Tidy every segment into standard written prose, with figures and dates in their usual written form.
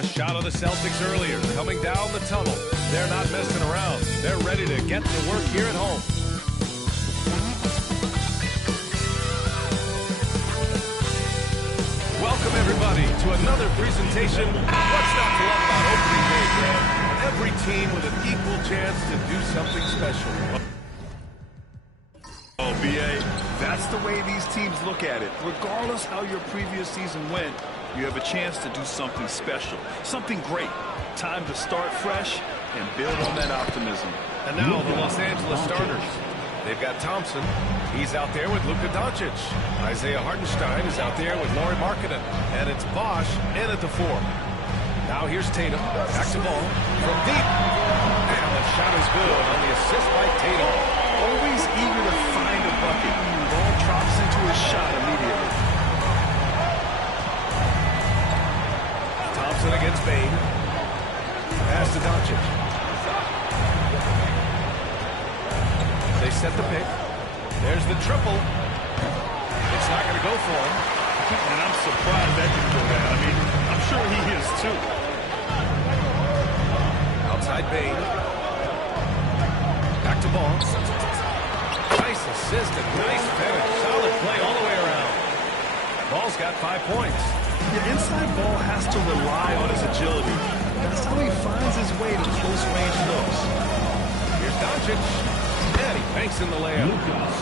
A shot of the Celtics earlier, coming down the tunnel. They're not messing around. They're ready to get to work here at home. Welcome, everybody, to another presentation. What's not to love about opening day, Grant? Every team with an equal chance to do something special. Oh, B.A., that's the way these teams look at it. Regardless how your previous season went, you have a chance to do something special, something great. Time to start fresh and build on that optimism. And now the Los Angeles starters. They've got Thompson. He's out there with Luka Doncic. Isaiah Hartenstein is out there with Lauri Markkanen. And it's Bosch in at the 4. Now here's Tatum. Back to ball from deep. And the shot is good on the assist by Tatum. Always eager to find a bucket. Ball drops into his shot immediately. Thompson against Bane. Pass to Doncic. They set the pick. There's the triple. It's not going to go for him. And I'm surprised that didn't go down. I mean, I'm sure he is too. Outside Bane. Back to ball. Nice assist and nice finish. Solid play all the way around. Ball's got 5 points. The inside ball has to rely on his agility. That's how he finds his way to close-range looks. Here's Doncic. And he banks in the layup.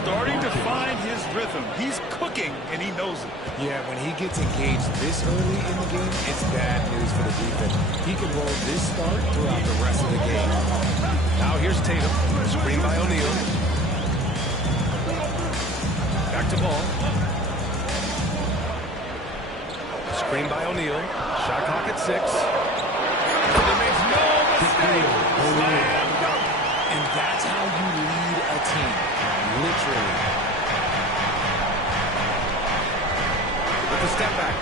Starting to find his rhythm. He's cooking, and he knows it. Yeah, when he gets engaged this early in the game, it's bad news for the defense. He can roll this start throughout the rest of the game. Now here's Tatum. Screen by O'Neal. Back to ball. Screen by O'Neal. Shot clock at 6. There makes no mistake. Slam dunk. And that's how you lead a team. Literally. With the step back.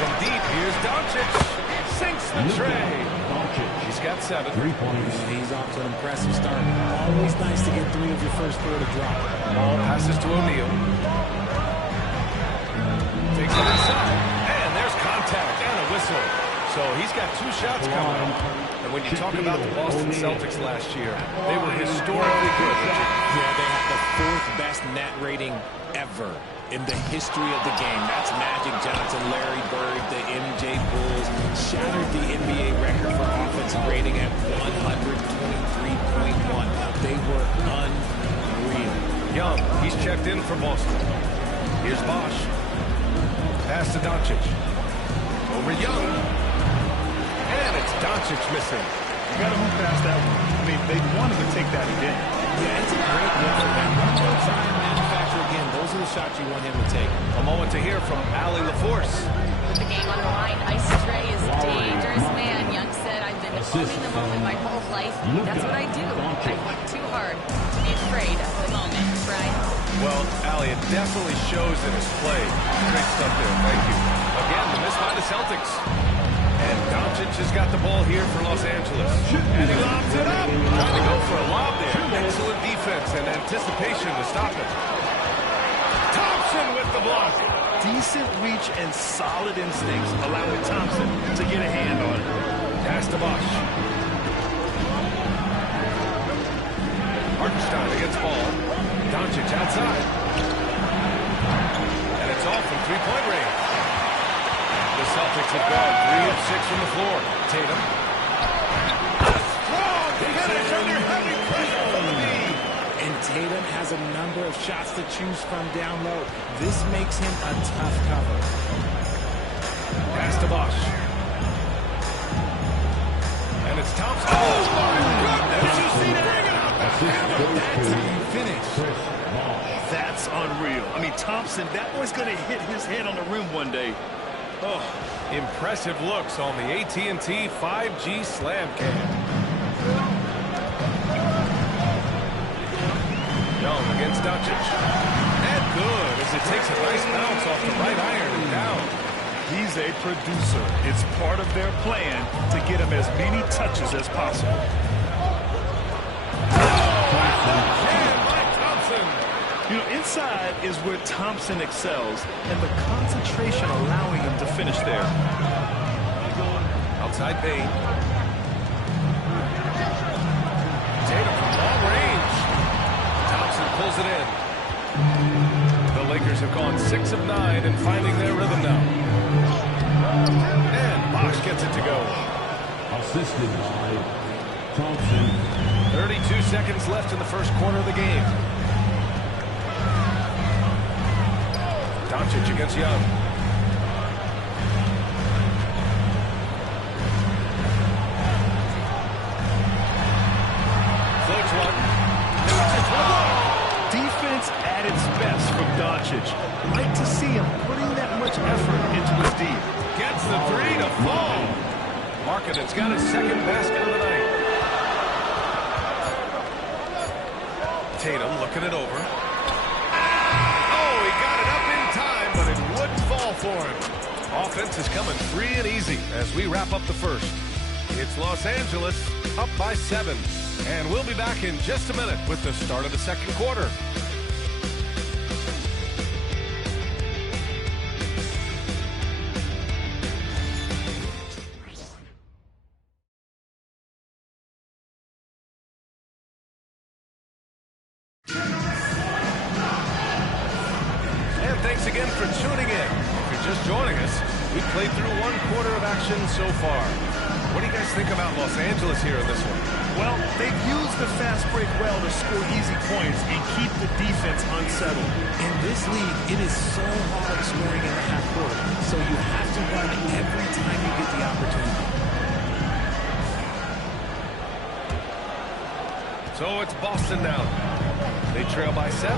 From deep, here's Doncic. Sinks the tray. He's got 7. 3 points. He's off to an impressive start. Always nice to get 3 of your first 4 to drop. Ball passes to O'Neal. Takes it inside. And there's contact and a whistle. So he's got 2 shots coming. And when you talk about the Boston Celtics last year, they were historically good. Yeah, they have the 4th best net rating ever in the history of the game. That's Magic Johnson, Larry Bird, the MJ Bulls. Shattered the NBA record for offensive rating at 123.1. They were unreal. Young, he's checked in for Boston. Here's Bosch. Pass to Doncic. Over Young. And it's Doncic missing. You got to move past that one. I mean, they wanted to take that again. Yeah, it's a great look for them. Don't try and manufacture again. Those are the shots you want him to take. A moment to hear from Allie LaForce. With the game on the line, S3g8 is a dangerous man. Young said, I've been owning the moment my whole life. That's what I do. I work too hard to be afraid of the moment, right? Well, Allie, it definitely shows in his play. Great stuff there. Thank you. Again, the miss by the Celtics. And Doncic has got the ball here for Los Angeles. And he lobs it up. Trying to go for a lob there. Excellent defense and anticipation to stop it. Thompson with the block. Decent reach and solid instincts, allowing Thompson to get a hand on it. Pass to Bosch. Hartenstein against ball. Doncic outside. And it's off from 3-point range. The Celtics have gone 3 of 6 from the floor. Tatum. A strong finish under heavy pressure from the lead. And Tatum has a number of shots to choose from down low. This makes him a tough cover. Pass to Bosch. And it's Thompson. Oh, my goodness. You see that? That's how you finish. That's unreal. I mean, Thompson, that boy's going to hit his head on the rim one day. Oh, impressive looks on the AT&T 5G Slam Cam. Young against Doncic. And good as it takes a nice bounce off the right iron and down. He's a producer. It's part of their plan to get him as many touches as possible. You know, inside is where Thompson excels, and the concentration allowing him to finish there. A Outside Bain. Tatum from long range. Thompson pulls it in. The Lakers have gone 6 of 9 and finding their rhythm now. And Bosh gets it to go. Assisted by Thompson. 32 seconds left in the first quarter of the game. Doncic against Young. Floats one. Defense at its best from Doncic. Like to see him putting that much effort into his D. Gets the three to fall. Markkanen's got his second basket of the night. Tatum looking it over. Oh, he got it up in time, but it wouldn't fall for him. Offense is coming free and easy as we wrap up the first. It's Los Angeles up by 7. And we'll be back in just a minute with the start of the second quarter. And thanks again for tuning in. If you're just joining us, we've played through one quarter of action so far. What do you guys think about Los Angeles here in this one? Well, they've used the fast break well to score easy points and keep the defense unsettled. In this league, it is so hard scoring in the half court, so you have to run every time you get the opportunity. So it's Boston now. They trail by 7.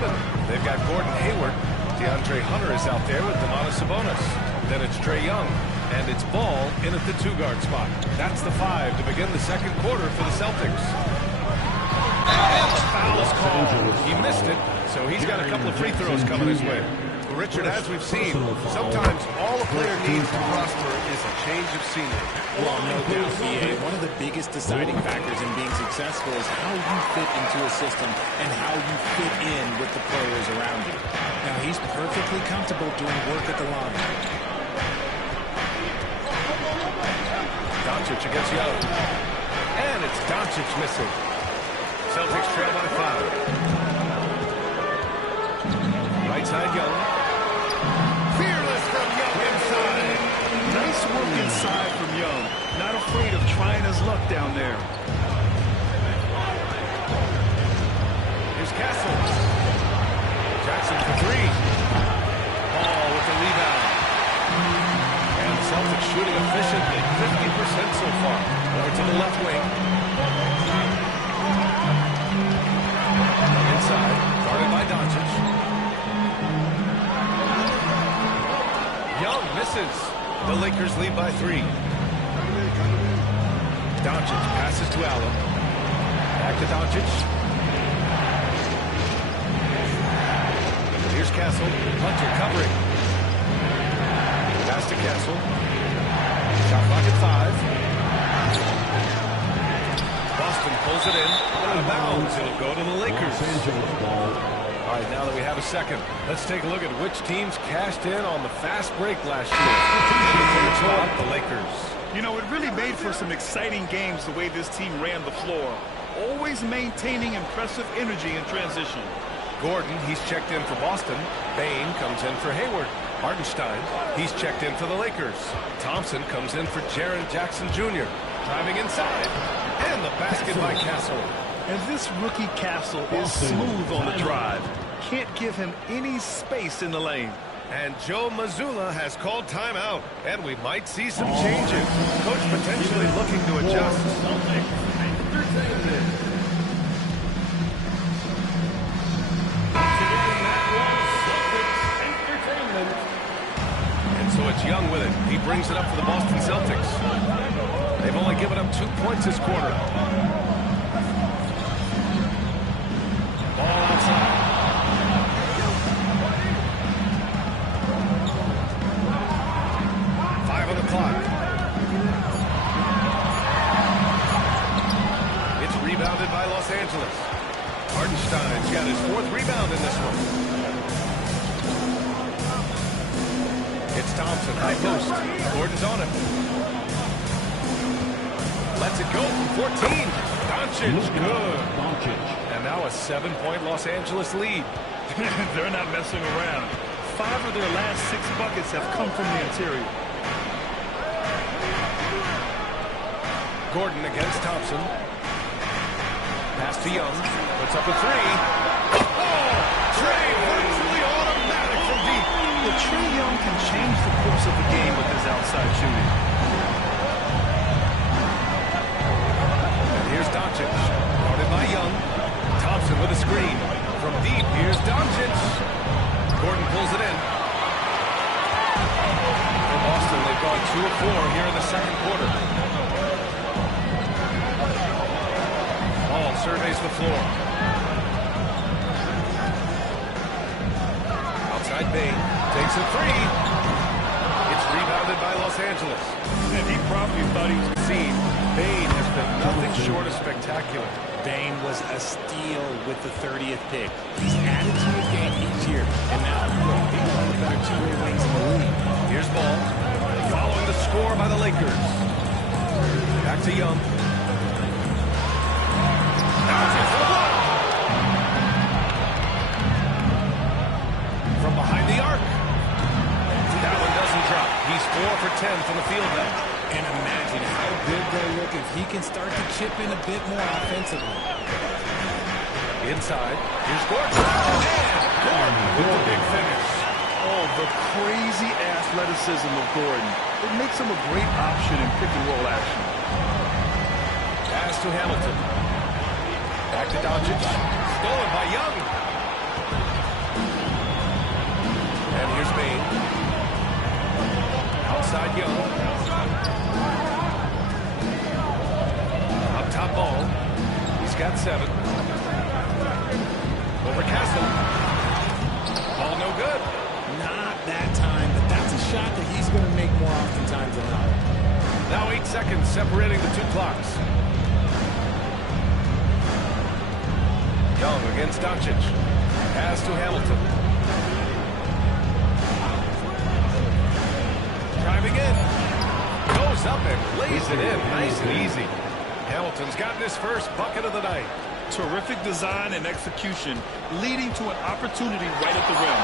They've got Gordon Hayward. DeAndre Hunter is out there with Domantas Sabonis. Then it's Trae Young. And it's Ball in at the 2-guard spot. That's the 5 to begin the second quarter for the Celtics. And the foul is called. He missed it, so he's got a couple of free throws coming his way. Richard, as we've seen, sometimes all a player needs to prosper is a change of scenery. Well, no doubt, B.A. One of the biggest deciding factors in being successful is how you fit into a system and how you fit in with the players around you. Now, he's perfectly comfortable doing work at the line. Doncic against Young. And it's Doncic missing. Celtics trail by 5. Right side Young. Fearless from Young inside. Nice work inside from Young. Not afraid of trying his luck down there. Here's Castle. Jackson for 3. Ball with the rebound. And the Celtics shooting efficiently. 50% so far. Over to the left wing. Inside. Guarded by Doncic. Young misses. The Lakers lead by 3. Doncic passes to Allen. Back to Doncic. Here's Castle. Hunter covering. Pass to Castle. Shot clock at 5. Boston pulls it in. Out of bounds. It'll go to the Lakers. All right, now that we have a second, let's take a look at which teams cashed in on the fast break last year. In the third spot, the Lakers. You know, it really made for some exciting games the way this team ran the floor. Always maintaining impressive energy in transition. Gordon, he's checked in for Boston. Bain comes in for Hayward. Hartenstein, he's checked in for the Lakers. Thompson comes in for Jaren Jackson Jr. Driving inside. And the basket by Castle. And this rookie Castle is smooth on the drive. Can't give him any space in the lane. And Joe Mazzulla has called timeout. And we might see some changes. Coach potentially looking to adjust. And so it's Young with it. He brings it up for the Boston Celtics. They've only given up 2 points this quarter. Ball outside. On the clock. It's rebounded by Los Angeles. Hartenstein's got his 4th rebound in this one. It's Thompson, high post. Gordon's on him. Lets it go from 14. Doncic, good. Doncic. And now a 7-point Los Angeles lead. They're not messing around. 5 of their last 6 buckets have come from the interior. Gordon against Thompson. Pass to Young. Puts up a 3. Oh! Trey virtually automatic from deep. Well, Trey Young can change the course of the game with his outside shooting. And here's Doncic. Guarded by Young. Thompson with a screen. From deep, here's Doncic. Gordon pulls it in. For Boston, they've gone 2 of 4 here in the second quarter. Ball surveys the floor. Outside Bane. Takes a 3. It's rebounded by Los Angeles. And he probably thought he was Seen. Bane has been nothing short of spectacular. Bane was a steal with the 30th pick. He's added to his game each year, and now look, he's one of the better two-way wings in the league. Here's Ball. Following the score by the Lakers. Back to Young. From behind the arc. That one doesn't drop. He's 4 for 10 from the field now. And imagine how good they'll look if he can start to chip in a bit more offensively. Inside. Here's Gordon. And Gordon with the big finish. Oh, the crazy athleticism of Gordon. It makes him a great option in pick-and-roll action. Pass to Hamilton. Back to Doncic. Stolen by Young. And here's Bane. Outside Young. Up top Ball. He's got 7. Over Castle. Ball no good. Not that time, but that's a shot that he's going to make more oftentimes than not. Now 8 seconds separating the 2 clocks. Young against Doncic. Pass to Hamilton. Driving in. Goes up and lays it in. Nice and easy. Hamilton's gotten his first bucket of the night. Terrific design and execution, leading to an opportunity right at the rim.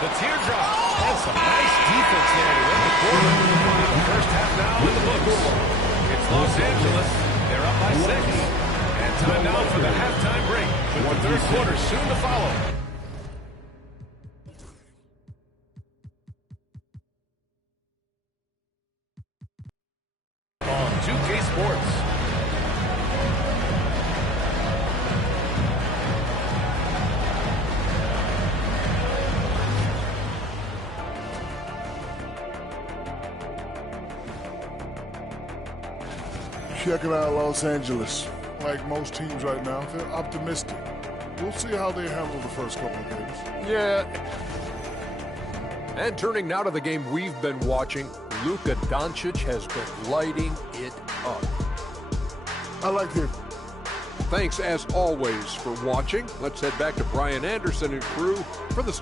The teardrop. And some nice defense there to win the quarter. The first half now in the books. It's Los Angeles. They're up by 6. And time now for the halftime break, with the third quarter soon to follow. On 2K Sports. Checking out Los Angeles. Like most teams right now, they're optimistic. We'll see how they handle the first couple of games. Yeah. And turning now to the game we've been watching, Luka Doncic has been lighting it up. I like him. Thanks, as always, for watching. Let's head back to Brian Anderson and crew for the...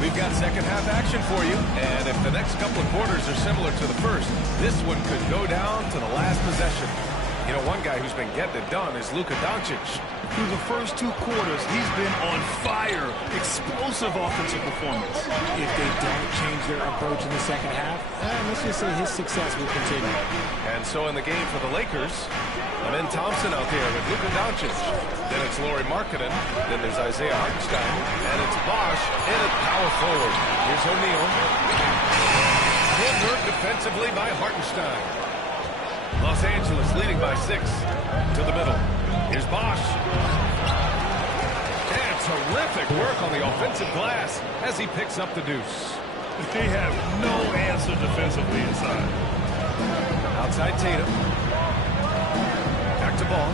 We've got second half action for you, and if the next couple of quarters are similar to the first, this one could go down to the last possession. You know, one guy who's been getting it done is Luka Doncic. Through the first 2 quarters, he's been on fire. Explosive offensive performance. If they don't change their approach in the second half, let's just say his success will continue. And so in the game for the Lakers, Amen Thompson out there with Luka Doncic. Then it's Lauri Markkanen. Then there's Isaiah Hartenstein. And it's Bosch in at power forward. Here's O'Neal. Good work defensively by Hartenstein. Los Angeles leading by 6. To the middle. Here's Bosch. And terrific work on the offensive glass as he picks up the deuce. They have no answer defensively inside. Outside Tatum. Back to Ball.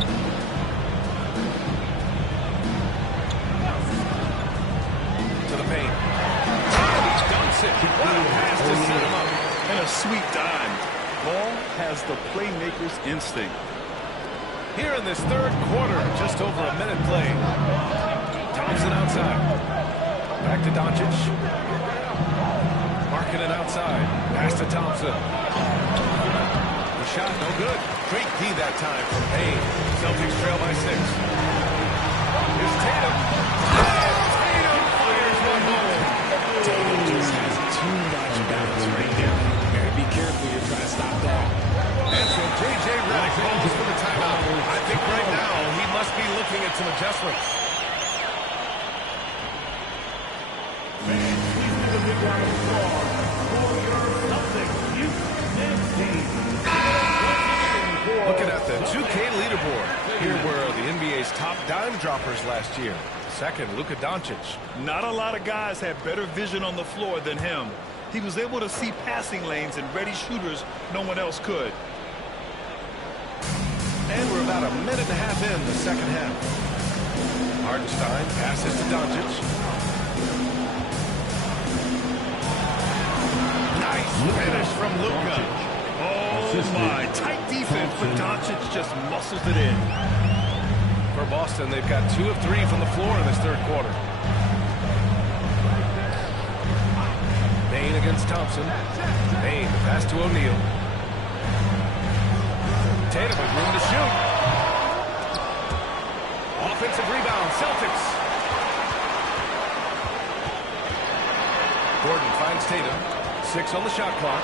To the paint. And he dunks it. What a pass to set him up. And a sweet dime. Ball has the playmaker's instinct. here in this third quarter. Just over a minute played. Thompson outside. Back to Doncic. Marking it outside. Pass to Thompson. The shot, no good. Great D that time from Payne. Celtics trail by 6. Here's Tatum. Tatum fires one home. Tatum just has too much balance right now. Be careful, you're trying to stop that. And so J.J. Redick calls for the timeout. I think right now he must be looking at some adjustments. Looking at the 2K leaderboard. Here were the NBA's top dime droppers last year. Second, Luka Doncic. Not a lot of guys had better vision on the floor than him. He was able to see passing lanes and ready shooters no one else could. And we're about a minute and a half in the second half. Hartenstein passes to Doncic. Nice finish from Luka. Oh my, tight defense, but Doncic just muscles it in. For Boston, they've got 2 of 3 from the floor in this third quarter. Payne against Thompson. Payne, pass to O'Neal. Tatum with room to shoot. Offensive rebound, Celtics. Gordon finds Tatum. 6 on the shot clock.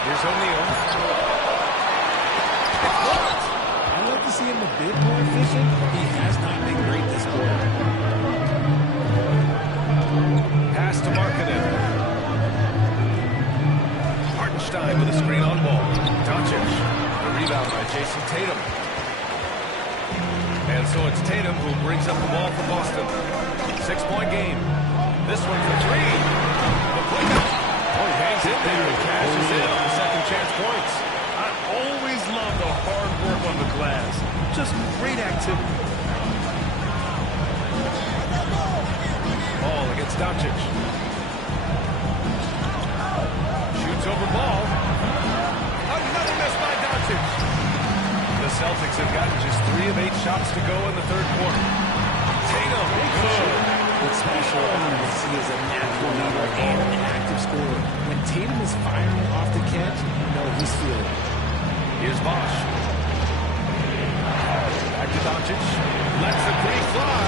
Here's O'Neal. I'd like to see him a bit more efficient. He has not been great this quarter. Pass to Markkanen. Hartenstein with a screen on ball. Doncic. The rebound by Jason Tatum. And so it's Tatum who brings up the ball for Boston. 6-point game. This one for 3. The pickup. Oh, he hangs in there and cashes in on the second chance points. I always love the hard work on the glass. Just great activity. Ball against Doncic. Shoots over ball. Another miss by Doncic. The Celtics have gotten just 3 of 8 shots to go in the third quarter. Tatum, good. What's special about him is he is a natural leader and an active scorer. When Tatum is firing off the catch, you know he's feeling it. Here's Bosh. Back to Doncic. Lets the 3 fly.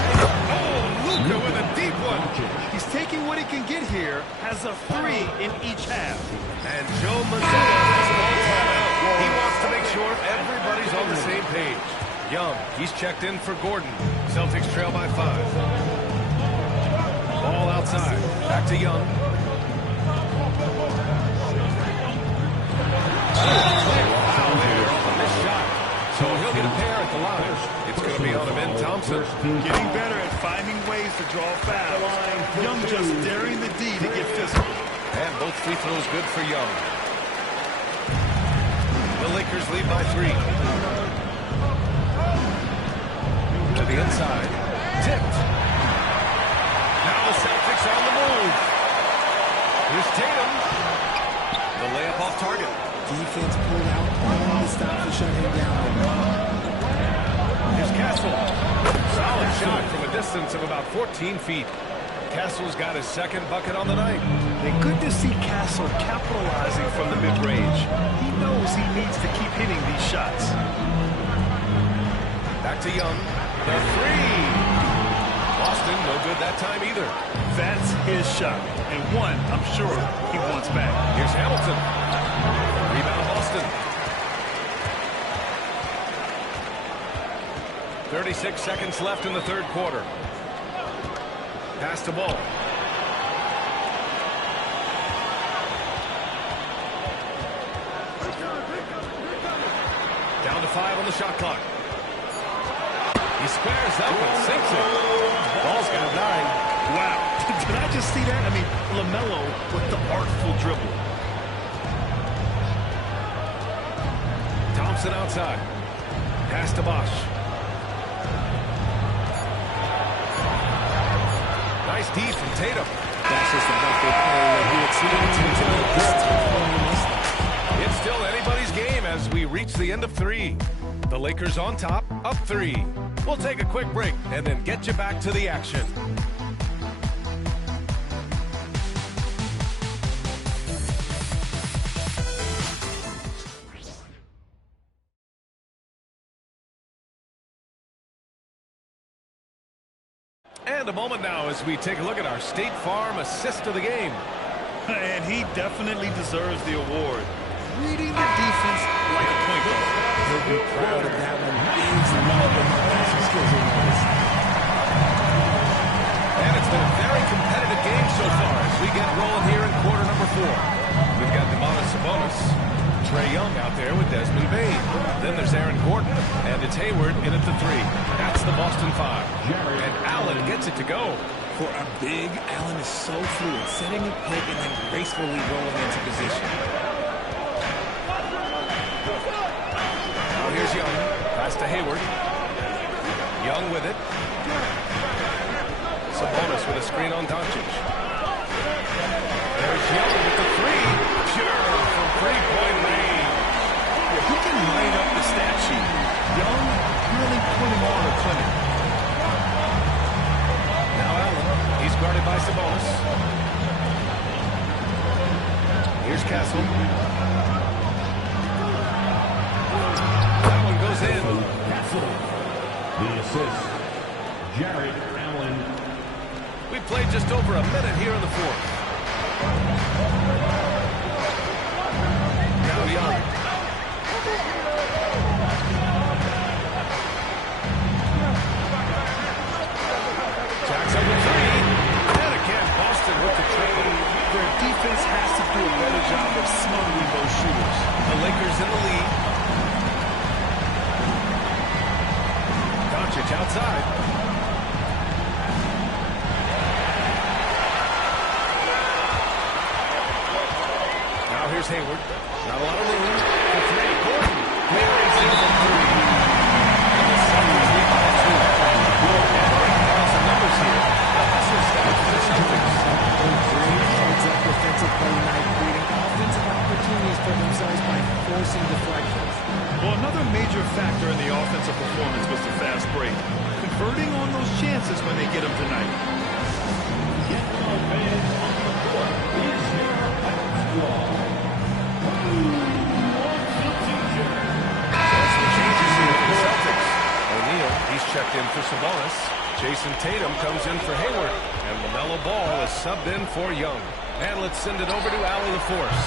Oh, Luka with a deep one. He's taking what he can get here, has a 3 in each half. And Joe Mazzulla has it all tied out. He wants to make sure everybody's on the same page. Young, he's checked in for Gordon. Celtics trail by 5. Ball outside. Back to Young. Foul there on this shot. So he'll get a pair at the line. It's going to be on him in Thompson. Getting better at finding ways to draw fouls. Young just daring the D to get physical. And both free throws good for Young. The Lakers lead by 3. To the inside. Tipped. Now the Celtics on the move. Here's Tatum. The layup off target. Defense pulled out all the stops to shut him down. Here's Castle. Solid shot from a distance of about 14 feet. Castle's got his second bucket on the night. And good to see Castle capitalizing from the mid-range. He knows he needs to keep hitting these shots. Back to Young. The 3. Boston, no good that time either. That's his shot. And one, I'm sure, he wants back. Here's Hamilton. Rebound Boston. 36 seconds left in the third quarter. Pass to ball. Down to 5 on the shot clock. He squares up and sinks it. Ball's got 9. Wow. Did I just see that? I mean, LaMelo with the artful dribble. Thompson outside. Pass to Bosh. Nice D from Tatum. That's just a bucket play. It's still anybody's game as we reach the end of 3. The Lakers on top, up 3. We'll take a quick break and then get you back to the action. And a moment now as we take a look at our State Farm assist of the game. And he definitely deserves the award. Reading the defense like a point guard. He'll be proud of that one. He's loving the passing skills he knows. And it's been a very competitive game so far as we get rolling here in quarter number 4. We've got Domantas Sabonis, Trae Young out there with Desmond Bane. Then there's Aaron Gordon, and it's Hayward in at the 3. That's the Boston 5. And Allen gets it to go. For a big, Allen is so fluid, setting a pick and then gracefully rolling into position. Now here's Young. Pass to Hayward. Young with it. Sabonis with a screen on Doncic. There's Young with the 3. Pure from three-point range. If he can light up the stat sheet, Young really putting on a clinic. Now Allen. He's guarded by Sabonis. Here's Castle. That one goes in. Castle. The assist. Jarrett Allen. We played just over a minute here in the 4th. Now Young. Jackson with 3. And again, Boston with the trade. Their defense has to do a better job of smothering those shooters. The Lakers in the lead. Doncic outside. Now here's Hayward. Not a lot of room for 3. Gordon. Mary's in for 3. And the Celtics lead by 2. And breaking down some numbers here. A hustle start for the Celtics. Heads up defensive play night, creating offensive opportunities for themselves by forcing deflections. Well, another major factor in the offensive performance was the fast break. Converting on those chances when they get them tonight. He's checked in for Sabonis. Jason Tatum comes in for Hayward. And LaMelo Ball is subbed in for Young. And let's send it over to Allie LaForce.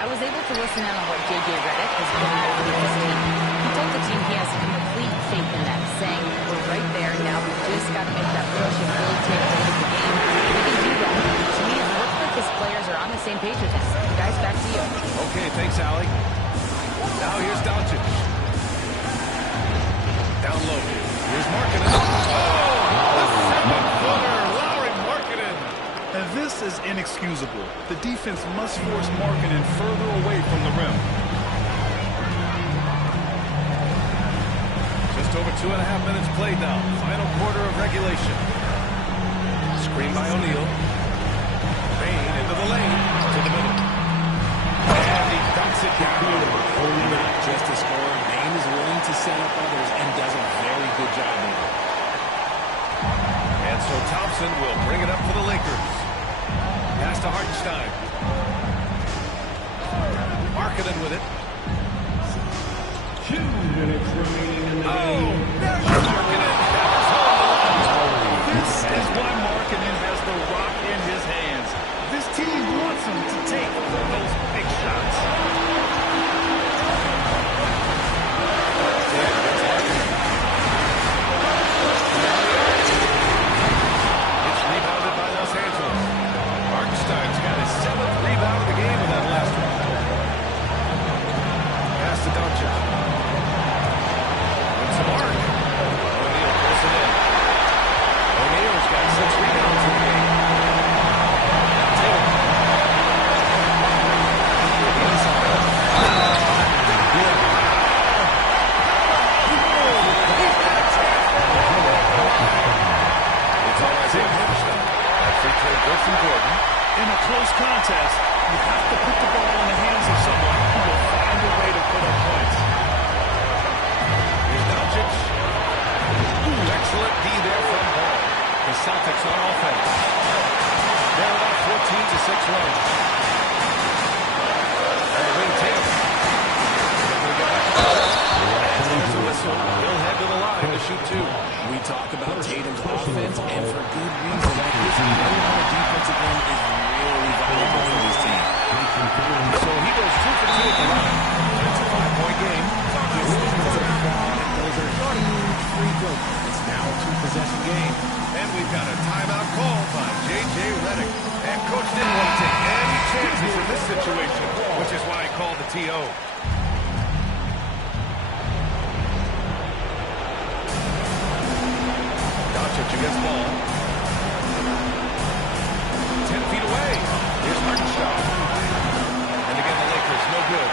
I was able to listen in on what J.J. Redick has been over with his team. He told the team he has complete faith in them, saying, we're right there now. We just got to make that push and really take hold of the game. We can do that. To me, it looks like his players are on the same page with him. Guys, back to you. Okay, thanks, Allie. Now here's Doncic. Down low. Here's Markkanen. Oh, the 7-footer, Lauri Markkanen. And this is inexcusable. The defense must force Markkanen further away from the rim. Just over 2.5 minutes played now. Final quarter of regulation. Screen by O'Neal. Bane into the lane. To the middle. And he dunks it down. Not just a scorer, Bane is willing to set up others and does a very good job of it. And so Thompson will bring it up for the Lakers. Pass to Hartenstein. Markkanen with it. 2 minutes remaining in the Oh, game. there's Markkanen. This is why Markkanen has the rock in his hands. This team wants him to take those big shots. It's rebounded by Los Angeles. Hartenstein's got his 7th rebound of the game in that last one. Pass to Doncic. It's a mark. O'Neal pulls it in. O'Neal's got 6 rebounds in the game. Tatum. It's on Isaiah Hartenstein. That free throw good from Gordon. In a close contest, you have to put the ball in the hands of someone who will find a way to put up points. Celtics on offense. They're about 14-6 run. And wing Tatum. And there's a whistle. He'll head to the line to shoot two. We talk about Tatum's offense, and for good reason. His play on the defensive end is really valuable for this team. So he goes 2 for 2 at the line. And it's a 5-point game. Those are huge free throws. It's now a 2-possession game. And we've got a timeout called by J.J. Redick. And Coach didn't want to take any chances in this situation, which is why he called the T.O. Doncic against ball. 10 feet away. Here's Hartenstein. And again, the Lakers, no good.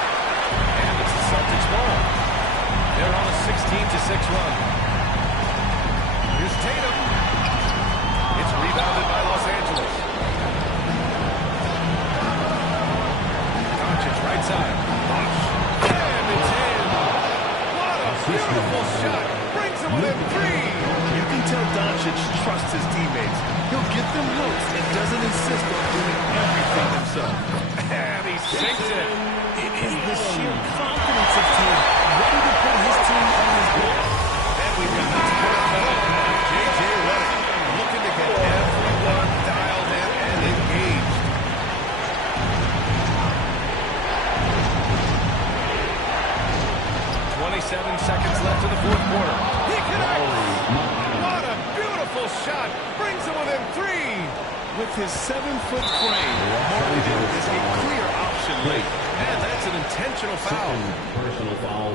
And it's the Celtics ball. They're on a 16-6 run. Here's Tatum. It's rebounded by Los Angeles. Doncic right side. Bosh. And it's in. What a beautiful shot. Brings him within 3. You can tell Doncic trusts his teammates. He'll get them looks and doesn't insist on doing everything himself. And he sinks it. It is the sheer confidence of Tatum, ready to put his team on his back. And we've got a timeout by J.J. Redick, looking to get everyone dialed in and engaged. Seconds left in the fourth quarter. He connects! What a beautiful shot! Brings him within 3. With his 7-foot frame, Martin is a clear option late. And that's an intentional foul. Personal foul.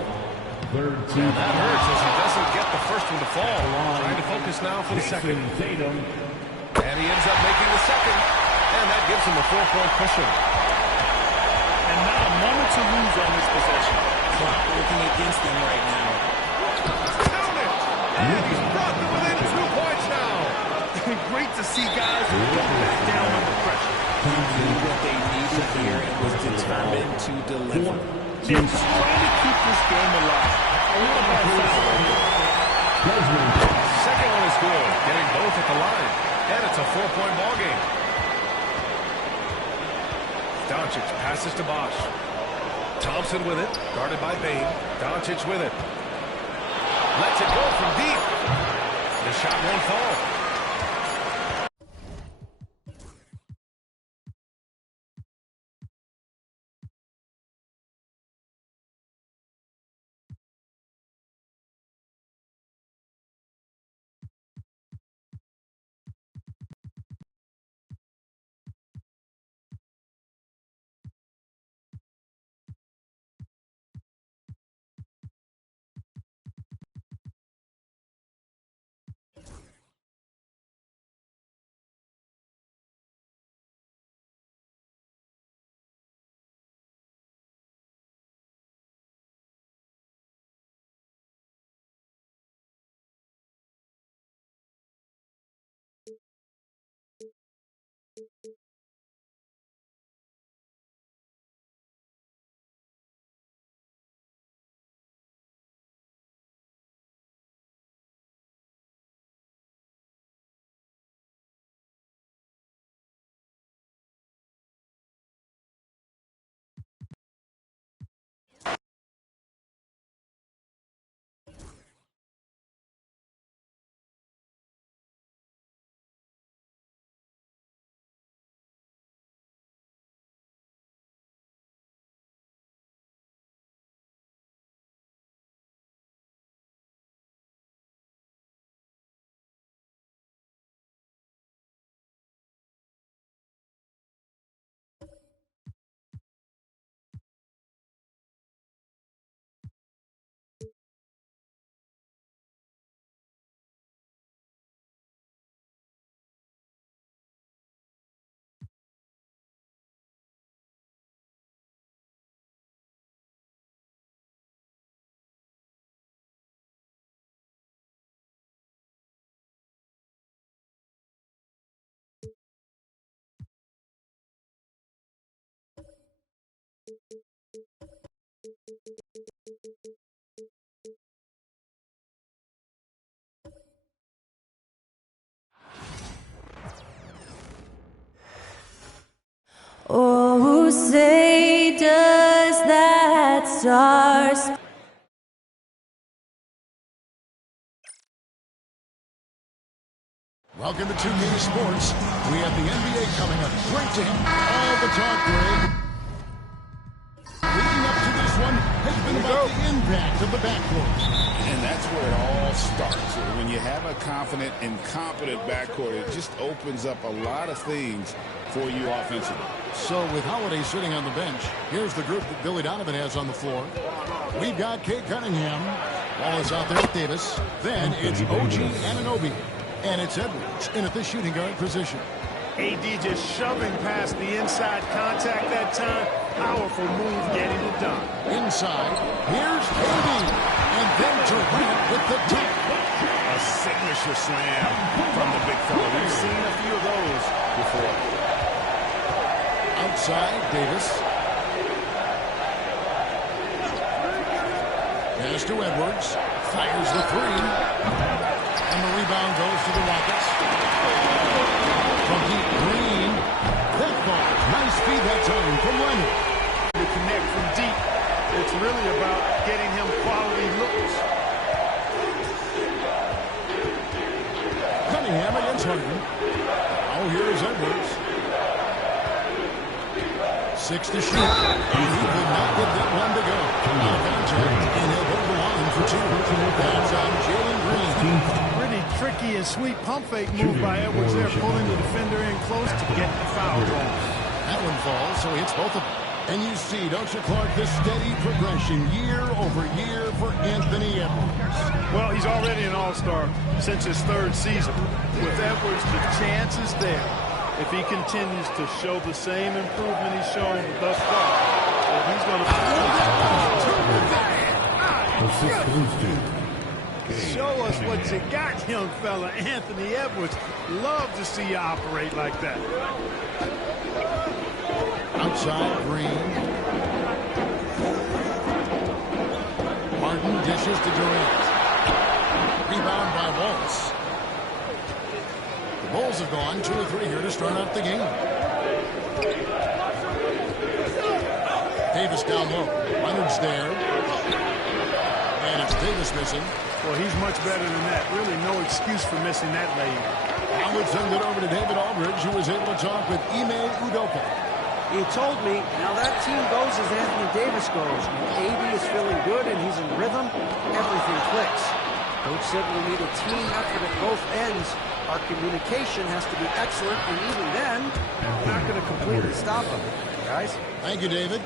Third And team. that hurts as he doesn't get the first one to fall. Trying to focus now for the second. Tatum. And he ends up making the second. And that gives him a 4-point cushion. And not a moment to lose on this possession. Clock working against them right now. Count it! And he's brought them within 2 points now. Great to see guys who go back down under pressure. He knew what they needed here and was determined to deliver. Just trying to keep this game alive. A little more foul. Second one is good. Getting both at the line. And it's a 4-point ball game. Doncic passes to Bosh. Thompson with it. Guarded by Bain. Doncic with it. Lets it go from deep. The shot won't fall. say does that star Welcome to 2K Sports. We have the NBA coming up. Great to have all the talk, Greg. Leading up to this one has been about the impact of the backcourt. And that's where it all starts. When you have a confident and competent backcourt, it just opens up a lot of things for you offensively. So with Holiday sitting on the bench, here's the group that Billy Donovan has on the floor. We've got Kate Cunningham. Wallace out there with Davis. Then it's OG Anunoby. And it's Edwards in at the shooting guard position. AD just shoving past the inside contact that time. Powerful move getting it done. Inside, here's AD. And then Durant with the tip. A signature slam from the big fella. We've seen a few of those before. Outside, Davis. Pass to Edwards. Fires the three. And the rebound goes to the Rockets. From deep, Green. That ball. Nice feed that time from Leonard. To connect from deep, it's really about getting him quality looks. Cunningham against Harden. Oh, here's Edwards. 6 to shoot. And he could not get that one to go. Out of contact. And he'll go to the line for 2. That's on Jalen Green. Tricky and sweet pump fake move by Edwards there, pulling the defender in close to get the foul drawn. That one falls, so he hits both of them. And you see, don't you, Clark, the steady progression year over year for Anthony Edwards. Well, he's already an all-star since his 3rd season. With Edwards, the chance is there. If he continues to show the same improvement he's shown thus far, well, he's going to... Show us what you got, young fella. Anthony Edwards. Love to see you operate like that. Outside, Green. Martin dishes to Durant. Rebound by Wallace. The Bulls have gone 2 or 3 here to start out the game. Davis down low. Leonard's there. And it's Davis missing. Well, he's much better than that. Really no excuse for missing that lane. Now let's send it over to David Aldridge, who was able to talk with Ime Udoka. He told me, now that team goes as Anthony Davis goes. When AD is feeling good and he's in rhythm, everything clicks. Coach said we need a team effort at both ends. Our communication has to be excellent, and even then, we're not going to completely stop them. Guys? Thank you, David.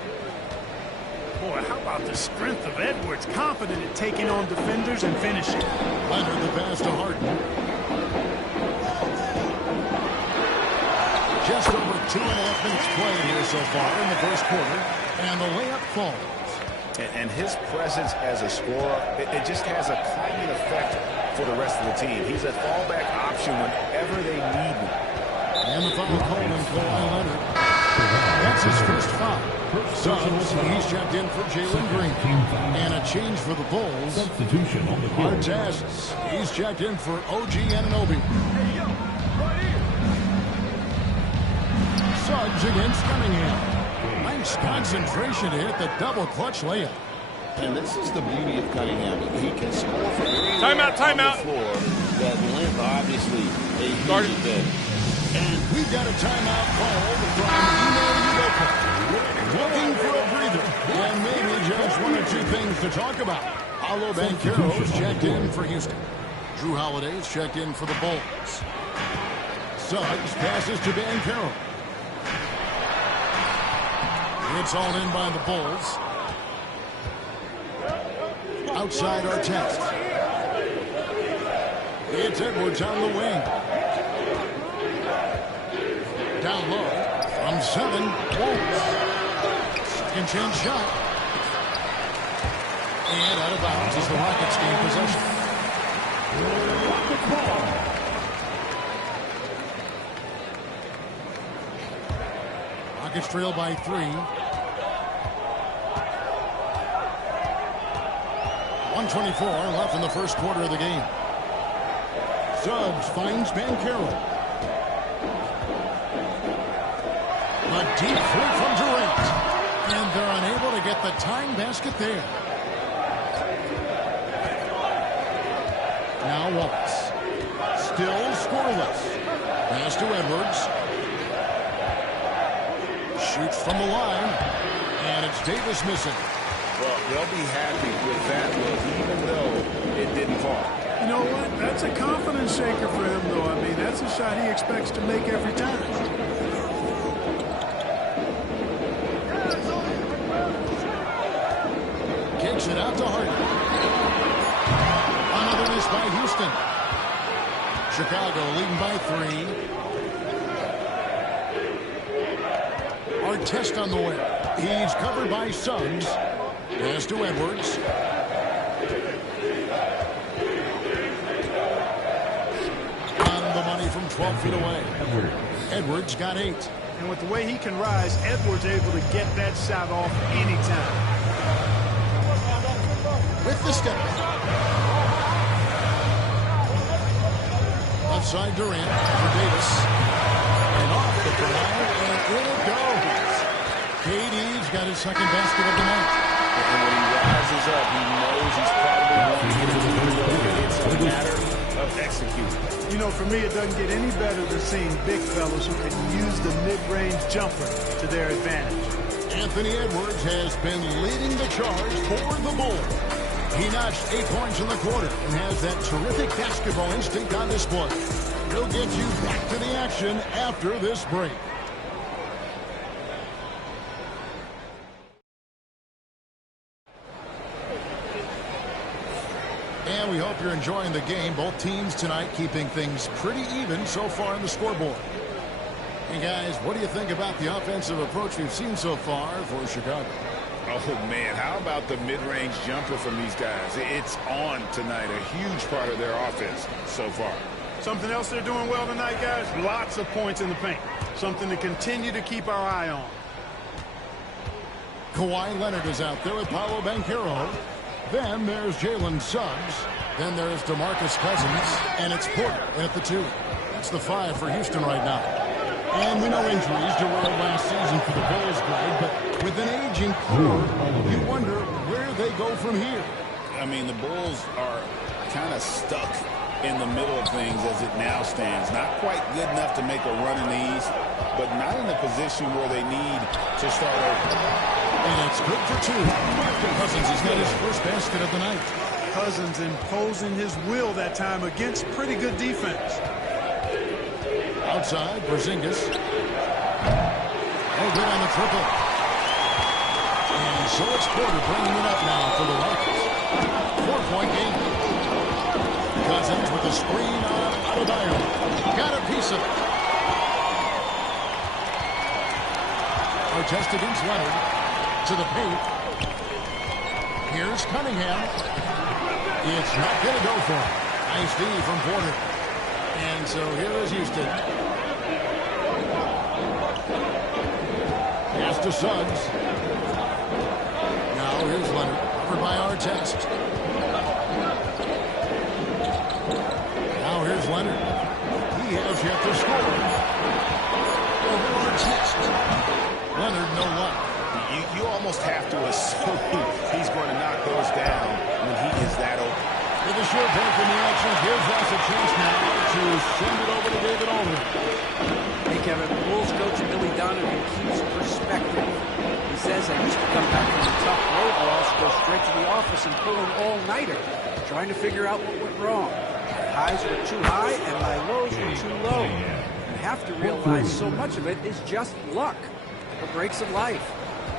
Boy, how about the strength of Edwards, confident in taking on defenders and finishing. Leonard the pass to Harden. Just over 2.5 minutes played here so far in the first quarter, and the layup falls. And his presence as a scorer, it just has a calming effect for the rest of the team. He's a fallback option whenever they need him. And the foul called on Kawhi Leonard. That's his first foul. Subs, he's checked in for Jalen Green. And a change for the Bulls. Substitution on the court. Artest, he's checked in for OG Anunoby. Suggs against Cunningham. Nice concentration to hit the double clutch layup. And this is the beauty of Cunningham. He can score from timeout. On the floor. That length, obviously, a huge advantage. And we've got a timeout called from Ime Udoka. Looking for a breather. And maybe just 1 or 2 things to talk about. Paolo Banchero's checked in for Houston. Drew Holiday's checked in for the Bulls. Suggs passes to Banchero. It's all in by the Bulls. Outside Artest. It's Edwards on the wing. Down low. From 7. Wolves. Second chance shot. And out of bounds as the Rockets gain possession. Rockets trail by 3. 1:24 left in the first quarter of the game. Suggs finds Banchero. A deep three from Durant. And they're unable to get the tying basket there. Now Wallace. Still scoreless. Pass to Edwards. Shoots from the line. And it's Davis missing. Well, they'll be happy with that look, even though it didn't fall. You know what? That's a confidence shaker for him, though. I mean, that's a shot he expects to make every time. Kicks it out to Harden. Another miss by Houston. Chicago leading by 3. Artest on the way. He's covered by Suggs. Pass to Edwards. On the money from 12 feet away. Edwards got 8. And with the way he can rise, Edwards able to get that shot off anytime. With the step back. Left side Durant for Davis. And off the drive, and in it goes. KD's got his second basket of the night. And when he rises up, he knows he's probably going to get it. It's a matter of executing. You know, for me, it doesn't get any better than seeing big fellas who can use the mid-range jumper to their advantage. Anthony Edwards has been leading the charge for the Bulls. He notched 8 points in the quarter and has that terrific basketball instinct on display. He'll get you back to the action after this break. And we hope you're enjoying the game. Both teams tonight keeping things pretty even so far on the scoreboard. Hey, guys, what do you think about the offensive approach we've seen so far for Chicago? Oh, man, how about the mid-range jumper from these guys? It's on tonight, a huge part of their offense so far. Something else they're doing well tonight, guys? Lots of points in the paint. Something to continue to keep our eye on. Kawhi Leonard is out there with Paolo Banchero. Then there's Jalen Suggs. Then there's DeMarcus Cousins. And it's Porter at the 2. That's the 5 for Houston right now. And we know injuries derailed last season for the Bulls, Greg, but with an aging core, you wonder where they go from here. I mean, the Bulls are kind of stuck in the middle of things as it now stands. Not quite good enough to make a run in the East, but not in a position where they need to start over. And it's good for 2. Cousins has got his first basket of the night. Cousins imposing his will that time against pretty good defense. Outside, Porzingis. Oh, good on the triple. And so it's Porter bringing it up now for the Rockets. 4-point game. Cousins with the screen on Adebayo. Got a piece of it. Artest against Leonard. To the paint. Here's Cunningham. It's not going to go for him. Nice D from Porter. And so here is Houston. Pass to Suggs. Now here's Leonard. Covered by Artest. Now here's Leonard. He has yet to score. Over Artest. Leonard, no luck. You almost have to assume he's going to knock those down when he is that open. With a short break in the action, gives us a chance now to send it over to David Aldridge. Hey, Kevin, Bulls coach Billy Donovan keeps perspective. He says I used to come back from the tough road loss, go straight to the office and pull an all-nighter, trying to figure out what went wrong. My highs were too high and my lows were too low. You have to realize so much of it is just luck. The breaks of life.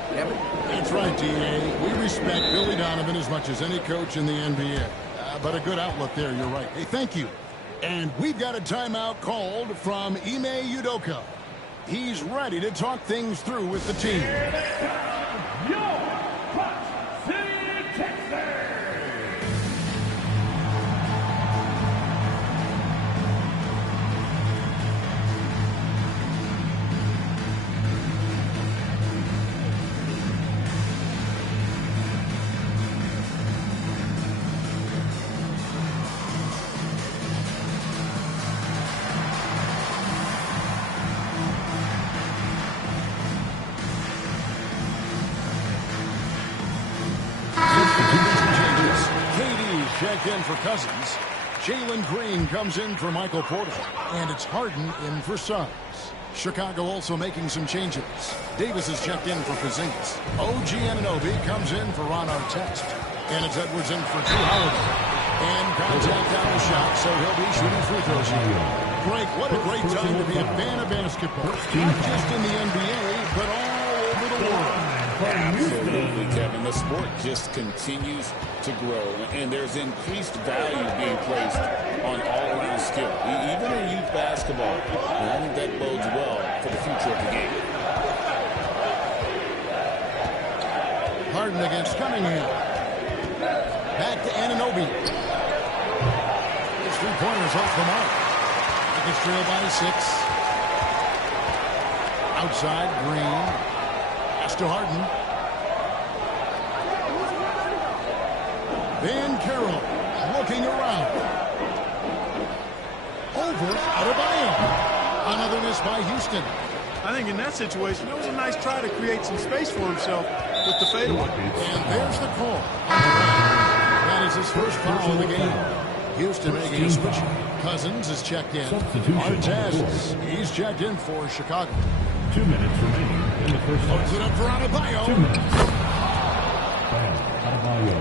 Kevin? That's right, D.A. We respect Billy Donovan as much as any coach in the NBA. But a good outlook there, you're right. Hey, thank you. And we've got a timeout called from Ime Udoka. He's ready to talk things through with the team. checked in for Cousins. Jalen Green comes in for Michael Porter. And it's Harden in for Suggs. Chicago also making some changes. Davis is checked in for Porzingis. OG Anunoby comes in for Ron Artest. And it's Edwards in for Drew Holiday. And contact on the shot, so he'll be shooting free throws here. Greg, what a great time to be a fan of basketball. Not just in the NBA, but all over the world. Absolutely, Kevin. The sport just continues to grow, and there's increased value being placed on all-around skill, even in youth basketball. And I think that bodes well for the future of the game. Harden against Cunningham. Back to Anunoby. His three-pointers off the mark. It's trailed by 6. Outside, Green. Pass to Harden. Van Carroll looking around. Over Adebayo. Another miss by Houston. I think in that situation, it was a nice try to create some space for himself with the fadeaway. And there's the call. That is his first foul of the game. Houston making a switch. Cousins is checked in. Artest, he's checked in for Chicago. 2 minutes remaining in the first half. Puts it up for Adebayo. 2 minutes. Adebayo.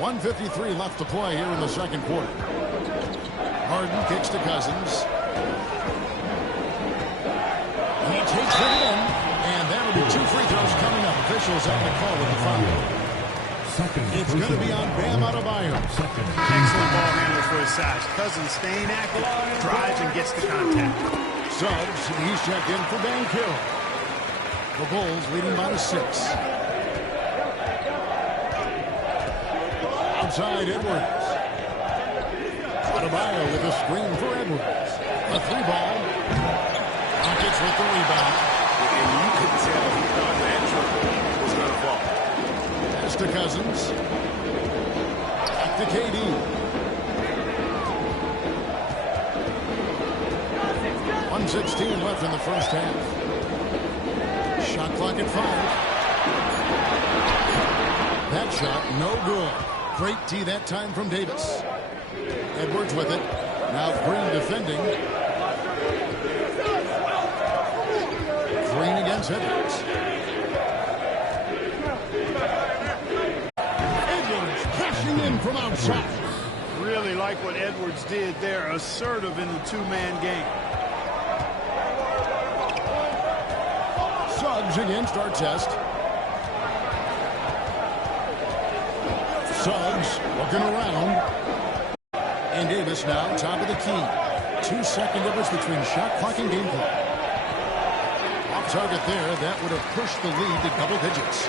1:53 left to play here in the second quarter. Harden kicks to Cousins. He takes it in, and that'll be 2 free throws coming up. Officials on the call with the foul. It's going to be on Bam Adebayo. Excellent ball handler for his size. Cousins staying active, drives and gets the contact. Suggs, he's checked in for Van Carroll. The Bulls leading by 6. Outside Edwards. Adebayo with a screen for Edwards. A 3-ball. Rockets with the rebound. And you could tell he thought that triple was going to fall. Pass to Cousins. Back to KD. .116 left in the first half. Shot clock at 5. That shot, no good. Great tee that time from Davis. Edwards with it. Now Green defending. Green against Edwards. Edwards cashing in from outside. Really like what Edwards did there. Assertive in the two-man game. Suggs against Artest. Suggs looking around. And Davis now top of the key. 2-second difference between shot clock and game clock. Off target there. That would have pushed the lead to double digits.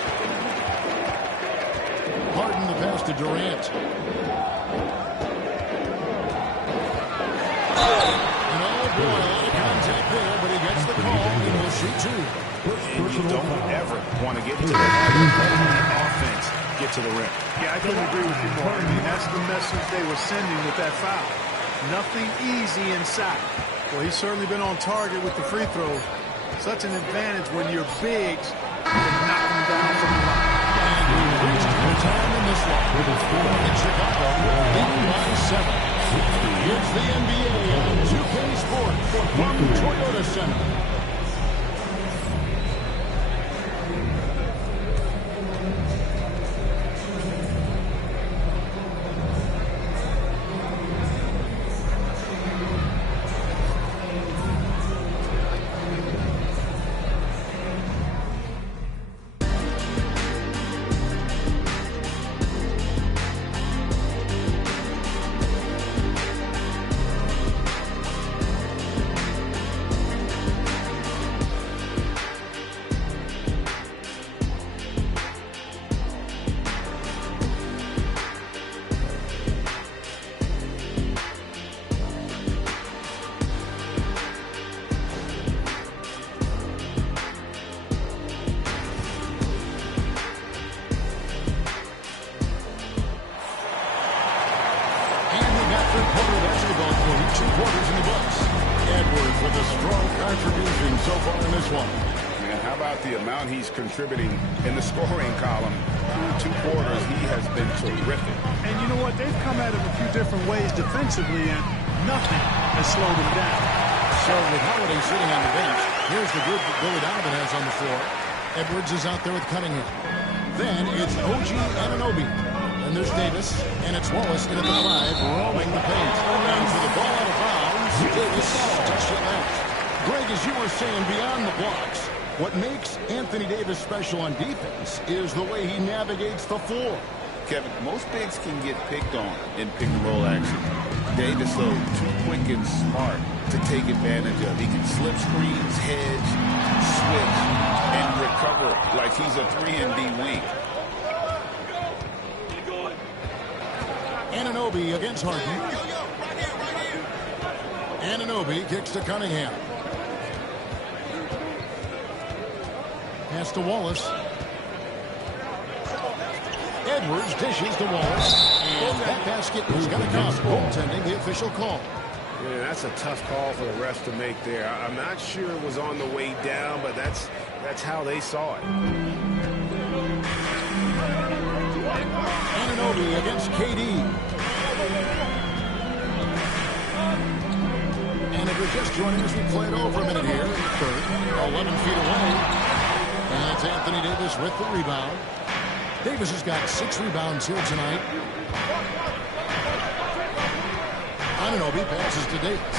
Harden the pass to Durant. And oh boy, a lot of contact there, but he gets the call and will shoot 2. And you don't ever want to get into the habit of letting the offense get to the rim. Yeah, I couldn't agree with you more. I mean, that's the message they were sending with that foul. Nothing easy inside. Well, he's certainly been on target with the free throws. Such an advantage when you're bigs and knock them down from the line. And we reached halftime in this one. In Chicago, leading by 7. It's the NBA on 2K Sports from Toyota Center. How about the amount he's contributing in the scoring column? Through 2 quarters, he has been terrific. And you know what? They've come at him a few different ways defensively, and nothing has slowed him down. So with Holiday sitting on the bench, here's the group that Billy Donovan has on the floor. Edwards is out there with Cunningham. Then it's OG Anunoby. And there's Davis, and it's Wallace in at the 5, roaming the paint. And for the ball out of bounds, Davis touched it out. Greg, as you were saying, beyond the blocks, what makes Anthony Davis special on defense is the way he navigates the floor. Kevin, most bigs can get picked on in pick-and-roll action. Davis, though, too quick and smart to take advantage of. He can slip screens, hedge, switch, and recover like he's a 3-and-D wing. Anunoby against Harden. Anunoby kicks to Cunningham. Pass to Wallace. Edwards dishes to Wallace. And that basket is going to count. Goaltending, the official call. Yeah, that's a tough call for the refs to make there. I'm not sure it was on the way down, but that's how they saw it. Anunoby against KD. And if you're just joining us, we played over a minute here in the third. 11 feet away. And it's Anthony Davis with the rebound. Davis has got 6 rebounds here tonight. Anunoby passes to Davis.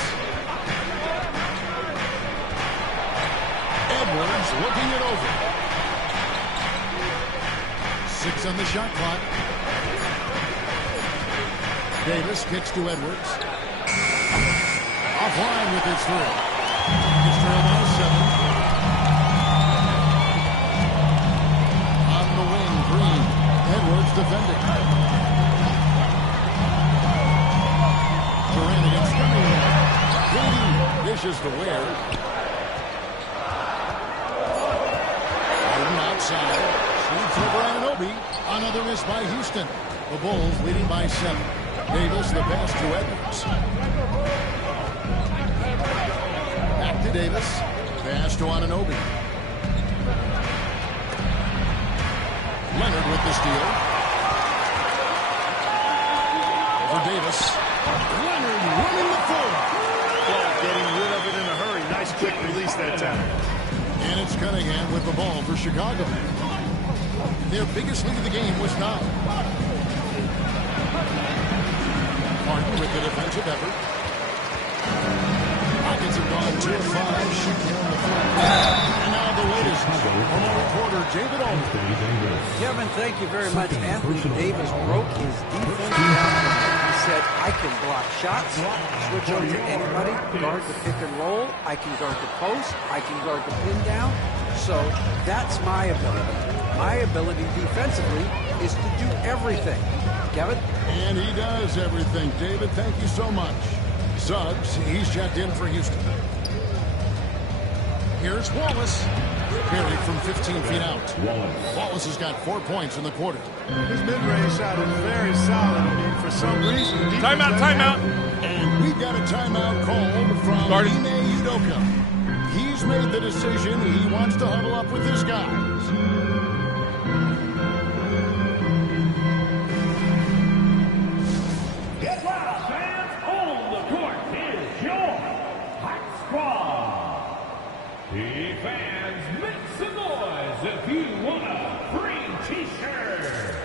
Edwards looking it over. 6 on the shot clock. Davis kicks to Edwards. Offline with his 3. His trail by 7. On the wing, Green. Edwards defending. Durant against Cunningham. KD dishes to Ware. Harden outside. Shoots over Anunoby. Another miss by Houston. The Bulls leading by 7. Davis, the pass to Edwards. Back to Davis. Pass to Anunoby. Leonard with the steal. For Davis. Leonard running the floor. Well, getting rid of it in a hurry. Nice quick release that time. And it's Cunningham with the ball for Chicago. Their biggest lead of the game was 9. Martin with the defensive effort. Rockets have gone 2 of 5, shooting on the front. And now the latest from our reporter, David Olden. Kevin, thank you very much. Anthony Davis broke his defense down. He said, I can block shots, switch over to anybody, guard the pick and roll, I can guard the post, I can guard the pin down. So that's my ability. My ability defensively is to do everything. Kevin? And he does everything. David, thank you so much. Suggs, he's checked in for Houston. Here's Wallace. Buried from 15 feet out. Wallace has got 4 points in the quarter. His mid-range shot is very solid. I mean, for some reason... Timeout. And we've got a timeout called from Ime Udoka. He's made the decision. He wants to huddle up with his guys. Get loud, fans! On the court is your hot squad. Hey, fans, make some noise if you want a free T-shirt.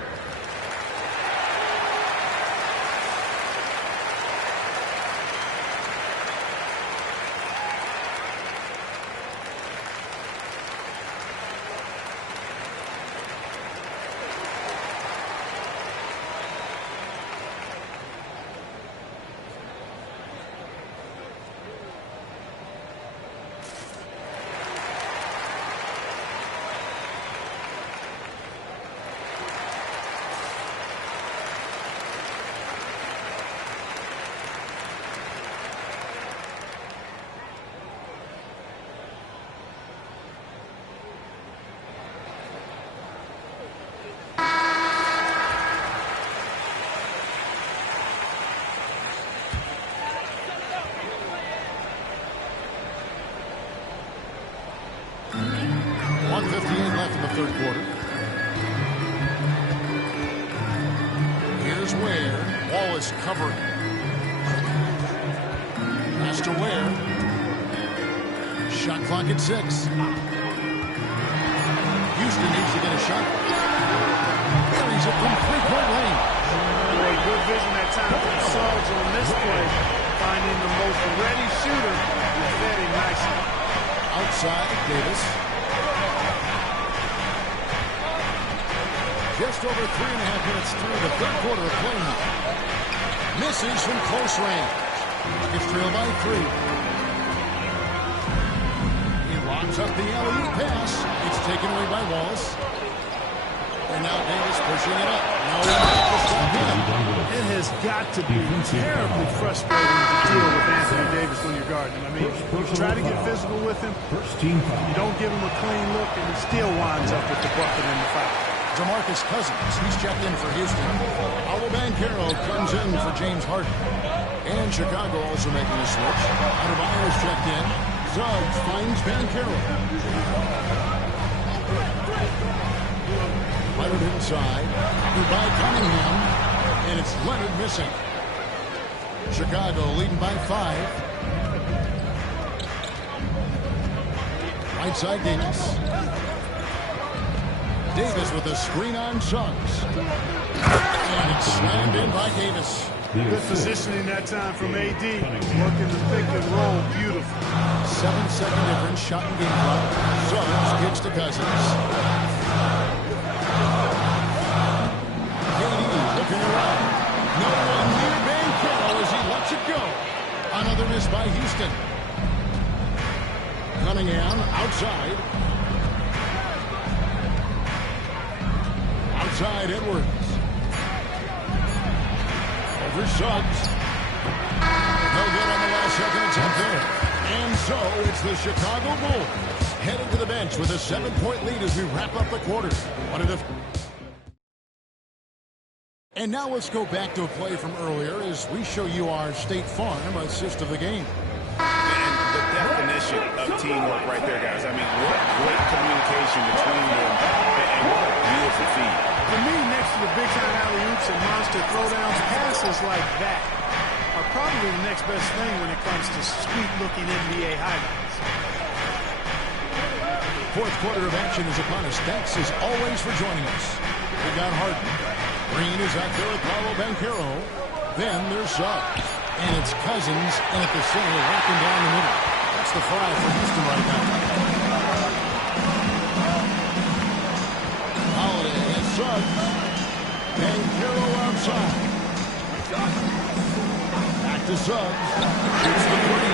1:58 left in the third quarter. Here's Ware. Wallace covering. Pass to Ware. Shot clock at 6. Houston needs to get a shot. Carries it from three-point lane. Boy, good vision that time from Suggs on this play. Finding the most ready shooter and fed him nicely. Outside, Davis. Just over 3.5 minutes through the third quarter of play now. Misses from close range. Rockets trail by 3. He locks up the alley-oop pass. It's taken away by Wallace. And now Davis pushing it up. No, it has got to be terribly frustrating to deal with Anthony Davis when you're guarding him. I mean, you try to get physical with him. You don't give him a clean look, and he still winds up with the bucket and the foul. DeMarcus Cousins, he's checked in for Houston. Paolo Banchero comes in for James Harden. And Chicago also making a switch. Adebayo's checked in. Suggs finds Banchero. Leonard inside. Covered by Cunningham. And it's Leonard missing. Chicago leading by 5. Right side Davis. Davis with a screen on Suggs. And it's slammed in by Davis. Good positioning that time from AD. Working the pick and roll beautiful. 7-second difference, shot and game clock. Suggs kicks to Cousins. KD looking around. No one near Banchero as he lets it go. Another miss by Houston. Cunningham outside. Outside Edwards. Over Suggs. No good on the last second attempt there. And so it's the Chicago Bulls headed to the bench with a 7-point lead as we wrap up the quarter. And now let's go back to a play from earlier as we show you our State Farm assist of the game. And the definition of teamwork right there, guys. I mean, what great communication between them, and what a beautiful feed. For me, next to the big-time alley-oops and monster throwdowns, passes like that are probably the next best thing when it comes to sweet-looking NBA highlights. Fourth quarter of action is upon us. Thanks as always for joining us. We got Harden. Green is out there with Paolo Banchero. Then there's Suggs. And it's Cousins and at the center, wrapping down the middle. That's the 5 for Houston right now. Holiday and Suggs. Banchero outside. Back to Suggs. Shoots the 3.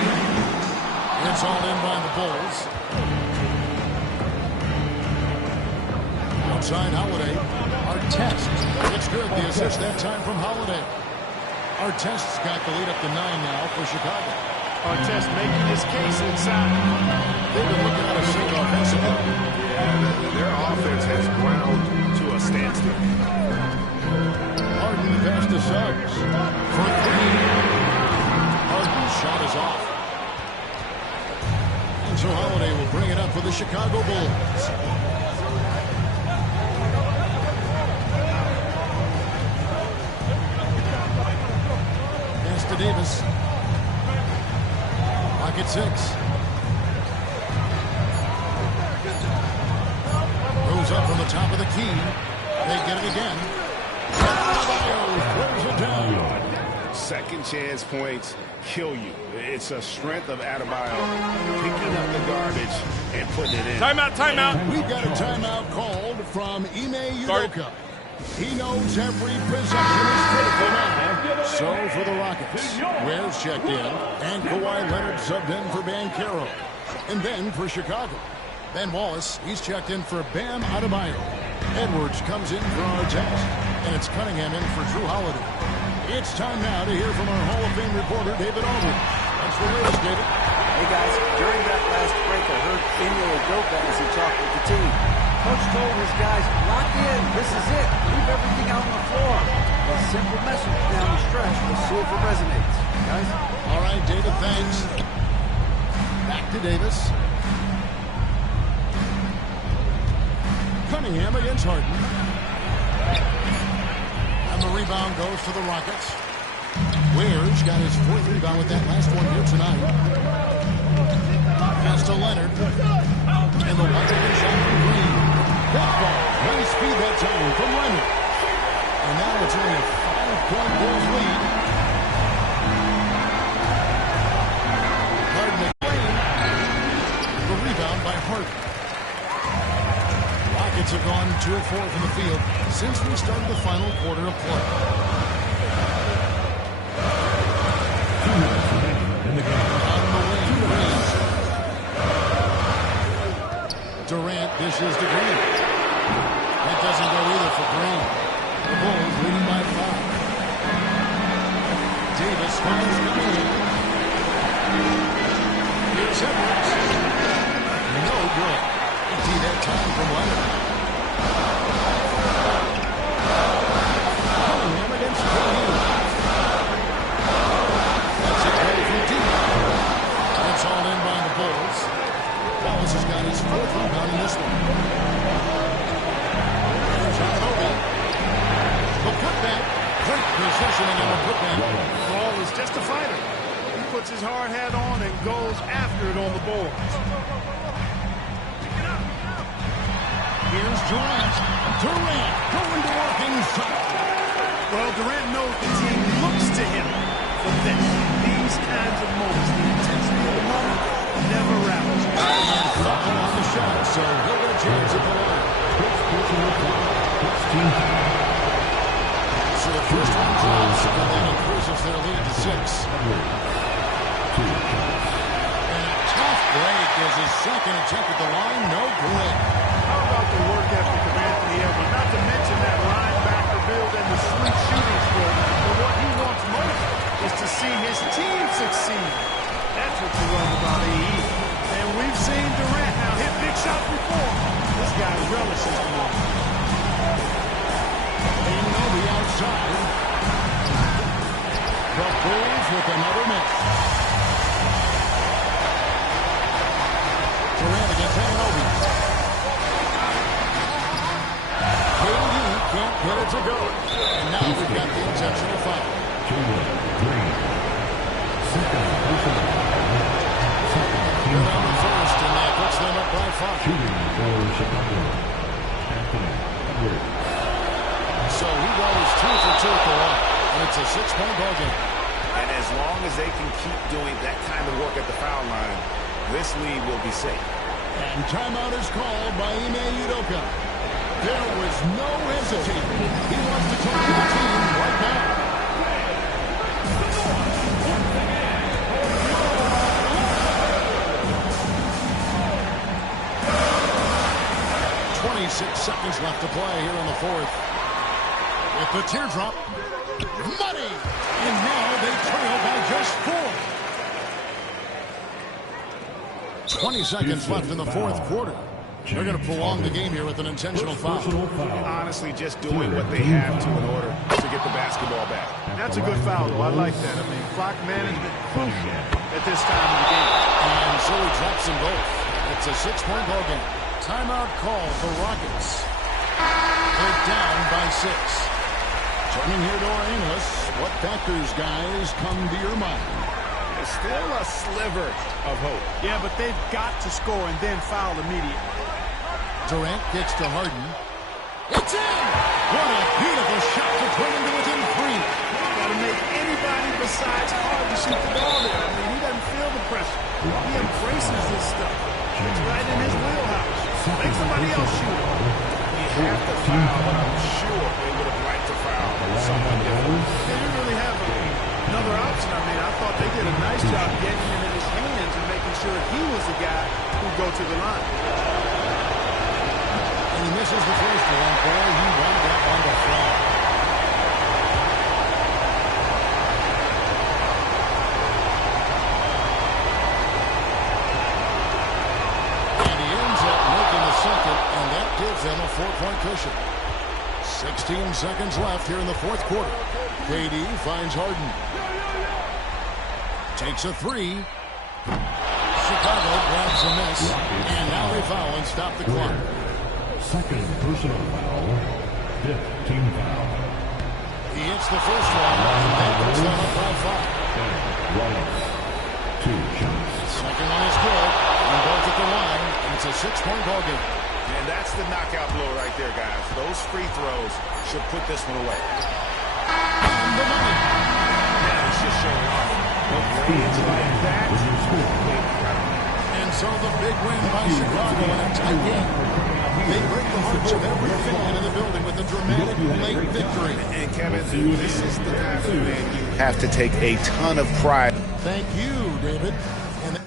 And it's all in by the Bulls. Outside Holiday. Artest. Looks good. The assist that time from Holiday. Artest's got the lead up to 9 now for Chicago. Artest making his case inside. They've been looking at a single offensively. Their offense has ground to a standstill. Harden pass to Suggs. For 3. Harden's shot is off. And so Holiday will bring it up for the Chicago Bulls. To Davis. Pocket 6. Goes up from the top of the key. They get it again. Throws it down. Second chance points kill you. It's a strength of Adebayo picking up the garbage and putting it in. Timeout, timeout. We've got a timeout called from Ime Udoka. He knows every possession is critical now. So for the Rockets, Ware's checked in, and Kawhi Leonard subbed in for Banchero. And then for Chicago, Ben Wallace, he's checked in for Bam Adebayo. Edwards comes in for Artest, and it's Cunningham in for Drew Holiday. It's time now to hear from our Hall of Fame reporter, David Aldridge. Thanks for the latest, David. Hey, guys, during that last break, I heard Ime Udoka as he talked with the team. Coach told his guys, lock in, this is it, leave everything out on the floor. A simple message down the stretch. We'll see if it resonates. Guys? All right, David, thanks. Back to Davis. Cunningham against Harden. And the rebound goes to the Rockets. Ware's got his 4th rebound with that last one here tonight. Pass to Leonard. And the one-second shot from Green. That ball. Nice speed that time from Leonard. And now it's only a 5-point Bulls lead. Harden again. The rebound by Harden. Rockets have gone 2 of 4 from the field since we started the final quarter of play. On the wing, Green. Durant dishes to Green. That doesn't go either for Green. The Bulls leading by 5. Davis finds Cunningham. Here's Edwards. No good. Empty that time from Leonard. Cunningham against Green. That's a play from deep. That's all in by the Bulls. Wallace has got his 4th rebound in this one. The putback. Great positioning on the putback. Ball is just a fighter. He puts his hard hat on and goes after it on the boards. Here's Durant. Durant going to work inside. Well, Durant knows the team looks to him for this. These kinds of moments, the intensity of the moment, never rattles. Foul on the shot, so he'll get a chance at the line. So the first one drops, and that increases their lead to 6. And a tough break is his second attempt at the line. No good. How about the work ethic of Anthony Edwards? Not to mention that linebacker build and the sweet shooting stroke. But what he wants most is to see his team succeed. That's what you love about AE. And we've seen Durant now hit big shots before. This guy relishes the moment. Anunoby outside. The Bulls with another miss. Durant against Anunoby. KD can't get it to go. And now we've got the intentional foul. Good on the first, and that puts them up by 5. So he goes 2 for 2 at the line, and it's a 6-point ball game. And as long as they can keep doing that kind of work at the foul line, this lead will be safe. And timeout is called by Ime Udoka. There was no hesitating. He wants to talk to the team right now. 26 seconds left to play here in the 4th. With the teardrop, money! And now they trail by just 4. 20 seconds left in the 4th quarter. They're going to prolong the game here with an intentional foul. Honestly, just doing what they have to in order to get the basketball back. That's a good foul, though. I like that. I mean, clock management crucial at this time of the game. And so he drops them both. It's a 6-point ball game. Timeout call for Rockets. They're down by 6. Turning here to our analysts, what factors, guys, come to your mind? There's still a sliver of hope. Yeah, but they've got to score and then foul immediately. Durant gets to Harden. It's in! What a beautiful shot to bring him to within 3. Got to make anybody besides Harden shoot the ball there. I mean, he doesn't feel the pressure. He embraces this stuff. It's right in his wheelhouse. Make somebody else shoot. You have to foul, but I'm sure they would have liked to foul someone different. They didn't really have another option. I mean, I thought they did a nice job getting him in his hands and making sure he was the guy who'd go to the line. And he misses the first one. Boy, he wanted that one to fly. And he ends up making the second, and that gives them a 4-point cushion. 16 seconds left here in the 4th quarter. KD finds Harden. Takes a 3. Chicago grabs a miss. And now they foul and stop the clock. second personal foul, 5th team foul. He hits the first one, and that puts them up by 5. And Wallace, 2 shots. Second one is good, and both at the line, and it's a 6-point ball game. And that's the knockout blow right there, guys. Those free throws should put this one away. And the money. Now he's just showing off. Well, grades like that. And so the big win by Chicago in a tight game. They break the hearts of every fan in the building with a dramatic late victory. And Kevin, this is the kind of win you have to take a ton of pride. Thank you, David. And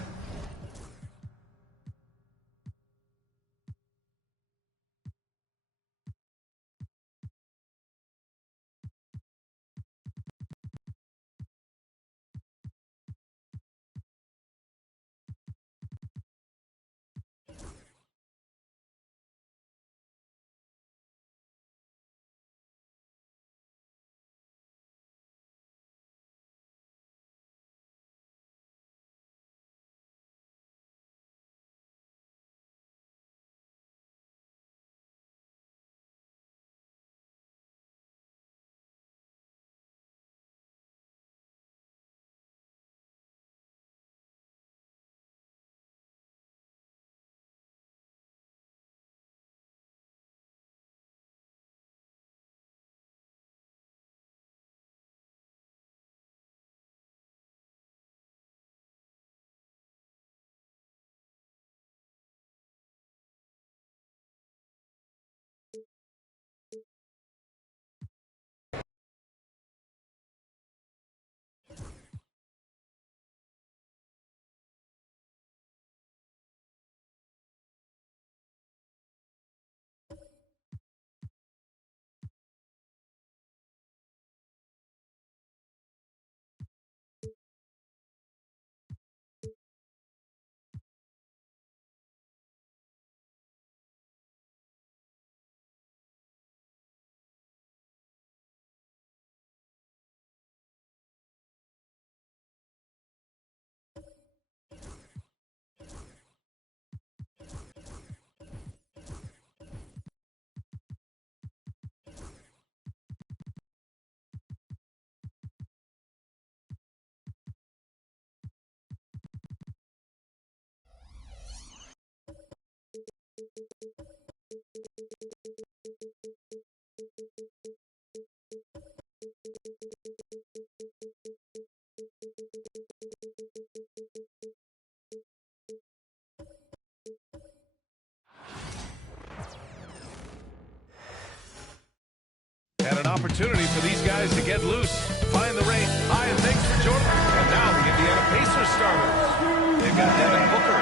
And an opportunity for these guys to get loose. Find the range. Hi, and thanks for joining us. And now the Indiana Pacers starters. They've got Devin Booker,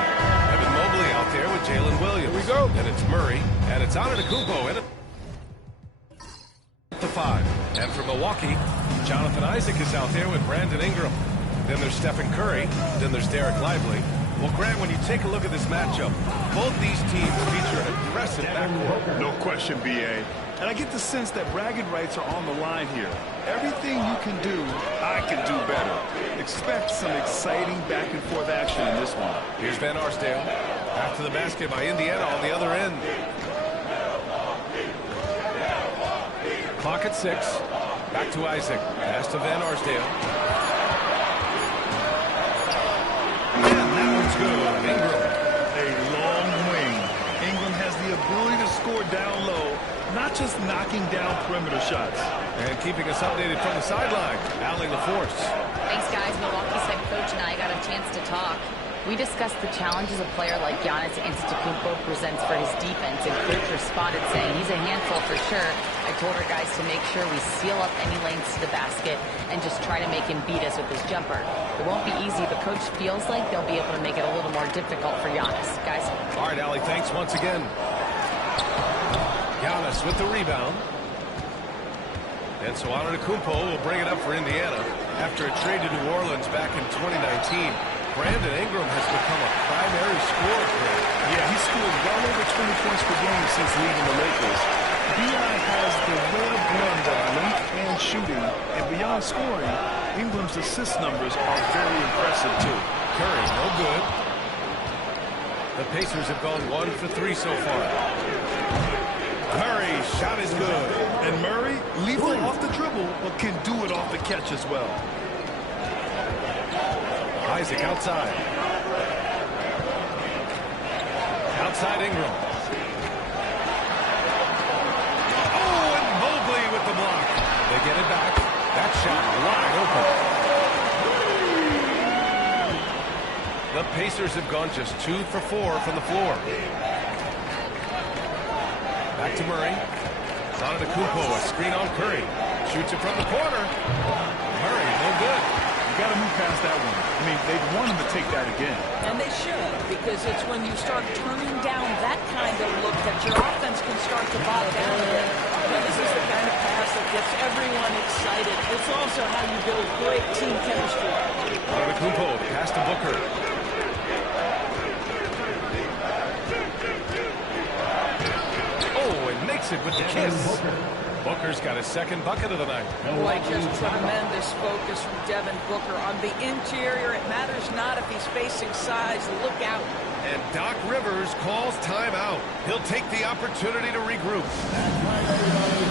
Evan Mobley out there with Jalen Williams. Here we go. And it's Murray. And it's Antetokounmpo in it. The 5. And for Milwaukee, Jonathan Isaac is out there with Brandon Ingram. Then there's Stephen Curry. Then there's Derek Lively. Well, Grant, when you take a look at this matchup, both these teams feature an impressive backcourt. No question, B.A. And I get the sense that bragging rights are on the line here. Everything you can do, I can do better. Expect some exciting back-and-forth action in this one. Here's Van Arsdale. After the basket by Indiana on the other end. Clock at 6. Back to Isaac. Pass to Van Arsdale. And that one's good. Ingram. A long wing. Ingram has the ability to score down low, not just knocking down perimeter shots. And keeping us updated from the sideline, Allie LaForce. Thanks, guys. Milwaukee's head coach and I got a chance to talk. We discussed the challenges a player like Giannis Antetokounmpo presents for his defense, and Coach responded saying he's a handful for sure. I told our guys to make sure we seal up any lanes to the basket and just try to make him beat us with his jumper. It won't be easy, but Coach feels like they'll be able to make it a little more difficult for Giannis. Guys? All right, Allie, thanks once again. Giannis with the rebound. And so Antetokounmpo will bring it up for Indiana. After a trade to New Orleans back in 2019, Brandon Ingram has become a primary scorer. Yeah, he scored well over 20 points per game since leaving the Lakers. B.I. has the rare blend of length and shooting, and beyond scoring, Ingram's assist numbers are very impressive too. Curry, no good. The Pacers have gone 1 for 3 so far. Murray's shot is good. And Murray, lethal off the dribble, but can do it off the catch as well. Isaac outside. Outside Ingram. Oh, and Mobley with the block. They get it back. That shot wide open. The Pacers have gone just 2 for 4 from the floor. Back to Murray. Antetokounmpo, a screen on Curry. Shoots it from the corner. Murray, no good. You got to move past that one. I mean, they've wanted to take that again. And they should, because it's when you start turning down that kind of look that your offense can start to bog down a bit. This is the kind of pass that gets everyone excited. It's also how you build great team chemistry. Antetokounmpo, pass to Booker. Oh, and makes it with the kiss. Booker's got his second bucket of the night. Boy, just tremendous focus from Devin Booker. On the interior, it matters not if he's facing size. Look out. And Doc Rivers calls timeout. He'll take the opportunity to regroup. That's right, everybody.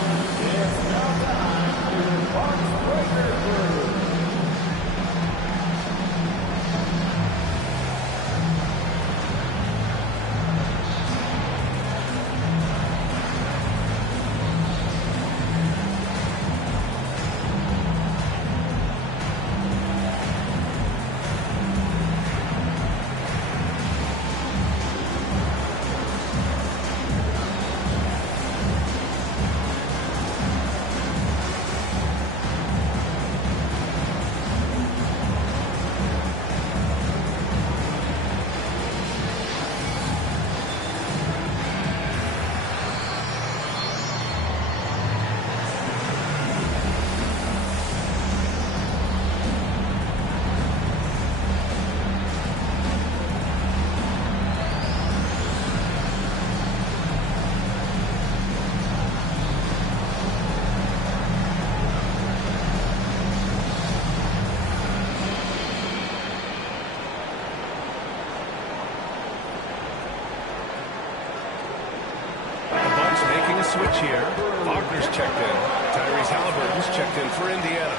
It's now time to Bucks Breaker Crew. Switch here. Wagner's checked in. Tyrese Halliburton's checked in for Indiana.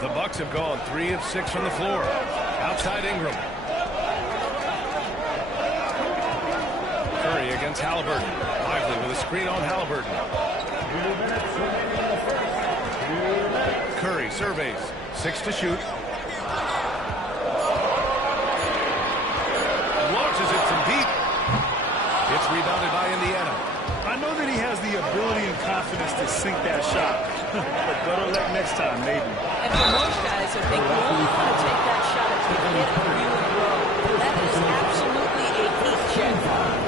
The Bucks have gone 3 of 6 from the floor. Outside Ingram. Curry against Halliburton. Lively with a screen on Halliburton. Curry surveys. 6 to shoot. Launches it from deep. It's rebounded by Indiana. I know that he has the ability and confidence to sink that shot. But better luck next time, maybe. And for most guys, I think you only want to take that shot if you hit it for you and grow. That is absolutely a heat check.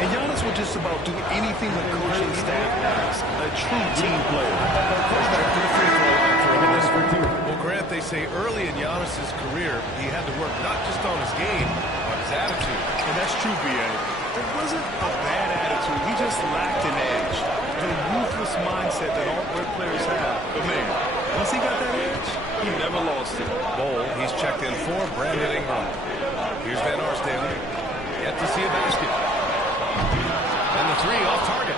And Giannis will just about do anything the coaching staff asks. A true team player. First trip to the free throw line for him in this one. Well, Grant, they say early in Giannis' career, he had to work not just on his game, but his attitude. And that's true, B.A. It wasn't a bad attitude. He just lacked an edge. The ruthless mindset that all great players have. But man, once he got that edge, he never lost it. Bol, he's checked in for Brandon Ingram. Here's Van Arsdale. Yet to see a basket. And the 3 off target.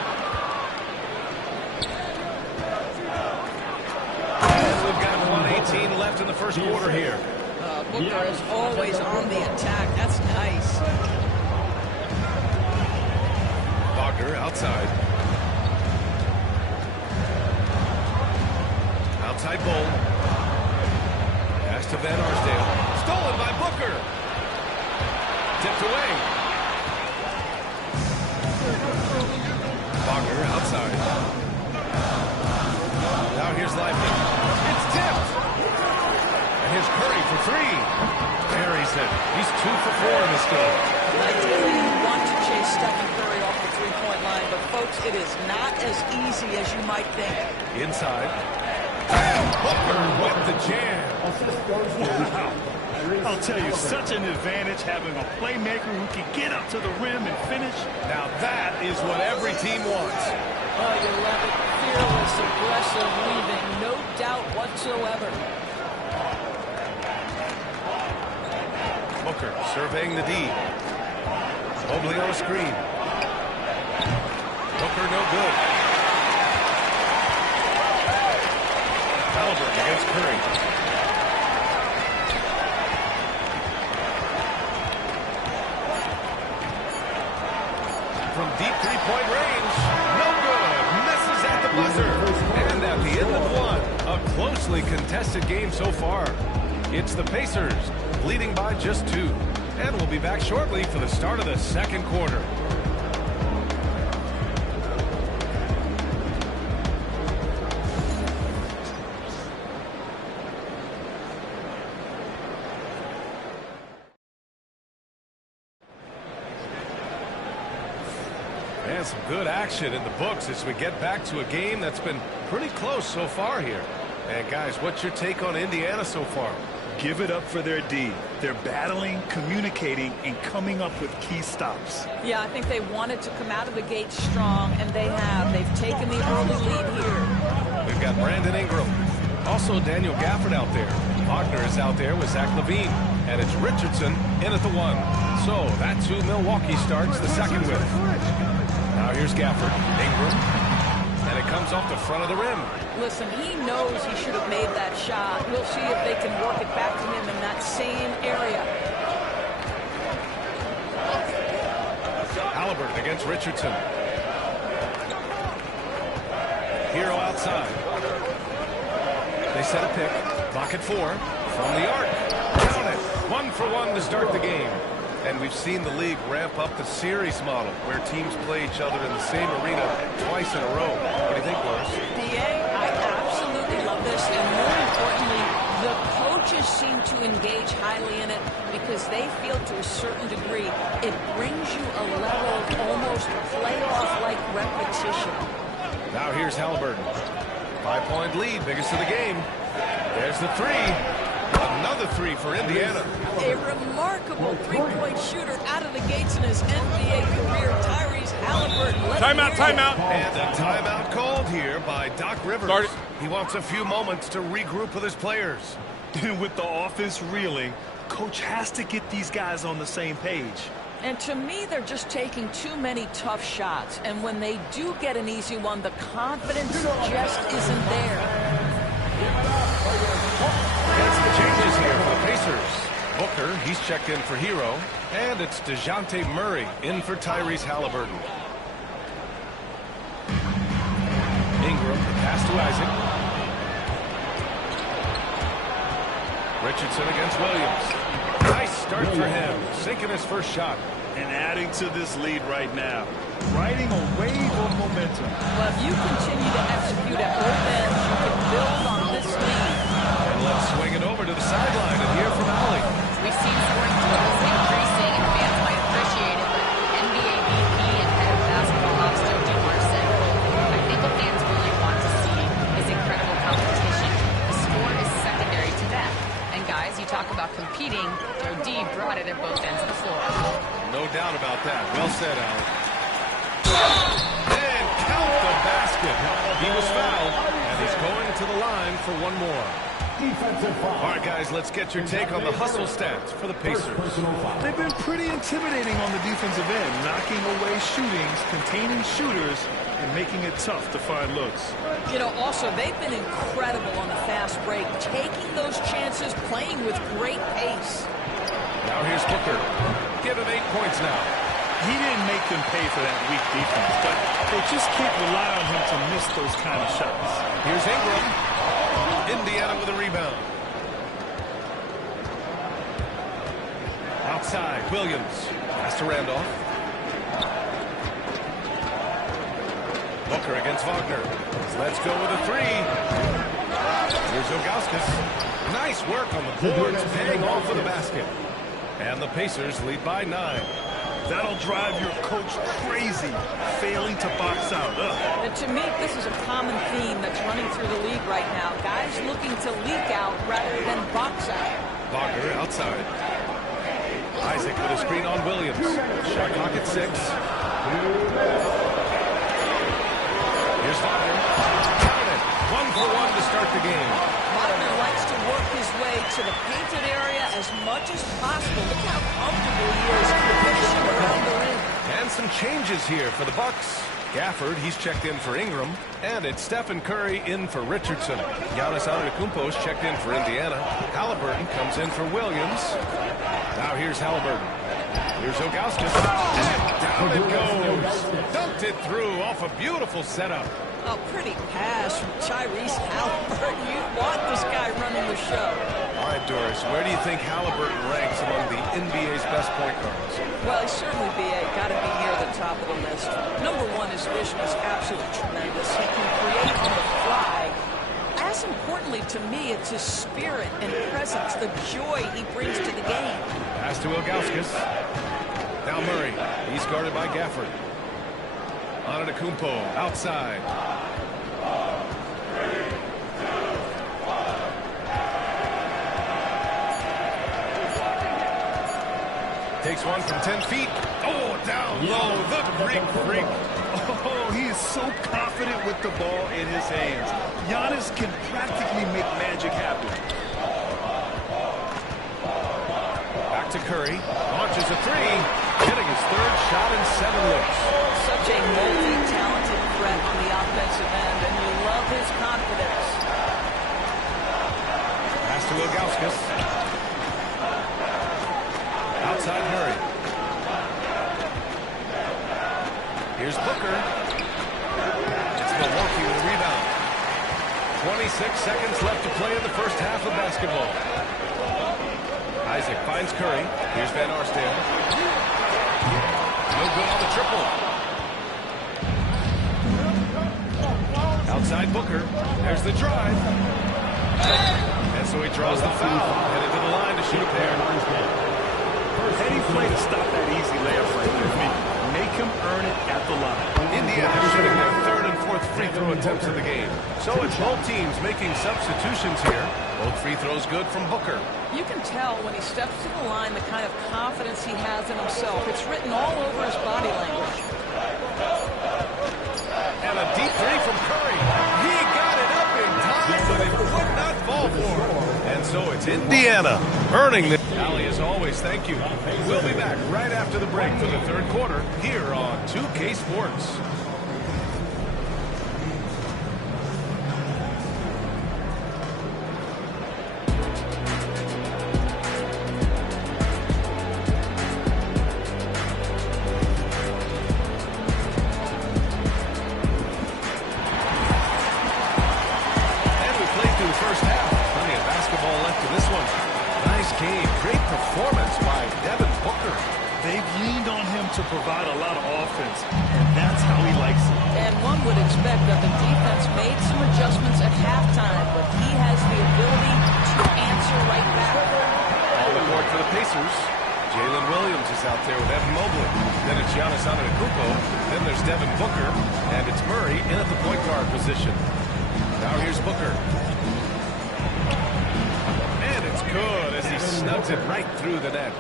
And we've got 1:18 left in the first quarter here. Booker is always on the attack. That's nice. Wagner outside. Outside Bol. Pass to Van Arsdale. Stolen by Booker. Tipped away. Wagner outside. Now here's Lively. It's tipped. And here's Curry for 3. Buries it. He's 2 for 4 in this game. Ideally, you want to chase Stephen Curry off the three-point line, but folks, it is not as easy as you might think. Inside. And Booker with the jam. Assist goes to I'll tell you, such an advantage having a playmaker who can get up to the rim and finish. Now that is what every team wants. Oh, you love it. Fearless, aggressive, leaving. No doubt whatsoever. Booker surveying the D. Mobley on a screen. Booker no good. Halliburton against Curry. From deep three-point range. No good. Misses at the buzzer. And at the end of one, a closely contested game so far. It's the Pacers leading by just 2. And we'll be back shortly for the start of the second quarter. And some good action in the books as we get back to a game that's been pretty close so far here. And guys, what's your take on Indiana so far? Give it up for their D. They're battling, communicating, and coming up with key stops. Yeah, I think they wanted to come out of the gate strong, and they have. They've taken the early lead here. We've got Brandon Ingram. Also Daniel Gafford out there. Wagner is out there with Zach LaVine. And it's Richardson in at the 1. So that's who Milwaukee starts the second with. Now here's Gafford. Ingram. And it comes off the front of the rim. Listen, he knows he should have made that shot. We'll see if they can work it back to him in that same area. Halliburton against Richardson. Hero outside. They set a pick. Clock at 4. From the arc. Count it. 1 for 1 to start the game. And we've seen the league ramp up the series model where teams play each other in the same arena twice in a row. What do you think, Lois? DA, I absolutely love this. And more importantly, the coaches seem to engage highly in it because they feel to a certain degree it brings you a level of almost playoff-like repetition. Now here's Halliburton. 5-point lead, biggest of the game. There's the 3. Another 3 for Indiana. A remarkable three-point shooter out of the gates in his NBA career, Tyrese Halliburton. Timeout. And a timeout called here by Doc Rivers. He wants a few moments to regroup with his players. With the offense reeling, coach has to get these guys on the same page. And to me, they're just taking too many tough shots. And when they do get an easy one, the confidence just isn't there. That's the changes here for the Pacers. Booker, he's checked in for Hero. And it's DeJounte Murray in for Tyrese Halliburton. Ingram, the pass to Isaac. Richardson against Williams. Nice start for him, sinking his first shot. And adding to this lead right now. Riding a wave of momentum. Well, if you continue to execute at both ends, you can build on this lead. And let's swing it over to the sideline and hear from Allie. We've seen scoring totals increasing, and fans might appreciate it, but NBA VP and head of basketball ops Joe said, I think what fans really want to see is incredible competition. The score is secondary to that. And guys, you talk about competing, Joe D brought it at both ends of the floor. No doubt about that. Well said, Allie. And count the basket. He was fouled, and he's going to the line for one more. All right, guys, let's get your take on the hustle stats for the Pacers. They've been pretty intimidating on the defensive end, knocking away shootings, containing shooters, and making it tough to find looks. You know, also, they've been incredible on the fast break, taking those chances, playing with great pace. Now here's Booker. Give him 8 points now. He didn't make them pay for that weak defense, but they just can't rely on him to miss those kind of shots. Here's Ingram. Indiana with a rebound. Outside, Williams. Pass to Randolph. Booker against Wagner. Let's go with a 3. Here's Ilgauskas. Nice work on the boards, paying off for the basket. And the Pacers lead by 9. That'll drive your coach crazy, failing to box out. And to me, this is a common theme that's running through the league right now. Guys looking to leak out rather than box out. Wagner outside. Isaac with a screen on Williams. Shot clock at 6. Here's Wagner. Count it. 1 for 1 to start the game. Wagner likes to work his way to the painted area as much as possible. Look how comfortable he is finishing around the rim. And some changes here for the Bucks. Gafford, he's checked in for Ingram. And it's Stephen Curry in for Richardson. Giannis Antetokounmpo's checked in for Indiana. Halliburton comes in for Williams. Now here's Halliburton. Here's Ilgauskas. And down it goes. Dunked it through off a beautiful setup. A pretty pass from Tyrese Halliburton. You want this guy running the show. All right, Doris, where do you think Halliburton ranks among the NBA's best point guards? Well, he's certainly got to be near the top of the list. Number one, his vision is absolutely tremendous. He can create on the fly. As importantly to me, it's his spirit and presence, the joy he brings to the game. Pass to Ilgauskas. Now Murray. He's guarded by Gafford. Antetokounmpo outside. Takes one from 10 feet. Oh, down low. The Greek freak. Oh, he is so confident with the ball in his hands. Giannis can practically make magic happen. Back to Curry. Launches a 3. Hitting his third shot in 7 looks. Such a multi-talented threat on the offensive end, and you love his confidence. Pass to Ilgauskas. Outside Murray. Here's Booker. It's Milwaukee with a rebound. 26 seconds left to play in the first half of basketball. Isaac finds Curry. Here's Van Arsdale. No good on the triple. Outside Booker. There's the drive. And so he draws the foul. Headed to the line to shoot a pair. Heady play to stop that easy layup right there. Make him earn it at the line. Indiana shooting their third and fourth free throw attempts of the game. So it's both teams making substitutions here. Both free throws good from Booker. You can tell when he steps to the line the kind of confidence he has in himself. It's written all over his body language. And a deep 3 from Curry. He got it up in time, but it would not fall for him. And so it's Indiana earning the... Ali, as always, thank you. We'll be back right after the break for the third quarter here on 2K Sports. To provide a lot of offense, and that's how he likes it. And one would expect that the defense made some adjustments at halftime, but he has the ability to answer right back. On the court for the Pacers, Jalen Williams is out there with Evan Mobley. Then it's Giannis Antetokounmpo. Then there's Devin Booker, and it's Murray in at the point guard position. Now here's Booker. And it's good as he snugs it right through the net.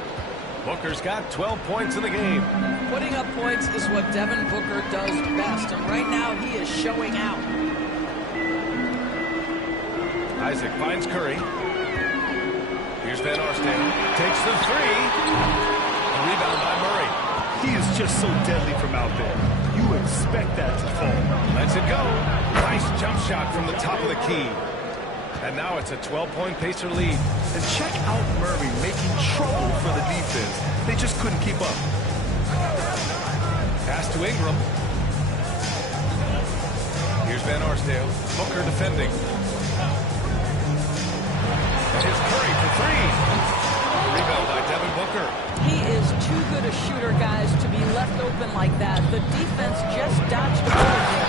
Booker's got 12 points in the game. Putting up points is what Devin Booker does best, and right now he is showing out. Isaac finds Curry. Here's Van Arsdale. Takes the 3. A rebound by Murray. He is just so deadly from out there. You expect that to fall. Lets it go. Nice jump shot from the top of the key. And now it's a 12-point Pacer lead. And check out Murray making trouble for the defense. They just couldn't keep up. Pass to Ingram. Here's Van Arsdale. Booker defending. And here's Curry for 3. Rebound by Devin Booker. He is too good a shooter, guys, to be left open like that. The defense just dodged a bullet here.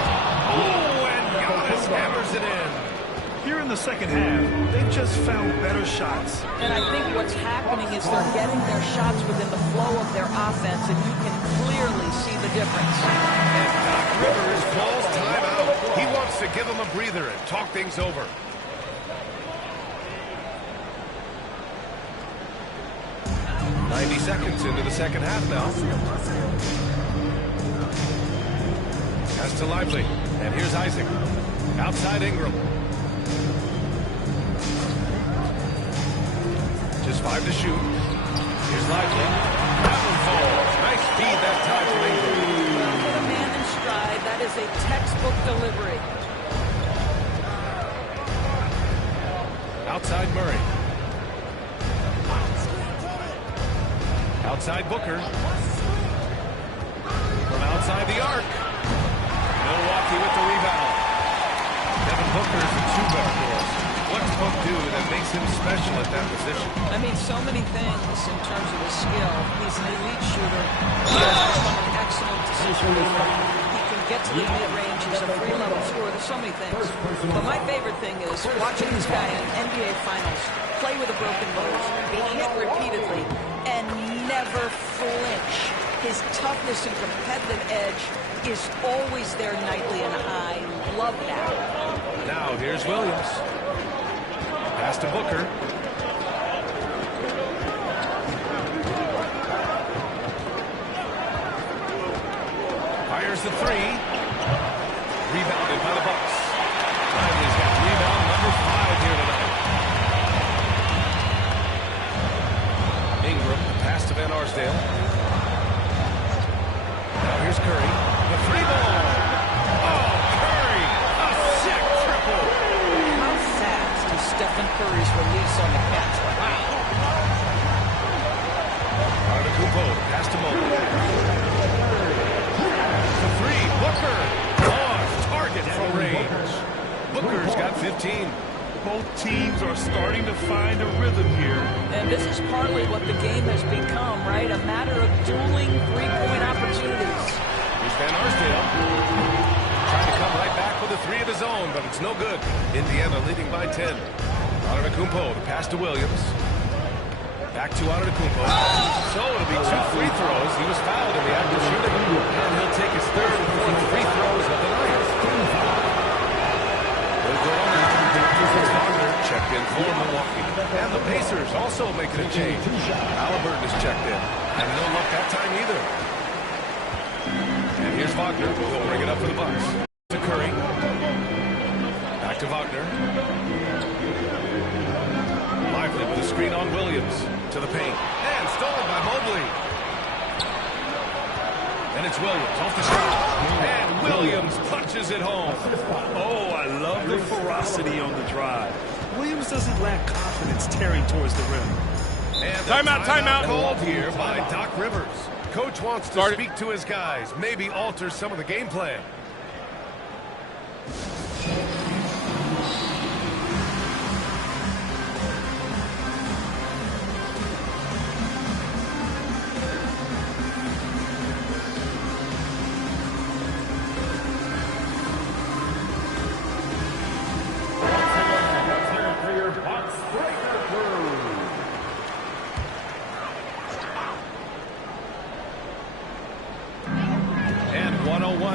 Oh, and Giannis hammers it in. Here in the second half, they've just found better shots. And I think what's happening is they're getting their shots within the flow of their offense, and you can clearly see the difference. And Doc Rivers calls timeout. He wants to give them a breather and talk things over. 90 seconds into the second half now. Pass to Lively. And here's Isaac. Outside Ingram. Just 5 to shoot. Here's Lively. That one falls. Nice feed that time from Ingram. Put a man in stride. That is a textbook delivery. Outside Murray. Outside Booker. From outside the arc. Milwaukee with the rebound. Devin Booker is a two-guard for us. What's Book do that makes him special at that position? I mean, so many things in terms of his skill. He's an elite shooter. He has become an excellent decision maker. He can get to the mid-range. He's a free-level scorer. There's so many things. But my favorite thing is watching this guy in NBA Finals play with a broken nose, be hit repeatedly, and never flinch. His toughness and competitive edge is always there nightly, and I love that. Now here's Williams. Pass to Booker. Fires the three. Rebounded by the Bucks. Lively's got rebound number 5 here tonight. Ingram, pass to Van Arsdale. Now here's Curry. The free ball. Oh, Curry! A sick triple. How fast is Stephen Curry's release on the catch? Wow. Antetokounmpo, pass to Mobley. The three, Booker. Off target from range. Booker's got 15. Both teams are starting to find a rhythm here. And this is partly what the game has become, right? A matter of dueling three-point opportunities. Here's Van Arsdale. Trying to come right back with a 3 of his own, but it's no good. Indiana leading by 10. Antetokounmpo, the pass to Williams. Back to Antetokounmpo. So it'll be 2 free throws. He was fouled in the act of shooting. And he'll take his 3rd and 4th free throws of the night. They'll go on now. Wagner checked in for Milwaukee. And the Pacers also making a change. Halliburton is checked in. And no luck that time either. And here's Wagner. He'll bring it up for the Bucks. To Curry. Back to Wagner. Lively with a screen on Williams. To the paint. And stolen by Mobley. And it's Williams off the shot. And Williams punches it home. Oh, I love the ferocity on the drive. Williams doesn't lack confidence tearing towards the rim. And timeout called here by Doc Rivers. Coach wants to speak to his guys, maybe alter some of the game plan.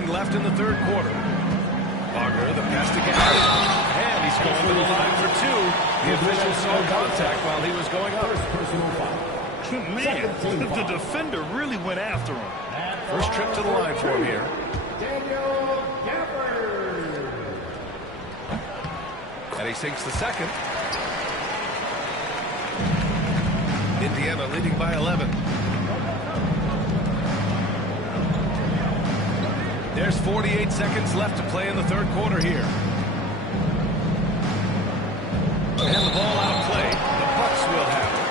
Left in the 3rd quarter. Wagner, the pass to Gaffney. And he's going to the line for 2. The official saw contact while he was going up. Man, the defender really went after him. First trip to the line for him here. And he sinks the 2nd. Indiana leading by 11. There's 48 seconds left to play in the 3rd quarter here. And the ball out of play. The Bucks will have it.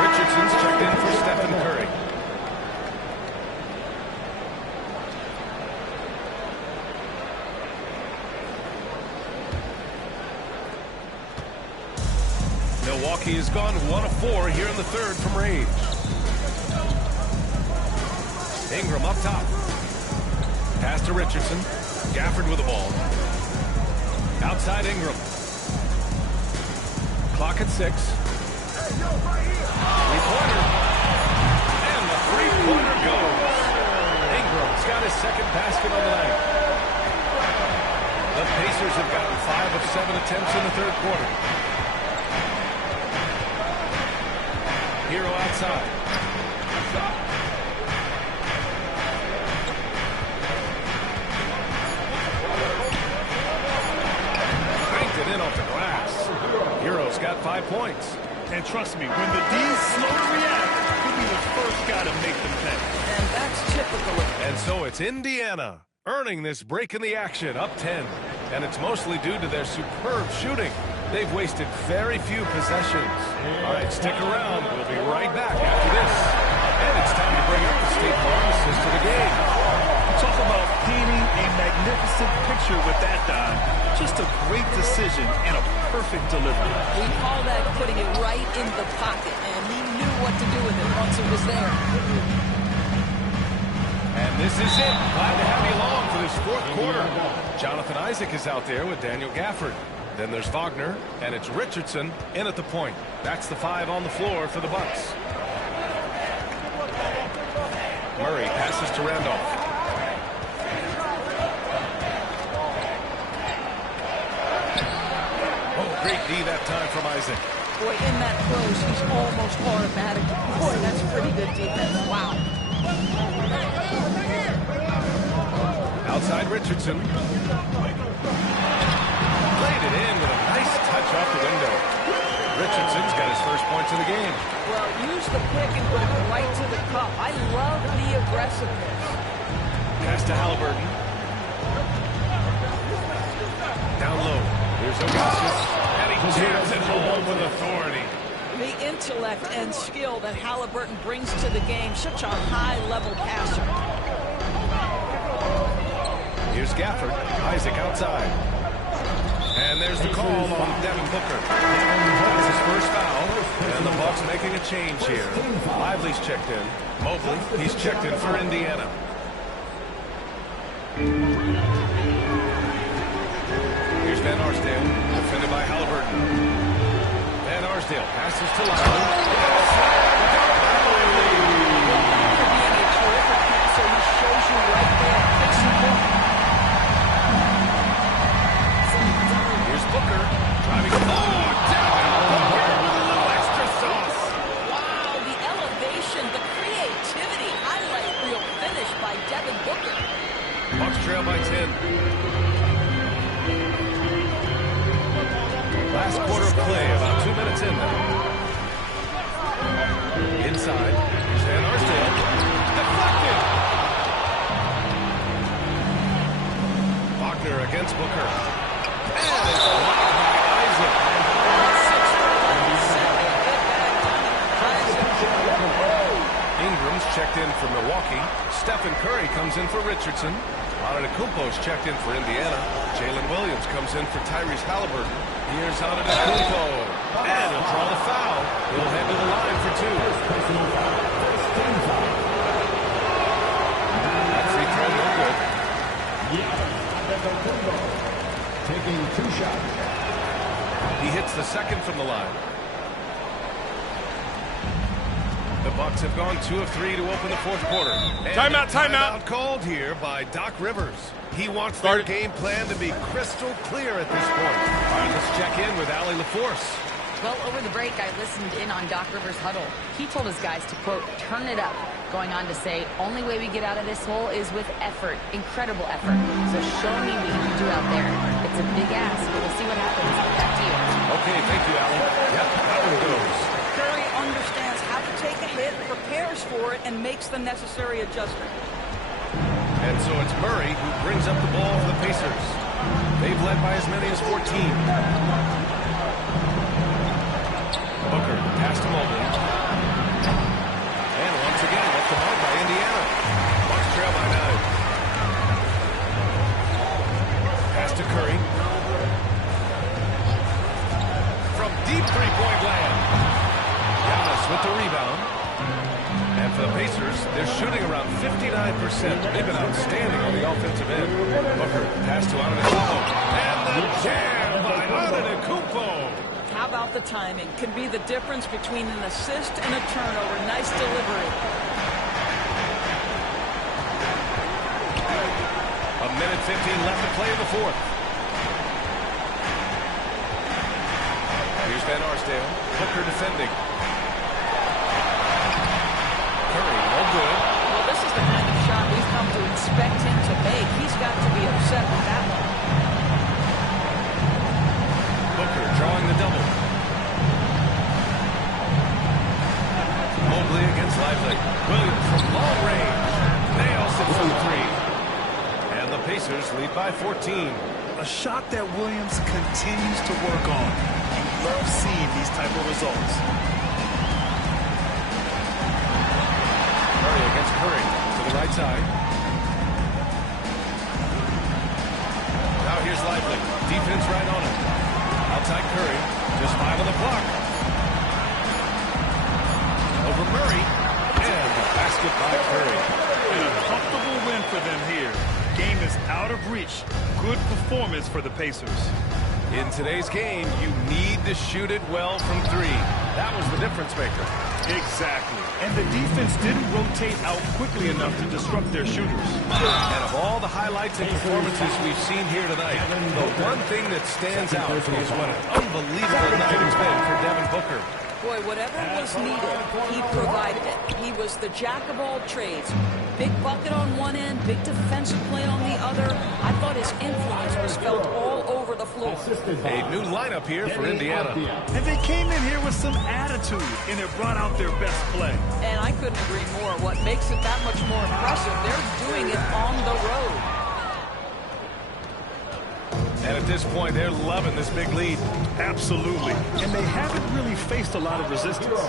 Richardson's checked in for Stephen Curry. Milwaukee has gone 1 of 4 here in the 3rd from range. Ingram up top. Pass to Richardson. Gafford with the ball. Outside Ingram. Clock at 6. Three-pointer. And the three-pointer goes. Ingram's got his 2nd basket on the night. The Pacers have gotten 5 of 7 attempts in the 3rd quarter. Hero outside. Cranked it in off the glass. Hero's got 5 points. And trust me, when the D's slow to react, he'll be the first guy to make them pay. And that's typical of... And so it's Indiana earning this break in the action, up 10. And it's mostly due to their superb shooting. They've wasted very few possessions. All right, stick around. We'll be right back after this. And it's time to bring up the state pharmacist to the game. Talk about painting a magnificent picture with that, Don. Just a great decision and a perfect delivery. We call that putting it right in the pocket, and he knew what to do with it once it was there. And this is it. Glad to have you along for this fourth quarter. Jonathan Isaac is out there with Daniel Gafford. Then there's Wagner, and it's Richardson in at the point. That's the 5 on the floor for the Bucks. Murray passes to Randolph. Oh, great D that time from Isaac. Boy, in that close, he's almost automatic. Boy, that's pretty good defense. Wow. Outside Richardson. Played it in with a nice touch off the window. Richardson's got his first points of the game. Well, use the pick and put it right to the cup. I love the aggressiveness. Pass to Halliburton. Down low. Here's Augustus. And he jams it home with authority. The intellect and skill that Halliburton brings to the game. Such a high-level passer. Here's Gafford. Isaac outside. And there's the call on Devin Booker. That's his first foul. And the Bucks making a change here. Lively's checked in. Mobley, he's checked in for Indiana. Here's Van Arsdale, defended by Halliburton. Van Arsdale passes to Lively. Being a terrific passer, he shows you right there. Fix the ball. Booker driving forward. Booker with a little extra sauce. Wow, the elevation, the creativity, highlight reel finish by Devin Booker. Bucks trail by 10. Last quarter of play, about 2 minutes in now. Inside, here's Van Arsdale. Deflected. Wagner against Booker. And it's blocked by Isaac. Ingram's checked in for Milwaukee. Stephen Curry comes in for Richardson. Antetokounmpo's checked in for Indiana. Jalen Williams comes in for Tyrese Halliburton. Here's Antetokounmpo. And he'll draw the foul. He'll head to the line for 2. That free throw no good. Taking 2 shots. He hits the second from the line. The Bucks have gone 2 of 3 to open the fourth quarter. Timeout called here by Doc Rivers. He wants their game plan to be crystal clear at this point. All right, let's check in with Allie LaForce. Well, over the break, I listened in on Doc Rivers' huddle. He told his guys to, quote, turn it up, going on to say, only way we get out of this hole is with effort, incredible effort. So show me what you can do out there. It's a big ask, but we'll see what happens. Back to you. Okay, thank you, Allie. Yep, that one goes. Curry understands how to take a hit, prepares for it, and makes the necessary adjustment. And so it's Murray who brings up the ball for the Pacers. They've led by as many as 14. Booker, pass to Mobley. And once again, left the ball by Indiana. Bucks trail by 9. Pass to Curry. From deep three-point land. Giannis with the rebound. And for the Pacers, they're shooting around 59%. They've been outstanding on the offensive end. Booker, pass to Antetokounmpo. And the jam by Antetokounmpo. How about the timing? Can be the difference between an assist and a turnover. Nice delivery. A minute 15 left to play in the fourth. Here's Van Arsdale. Booker defending. Pacers lead by 14. A shot that Williams continues to work on. You love seeing these type of results. Murray against Curry to the right side. Now here's Lively. Defense right on him. Outside Curry. Just 5 on the clock. Over Murray. And the basket by Curry. And a comfortable win for them here. Game is out of reach. Good performance for the Pacers. In today's game, you need to shoot it well from 3. That was the difference maker. Exactly. And the defense didn't rotate out quickly enough to disrupt their shooters. And of all the highlights and performances we've seen here tonight, the one thing that stands out is what an unbelievable night it's been for Devin Booker. Boy, whatever was needed, he provided it. He was the jack of all trades. Big bucket on one end, big defensive play on the other. I thought his influence was felt all over the floor. A new lineup here for Indiana. And they came in here with some attitude, and it brought out their best play. And I couldn't agree more. What makes it that much more impressive, they're doing it on the road. And at this point, they're loving this big lead. Absolutely. And they haven't really faced a lot of resistance.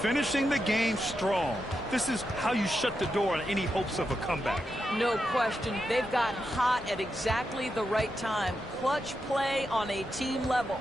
Finishing the game strong. This is how you shut the door on any hopes of a comeback. No question. They've gotten hot at exactly the right time. Clutch play on a team level.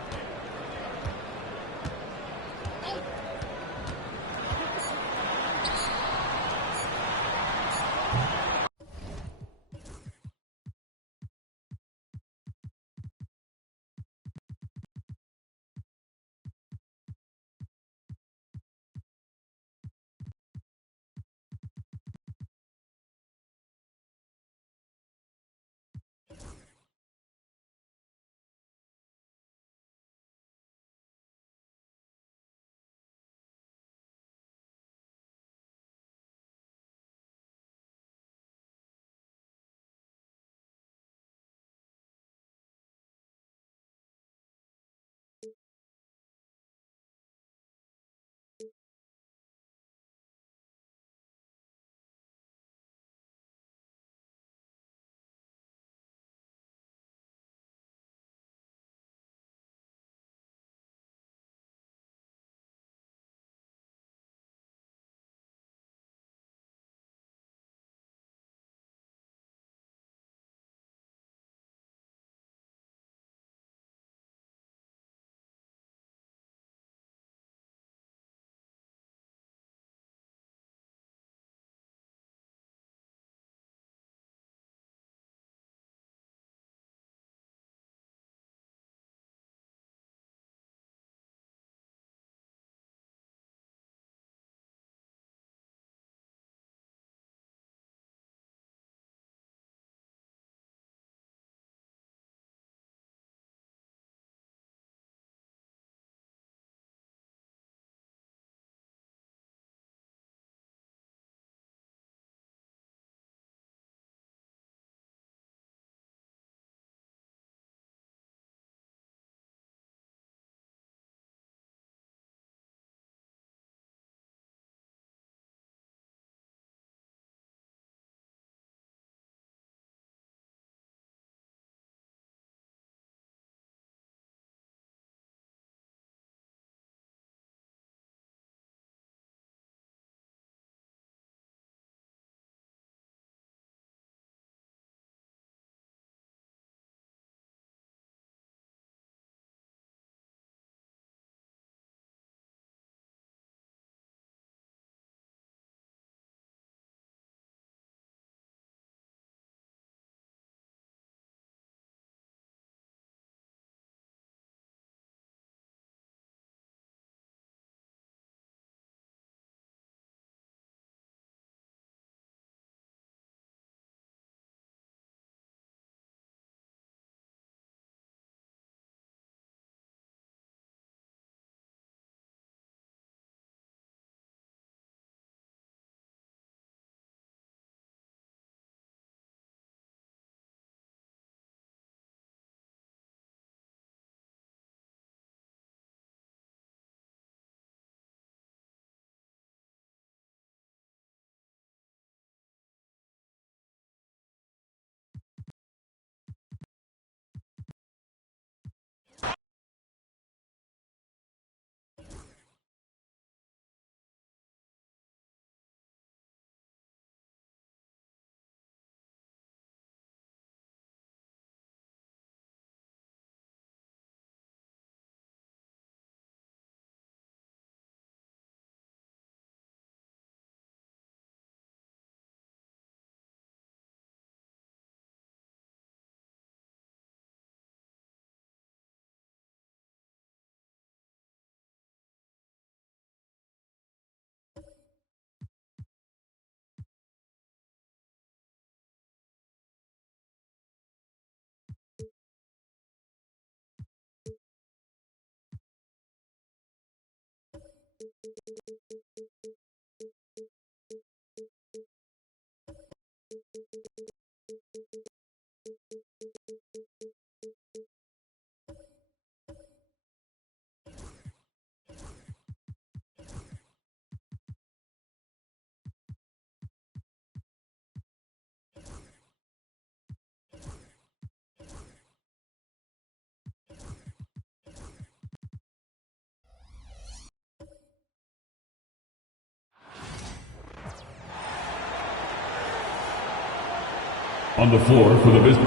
On the floor for the business.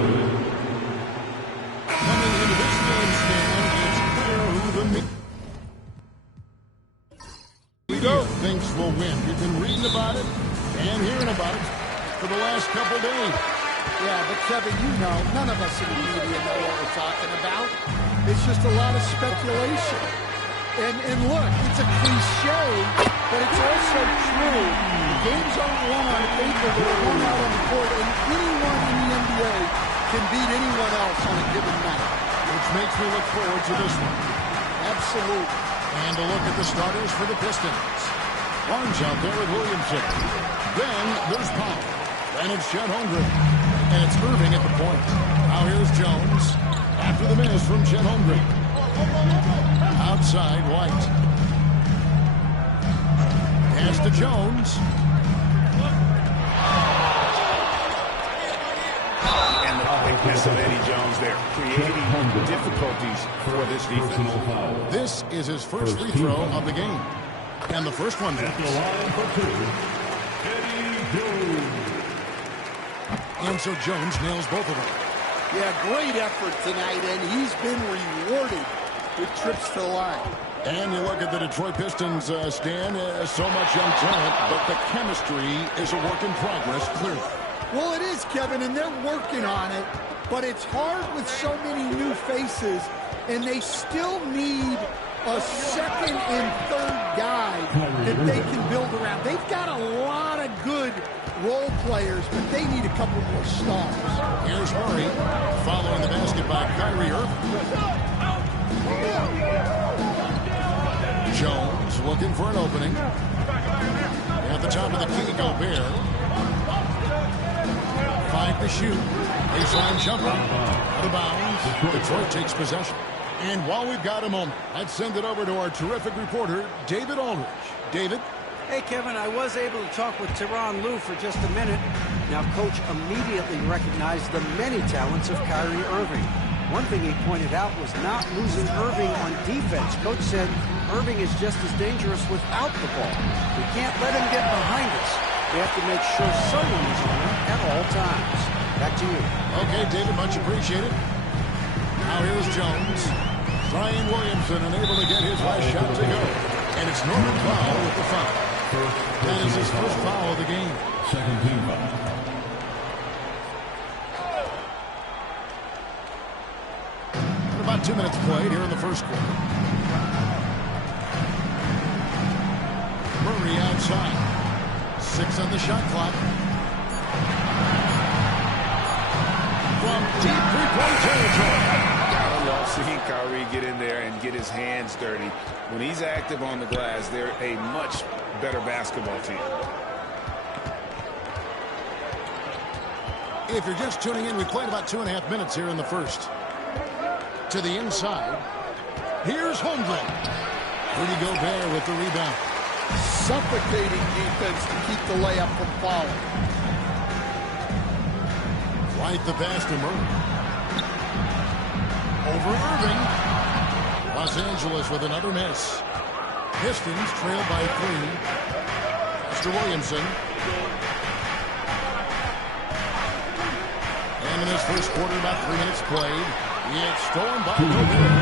Coming into this game, Stan, it's clear who the media thinks will win. We've been reading about it and hearing about it for the last couple days. Yeah, but Kevin, you know, none of us in the media know what we're talking about. It's just a lot of speculation. And look, it's a cliche, but it's also true. The games aren't won on paper, they're won out on the court, and anyone in the NBA can beat anyone else on a given night. Which makes me look forward to this one. Absolutely. And a look at the starters for the Pistons. Barnes out there with Williamson. Then there's Powell. And it's Chet Holmgren. And it's Irving at the point. Now here's Jones. After the miss from Chet Holmgren. Outside, White. Pass to Jones. And the quickness of Eddie Jones there, creating difficulties for this defense. This is his first free throw of the game. And the first one goes. And so Jones nails both of them. Yeah, great effort tonight, and he's been rewarded with trips to the line. And you look at the Detroit Pistons, Stan, so much young talent, but the chemistry is a work in progress, clearly. Well, it is, Kevin, and they're working on it, but it's hard with so many new faces, and they still need a second and third guy that they can build around. They've got a lot of good role players, but they need a couple more stars. Here's Murray, following the basket by Kyrie Irving. Jones looking for an opening. At the top of the key, Gobert. 5 to shoot. Baseline jumper. Out of bounds. Detroit takes possession. And while we've got a moment, let's send it over to our terrific reporter, David Aldridge. David? Hey, Kevin, I was able to talk with Tyronn Lue for just a minute. Now, Coach immediately recognized the many talents of Kyrie Irving. One thing he pointed out was not losing Irving on defense. Coach said Irving is just as dangerous without the ball. We can't let him get behind us. We have to make sure someone is on him at all times. Back to you. Okay, David, much appreciated. Now here's Jones. Zion Williamson unable to get his last shot to go. And it's Norman Powell with the foul. That is his first foul of the game. Second team foul. About 2 minutes played here in the first quarter. Murray outside. 6 on the shot clock. From deep three-point territory. I love seeing Kyrie get in there and get his hands dirty. When he's active on the glass, they're a much better basketball team. If you're just tuning in, we played about 2.5 minutes here in the first. To the inside. Here's Holmgren. Rudy Gobert with the rebound. Suffocating defense to keep the layup from falling. Right the pass to Murray. Over Irving. Los Angeles with another miss. Pistons trailed by 3. Mr. Williamson. And in this first quarter, about 3 minutes played. It's stolen by Gobert.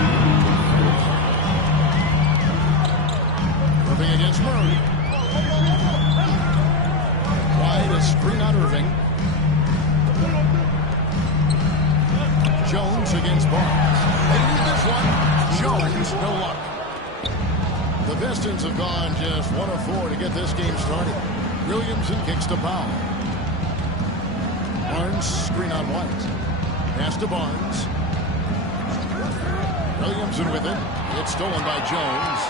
Irving against Murray. Wide, a screen on Irving. Jones against Barnes. They need this one. Jones, no luck. The Pistons have gone just 1 of 4 to get this game started. Williamson kicks to Powell. Barnes, screen on White. Pass to Barnes. Williamson with it. It's stolen by Jones.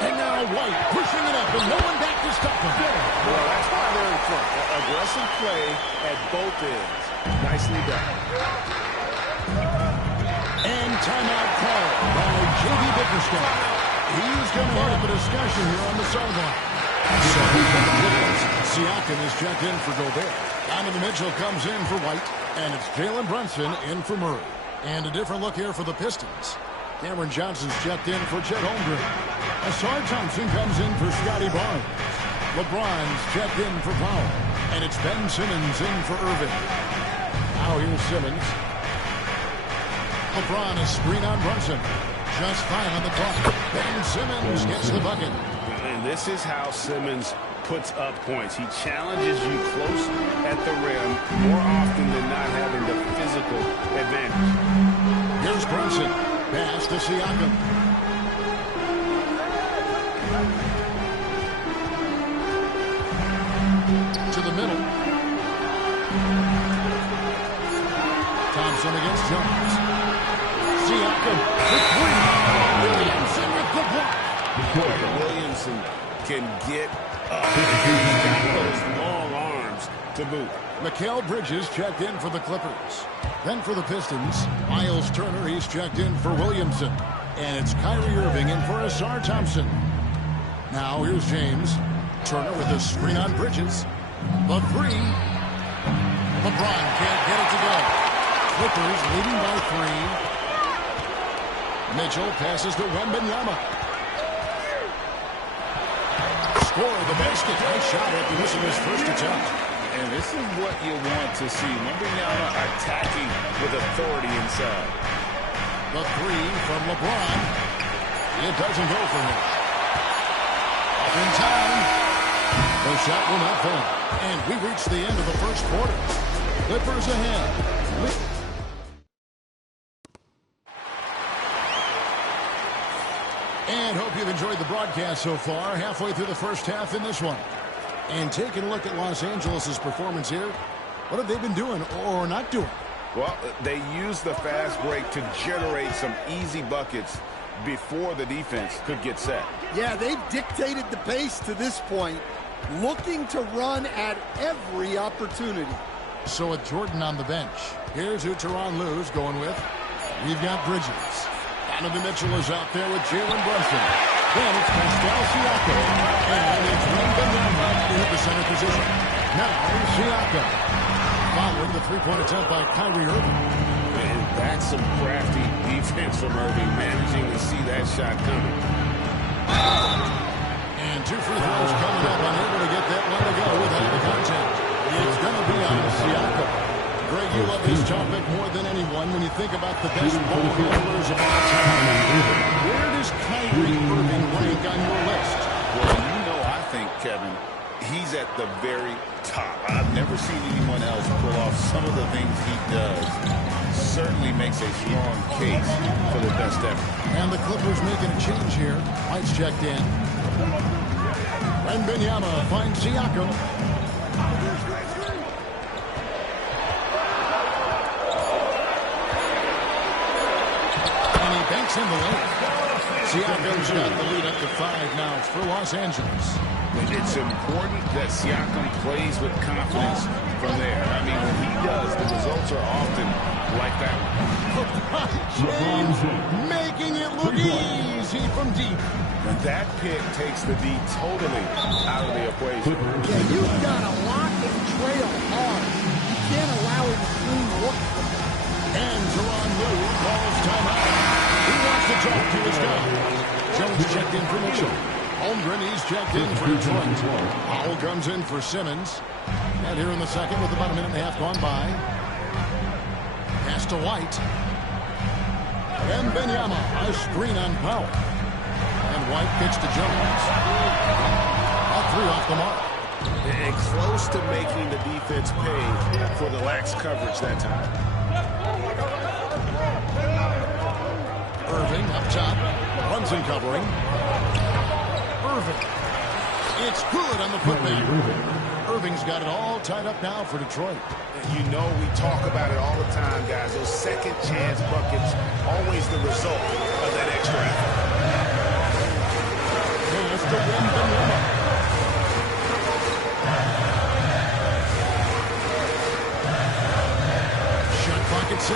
And now White pushing it up, and no one back to stop him. Well, that's why they're front. Aggressive play at both ends. Nicely done. And timeout call by J.D. Bickerstaff. He's going to have a discussion here on the sideline. Siakam is checked in for Gobert. Donovan Mitchell comes in for White. And it's Jalen Brunson in for Murray. And a different look here for the Pistons. Cameron Johnson's checked in for Chet Holmgren. Asar Thompson comes in for Scotty Barnes. LeBron's checked in for Powell. And it's Ben Simmons in for Irving. Now here's Simmons. LeBron is screen on Brunson. Just 5 on the clock. Ben Simmons gets the bucket. And this is how Simmons puts up points. He challenges you close at the rim more often than not, having the physical advantage. Here's Brunson. Pass to Siakam. To the middle. Thompson against Jones. Siakam for 3. Williamson with the block. Williamson can get up. He's got those long arms to boot. Mikal Bridges checked in for the Clippers. Then for the Pistons, Miles Turner, he's checked in for Williamson. And it's Kyrie Irving in for Asar Thompson. Now here's James. Turner with a screen on Bridges. The 3. LeBron can't get it to go. Clippers leading by 3. Mitchell passes to Wembanyama. Score the basket. Nice shot after missing his first attempt. And this is what you want to see. Wembanyama attacking with authority inside. The 3 from LeBron. It doesn't go for him. Up in time. The shot will not fall. And we reach the end of the first quarter. Clippers ahead. And hope you've enjoyed the broadcast so far. Halfway through the first half in this one. And taking a look at Los Angeles' performance here, what have they been doing or not doing? Well, they used the fast break to generate some easy buckets before the defense could get set. Yeah, they've dictated the pace to this point, looking to run at every opportunity. So with Jordan on the bench, here's who Tyronn Lue's going with. We've got Bridges. Donovan Mitchell is out there with Jalen Brunson. Then it's Pascal Siakam. And it's Wembanyama in the center position. Now Siakam. Following the three-point attempt by Kyrie Irving. And that's some crafty defense from Irving, managing to see that shot coming. And 2 free throws coming up, unable to get that one to go without the contact. It's going to be on Siakam. Greg, you love this topic more than anyone when you think about the best ball handlers of all time. Where does Kyrie Irving rank on your list? Well, you know, I think, Kevin, he's at the very top. I've never seen anyone else pull off some of the things he does. Certainly makes a strong case for the best ever. And the Clippers making a change here. White's checked in. Wembanyama finds Siakam. And he banks in the lane. Siakam's got the lead up to 5 now for Los Angeles. It's important that Siakam plays with confidence from there. I mean, when he does, the results are often like that. James making it look easy from deep. And that pick takes the D totally out of the equation. Yeah, you've got to lock and trail hard. You can't allow him to clean look. And Tyronn Lue calls timeout. He wants to talk to his guy. Jones checked in for Mitchell. Holmgren, he's checked in for Detroit. Powell comes in for Simmons. And here in the second with about a minute and a half gone by. Pass to White. Wembanyama, a screen on Powell. And White kicks to Jones. A 3 off the mark. And close to making the defense pay for the lax coverage that time. Irving up top. Brunson covering. Irving. It's good on the putback. Irving's got it all tied up now for Detroit. You know, we talk about it all the time, guys. Those second chance buckets, always the result of that extra effort. 6.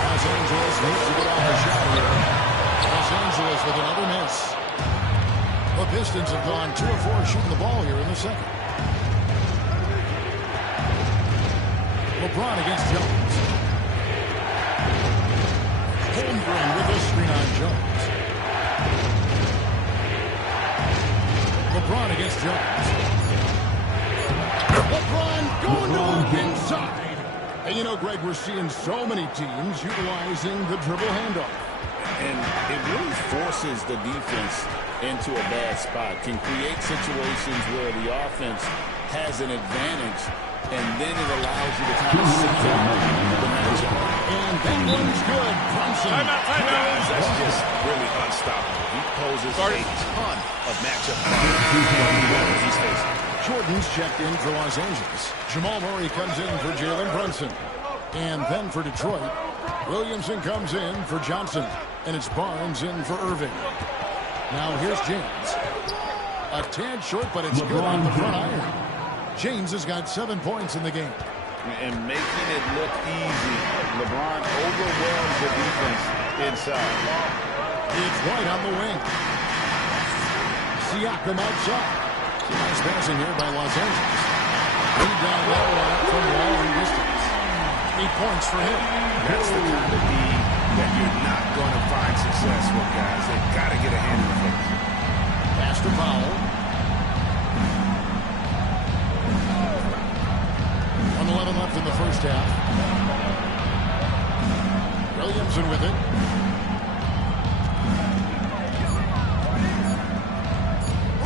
Los Angeles needs to get off a shot here. Los Angeles with another miss. The Pistons have gone 2 of 4 shooting the ball here in the second. LeBron against Jones. Holmgren with a screen on Jones. LeBron against Jones. LeBron going to work inside. And you know, Greg, we're seeing so many teams utilizing the dribble handoff. And it really forces the defense into a bad spot. Can create situations where the offense has an advantage, and then it allows you to kind of sit down the matchup. And that one's good. Brunson. Timeout. That's just really unstoppable. He poses a ton of matchup problems he's facing. Jordan's checked in for Los Angeles. Jamal Murray comes in for Jalen Brunson. And then for Detroit, Williamson comes in for Johnson. And it's Barnes in for Irving. Now here's James. A tad short, but it's good on the front iron. James has got 7 points in the game. And making it look easy. LeBron overwhelms the defense inside. It's White on the wing. Siakam outside. Nice passing here by Los Angeles. Lead down low from long distance. 8 points for him. That's the kind of D that you're not going to find success with, guys. They've got to get a hand in the face. Pass to Powell. 1:11 left in the first half. Williamson with it.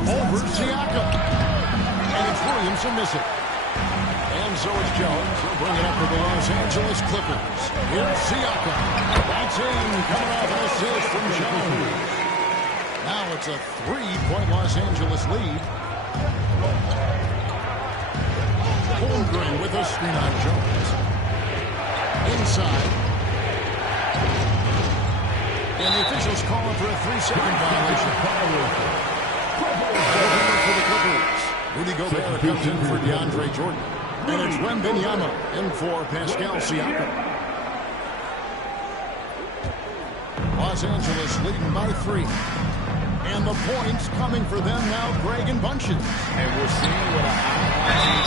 Over Siakam. And it's Williamson missing. And so is Jones. He'll bring it up for the Los Angeles Clippers. Here's Siakam. That's in. Coming off an assist from Jones. Now it's a 3-point Los Angeles lead. Holmgren with a screen on Jones. Inside. And the officials calling for a 3-second violation. For the Clippers. Rudy Gobert comes in for DeAndre Jordan. And it's Wembanyama in for Pascal Siakam. Los Angeles leading by 3. And the points coming for them now, Greg and Bunches. And we're seeing what a high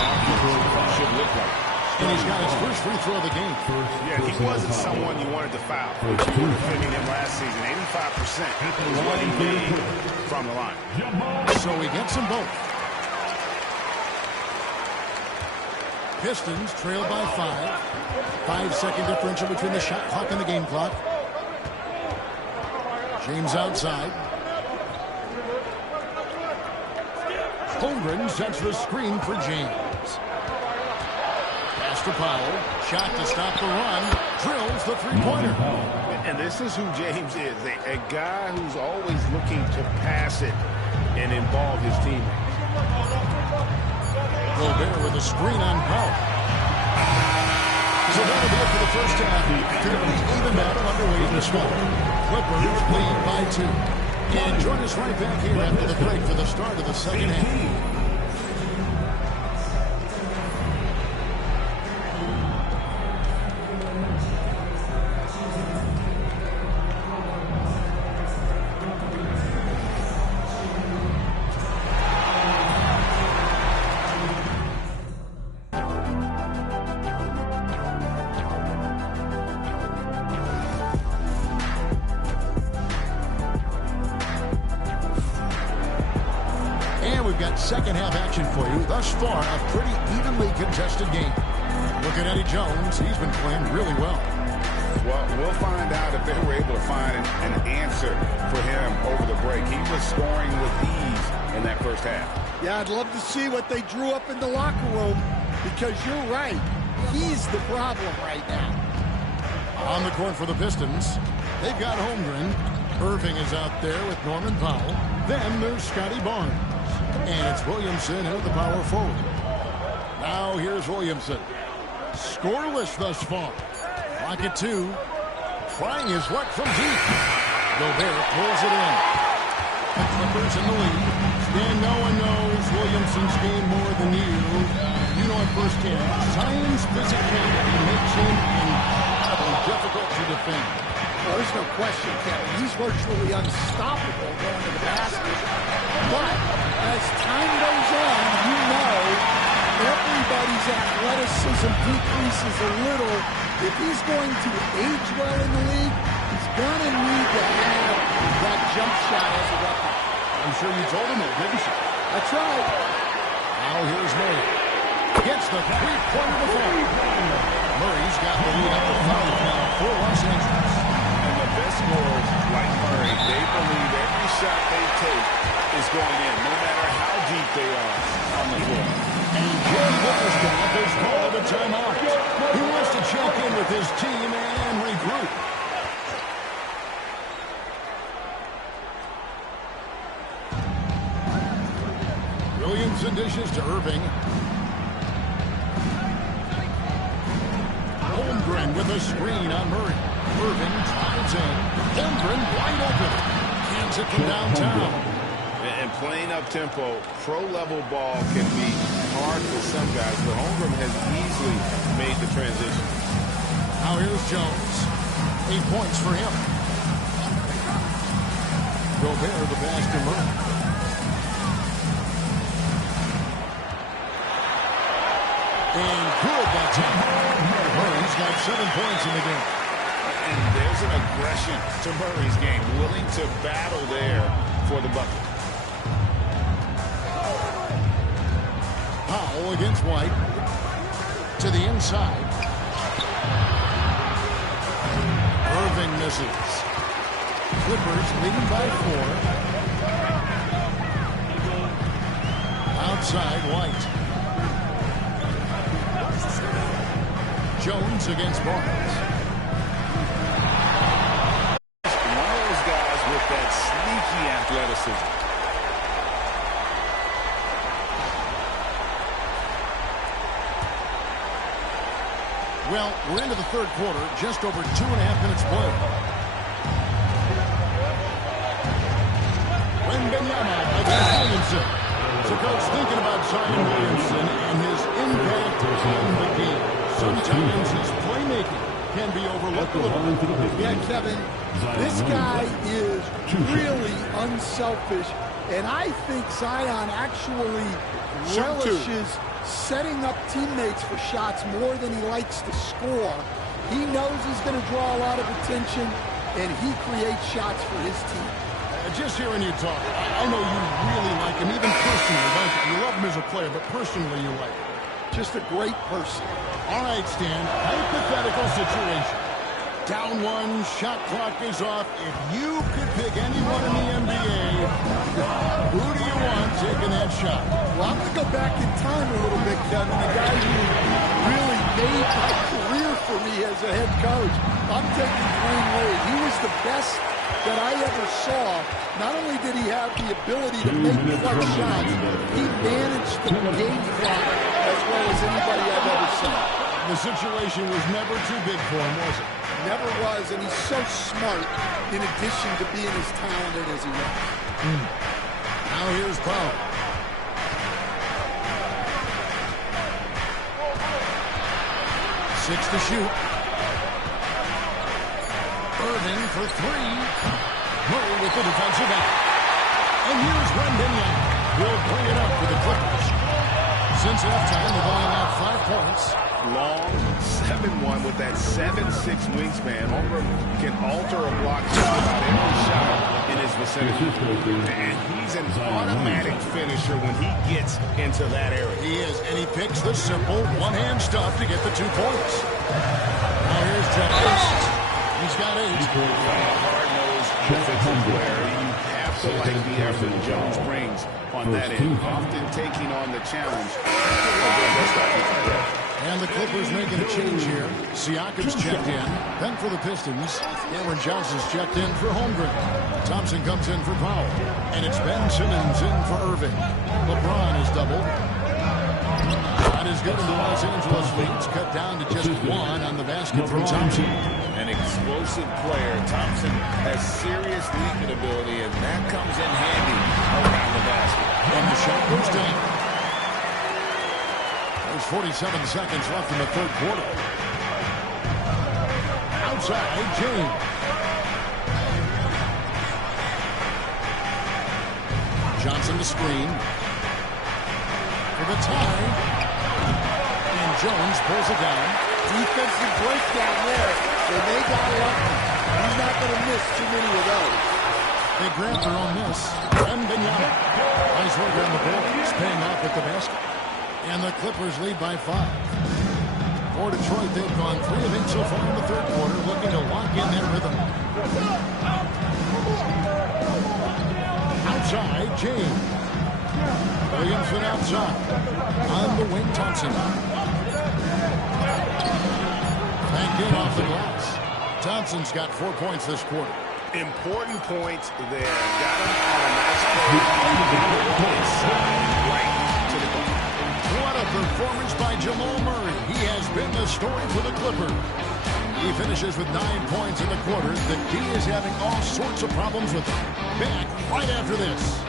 should look like. And he's got his first free throw of the game. Yeah, he wasn't someone you wanted to foul. But you were defending him last season. 85% is what he made from the line. So he gets them both. Pistons trail by 5. 5-second differential between the shot clock and the game clock. James outside. Holmgren sets the screen for James. Pass to Powell. Shot to stop the run. Drills the three-pointer. And this is who James is. A guy who's always looking to pass it and involve his teammates. Gobert with a screen on Powell. So that'll be it for the first half. Fairly even battle underway in the spot. Clippers lead by 2. And join us right back here after the break for the start of the second half. Second half action for you. Thus far, a pretty evenly contested game. Look at Eddie Jones. He's been playing really well. Well, we'll find out if they were able to find an answer for him over the break. He was scoring with ease in that first half. Yeah, I'd love to see what they drew up in the locker room, because you're right. He's the problem right now. On the court for the Pistons, they've got Holmgren. Irving is out there with Norman Powell. Then there's Scotty Barnes. And it's Williamson at the power forward. Now here's Williamson. Scoreless thus far. Clock at 2. Trying his luck from deep. Gobert pulls it in. The Clippers in the lead. And no one knows Williamson's game more than you. You know it firsthand. Science, physicality, make seem incredibly difficult to defend. Well, there's no question, Kevin. He's virtually unstoppable going to the basket. But as time goes on, you know everybody's athleticism decreases a little. If he's going to age well in the league, he's going to need to have that jump shot as a weapon. I'm sure you told him that, didn't you? I tried. Now here's Murray. Gets the three-pointer to fall. Murray's got the lead up to 5 now for Los Angeles. And the best scorers, like Murray, they believe every shot they take is going in, no matter how deep they are on the floor. And Jay Bickerstaff has called a timeout. He wants to check in with his team and regroup. Williams and dishes to Irving. Holmgren with a screen on Murray. Irving drives in. Holmgren wide open. Hands it from downtown. And playing up-tempo, pro-level ball can be hard for some guys, but Holmgren has easily made the transition. Now here's Jones. 8 points for him. Gobert the pass to Murray. And good that time. Murray's got 7 points in the game. And there's an aggression to Murray's game, willing to battle there for the bucket. Powell against White. To the inside. Irving misses. Clippers leading by 4. Outside White. Jones against Barnes. One of those guys with that sneaky athleticism. Well, we're into the third quarter, just over 2.5 minutes played. Wembanyama against Williamson. So, Coach, thinking about Zion Williamson and his impact on the game. Sometimes his playmaking can be overlooked a little bit. Yeah, Kevin, this guy is really unselfish, and I think Zion actually relishes setting up teammates for shots more than he likes to score. He knows he's going to draw a lot of attention, and he creates shots for his team. Just hearing you talk, I know you really like him, even personally, don't you? You love him as a player, but personally you like him. Just a great person. All right, Stan, hypothetical situation. Down 1, shot clock is off. If you could pick anyone in the NBA, who do you want taking that shot? Well, I'm going to go back in time a little bit, Kevin. The guy who really made my career for me as a head coach. I'm taking Dwayne Wade. He was the best that I ever saw. Not only did he have the ability to make clutch shots, he managed the game clock as well as anybody I've ever seen. The situation was never too big for him, was it? Never was, and he's so smart in addition to being as talented as he was. Now here's Powell. Six to shoot. Irving for 3. Murray with the defensive end. And here's Wembanyama. Will bring it up for the Clippers. Since halftime, they've only allowed 5 points. Long 7-1 with that 7'6" wingspan. Holmgren can alter a block just about every shot in his vicinity. And he's an automatic finisher when he gets into that area. He is, and he picks the simple one-hand stuff to get the 2 points. Now here's Jones. He's got 8. Hard-nosed defensive player. You have to like the effort Jones brings on that end, often taking on the challenge. And the Clippers making a change here. Siakam's checked in. Then for the Pistons, Cameron Johnson's checked in for Holmgren. Thompson comes in for Powell. And it's Ben Simmons in for Irving. LeBron is doubled. Not as good as the Los Angeles leads. Cut down to just 1 on the basket from Thompson. An explosive player. Thompson has serious leaping ability, and that comes in handy around the basket. And the shot goes down. There's 47 seconds left in the third quarter. outside, James. Johnson to screen. For the tie. And Jones pulls it down. Defensive breakdown there. And they got lucky. He's not going to miss too many of those. They grab their own miss. Wembanyama. Nice work on the boards. Paying off at the basket. And the Clippers lead by 5. For Detroit, they've gone 3 of 8 so far in the third quarter, looking to lock in their rhythm. Outside, James. Williamson outside. On the wing, Thompson. Banked in off the glass. Thompson's got 4 points this quarter. Important points there. Got him on a nice play. Inside, right to the goal. What a performance by Jamal Murray. He has been the story for the Clippers. He finishes with 9 points in the quarter. The D is having all sorts of problems with him. Back right after this.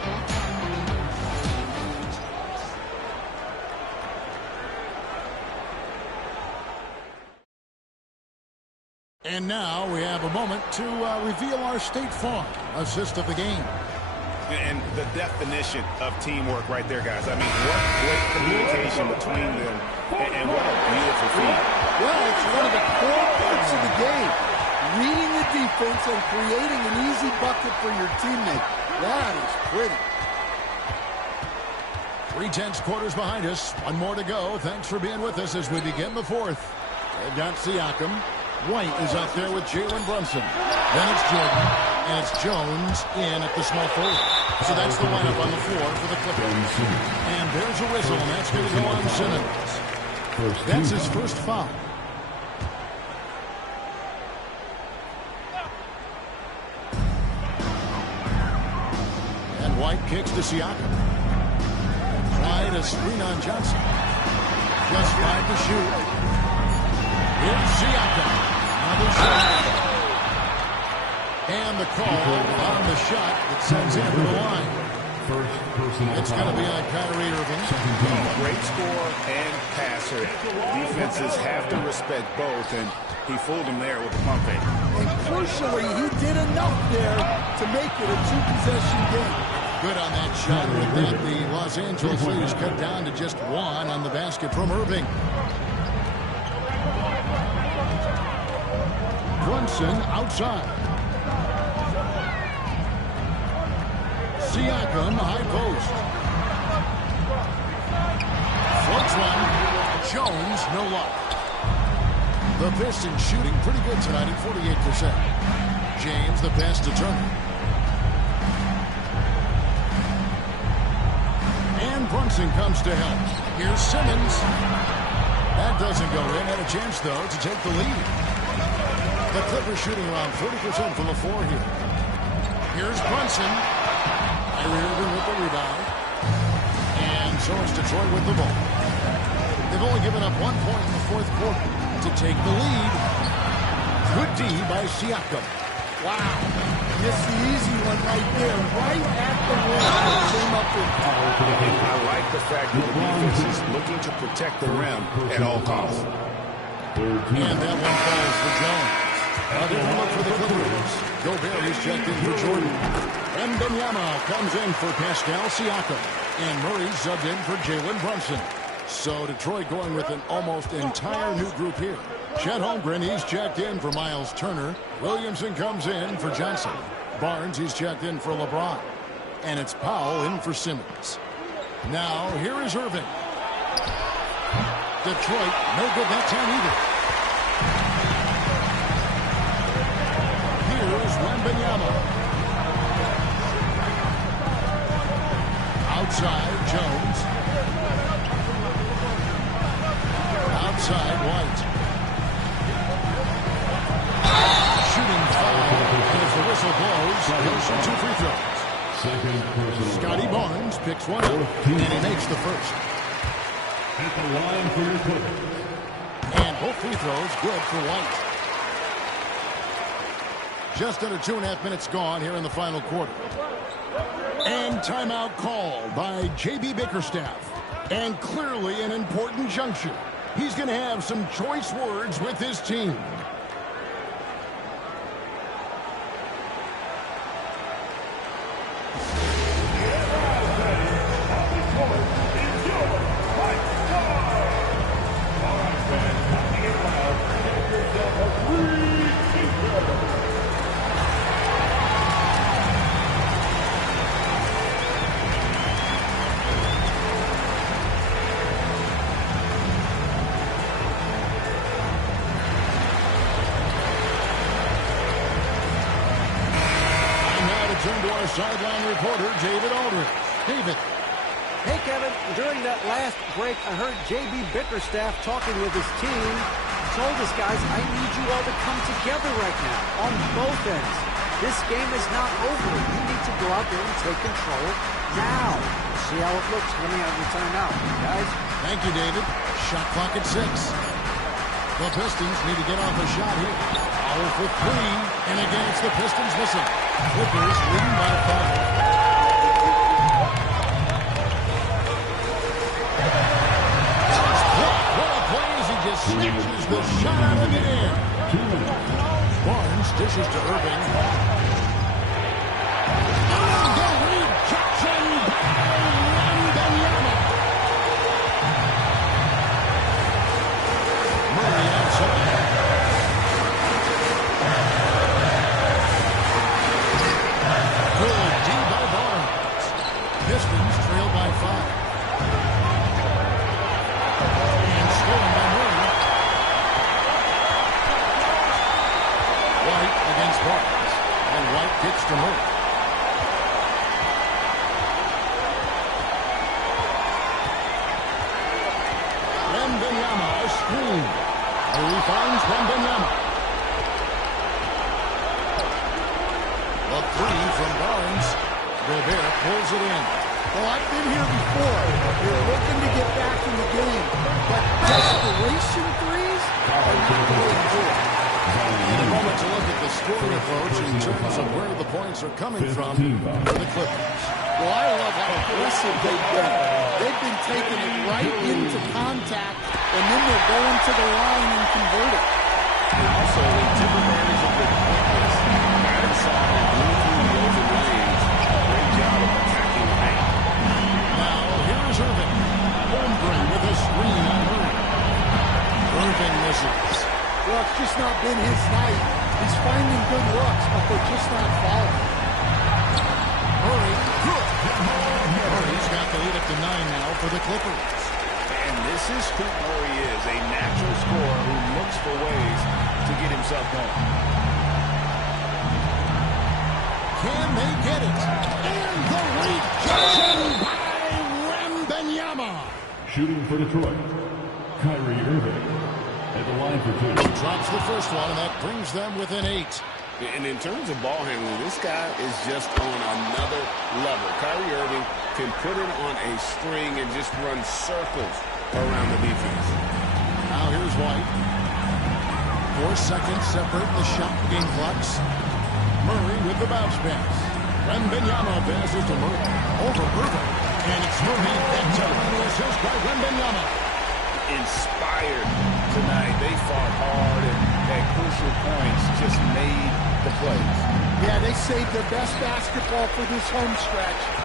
And now we have a moment to reveal our State Farm assist of the game. And the definition of teamwork right there, guys. I mean, what great communication between them, and what a beautiful feat. Well, it's one of the core parts of the game. Reading the defense and creating an easy bucket for your teammate. That is pretty. 3/10 quarters behind us. One more to go. Thanks for being with us as we begin the fourth. They've got Siakam. White is out there with Jalen Brunson. Then it's Jordan. And it's Jones in at the small forward. So that's the lineup on the floor for the Clippers. And there's a whistle, and that's going to go on Simmons. That's his first foul. And White kicks to Siakam. Try to screen on Johnson. Just 5 to shoot. Here's Siakam. Another shot. And the call on the shot that sends him to the line. It's going to be on Kyrie Irving. Great scorer and passer. Defenses have to respect both, and he fooled him there with the pump fake. And crucially, he did enough there to make it a 2-possession game. Good on that shot. With that, the Los Angeles lead is cut down to just 1 on the basket from Irving. Brunson outside. Siakam, high post. Floats one. Jones, no luck. The Pistons shooting pretty good tonight at 48%. James, the pass to Turner. And Brunson comes to help. Here's Simmons. That doesn't go in. Had a chance, though, to take the lead. The Clippers shooting around 40% from the floor here. Here's Brunson. Kyrie Irving with the rebound. And so it's Detroit with the ball. They've only given up 1 point in the fourth quarter to take the lead. Good D by Siakam. Wow. Missed the easy one right there. Right at the rim. Came up with I like the fact that the defense is looking to protect the rim at all costs. And that one falls for Jones. Different look for the Clippers. Gobert is checked in for Jordan. Wembanyama comes in for Pascal Siakam. And Murray subbed in for Jalen Brunson. So Detroit going with an almost entire new group here. Chet Holmgren, he's checked in for Miles Turner. Williamson comes in for Johnson. Barnes, he's checked in for LeBron. And it's Powell in for Simmons. Now, here is Irving. Detroit, no good that time either. Here's Wembanyama. Outside, Jones. Outside, White. Shooting foul. And as the whistle blows, he'll shoot 2 free throws. Scotty Barnes picks one up, and he makes the first. At the line for your Clippers. And both free throws good for White. Just under 2.5 minutes gone here in the final quarter. And timeout called by J.B. Bickerstaff. And clearly an important juncture. He's going to have some choice words with his team. here's sideline reporter David Aldridge. David. Hey, Kevin. During that last break, I heard J.B. Bickerstaff talking with his team. He told his guys, I need you all to come together right now on both ends. This game is not over. You need to go out there and take control now. See how it looks coming out of the timeout, guys. Thank you, David. Shot clock at 6. The Pistons need to get off a shot here. Foul for 3, and again it's the Pistons missing. Clippers leading by 5. What a play as he just snatches the shot out of the air. Barnes dishes to Irving. Oh, the rejection by Wembanyama. Murray outside. Good D by Barnes. Pistons trail by 5. And stolen by Murray. White against Barnes. And White gets to Murray. Wembanyama, a screen. Murray finds Wembanyama. The 3 from Barnes. Gobert pulls it in. Well, I've been here before. You're looking to get back in the game, but desperation threes are not the way to do it. In a moment to look at the scoring approach in terms of where the points are coming from for the Clippers. Well, I love how aggressive they've been. They've been taking it right into contact, and then they're going to the line and converting. Also, they took advantage of the quickness. Right inside and blew through the open lanes. Great job of attacking the paint. Now, here's Irving. Holmgren with a screen on Murray. Irving misses. Well, it's just not been his night. He's finding good looks, but they're just not falling. Murray. Murray's got the lead up to 9 now for the Clippers. And this is who Murray is, a natural scorer who looks for ways to get himself going. Can they get it? And the rejection by Wembanyama. Shooting for Detroit, Kyrie Irving at the line for 2. Drops the first one, and that brings them within 8. And in terms of ball handling, this guy is just on another level. Kyrie Irving can put it on a string and just run circles around the defense. Now here's White. 4 seconds separate the shot game clocks. Murray with the bounce pass. Wembanyama passes to Murray. Over Irving. And it's Murray. And the assist by Wembanyama. Inspired tonight. They fought hard and at crucial points just made the plays. Yeah, they saved their best basketball for this home stretch.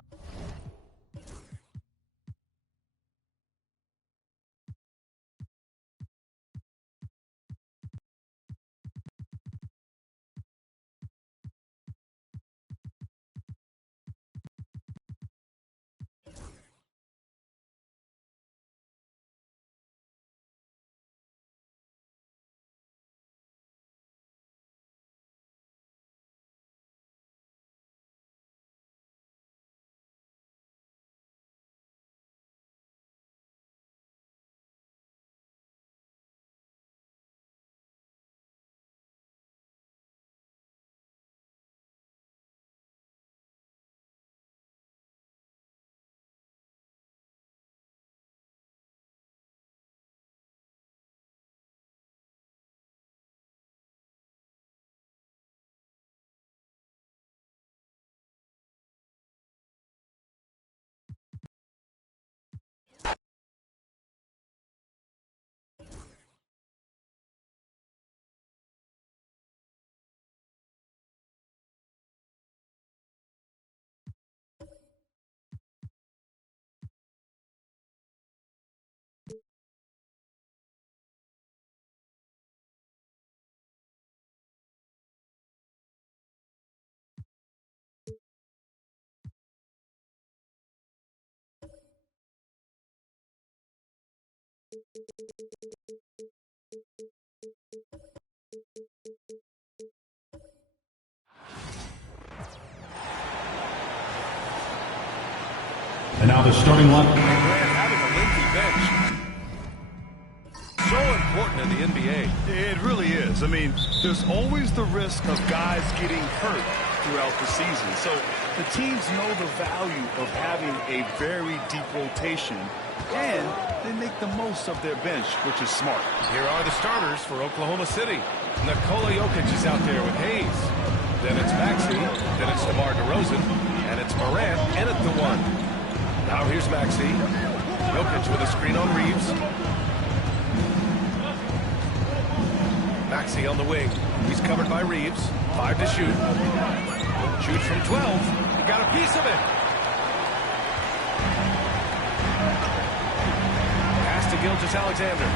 now the starting line. Having a lengthy bench. So important in the NBA. It really is. I mean, there's always the risk of guys getting hurt throughout the season. So the teams know the value of having a very deep rotation, and they make the most of their bench, which is smart. Here are the starters for Oklahoma City. Nikola Jokic is out there with Hayes. Then it's Maxey. Then it's DeMar DeRozan. And it's Morant in at the 1. Now here's Maxey. Jokic with a screen on Reeves. Maxey on the wing. He's covered by Reeves. 5 to shoot. Shoots from 12. He got a piece of it. Pass to Gilgeous-Alexander.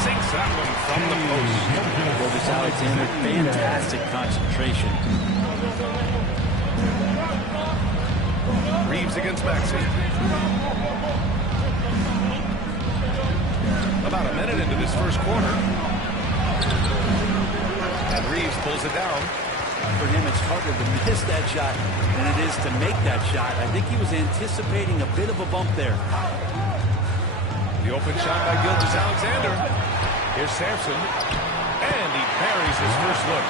Sinks that one from the post. Gilgeous-Alexander, fantastic concentration. Reeves against Maxey. About a minute into this first quarter. And Reeves pulls it down. For him, it's harder to miss that shot than it is to make that shot. I think he was anticipating a bit of a bump there. The open shot by Gilgeous-Alexander. Here's Sampson. And he buries his first look.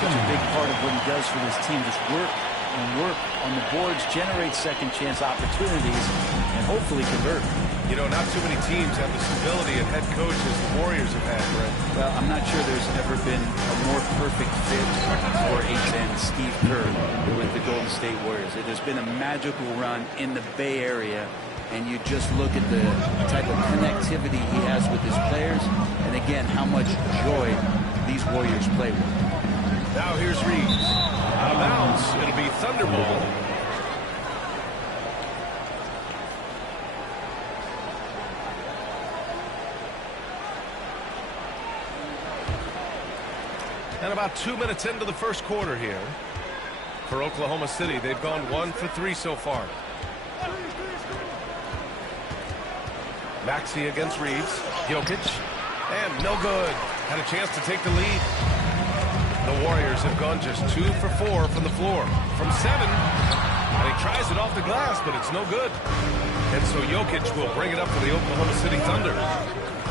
Such a big part of what he does for this team. Just work and work on the boards, generate second chance opportunities, and hopefully convert. You know, not too many teams have the stability and head coach as the Warriors have had, Brett. Well, I'm not sure there's ever been a more perfect fit for than Steve Kerr with the Golden State Warriors. It has been a magical run in the Bay Area, and you just look at the type of connectivity he has with his players, and again, how much joy these Warriors play with. Now here's Reeves. Out of bounds. It'll be Thunderball. And about 2 minutes into the first quarter here for Oklahoma City. They've gone 1 for 3 so far. Maxey against Reeves. Jokic. And no good. Had a chance to take the lead. The Warriors have gone just 2 for 4 from the floor. From 7. And he tries it off the glass, but it's no good. And so Jokic will bring it up for the Oklahoma City Thunder.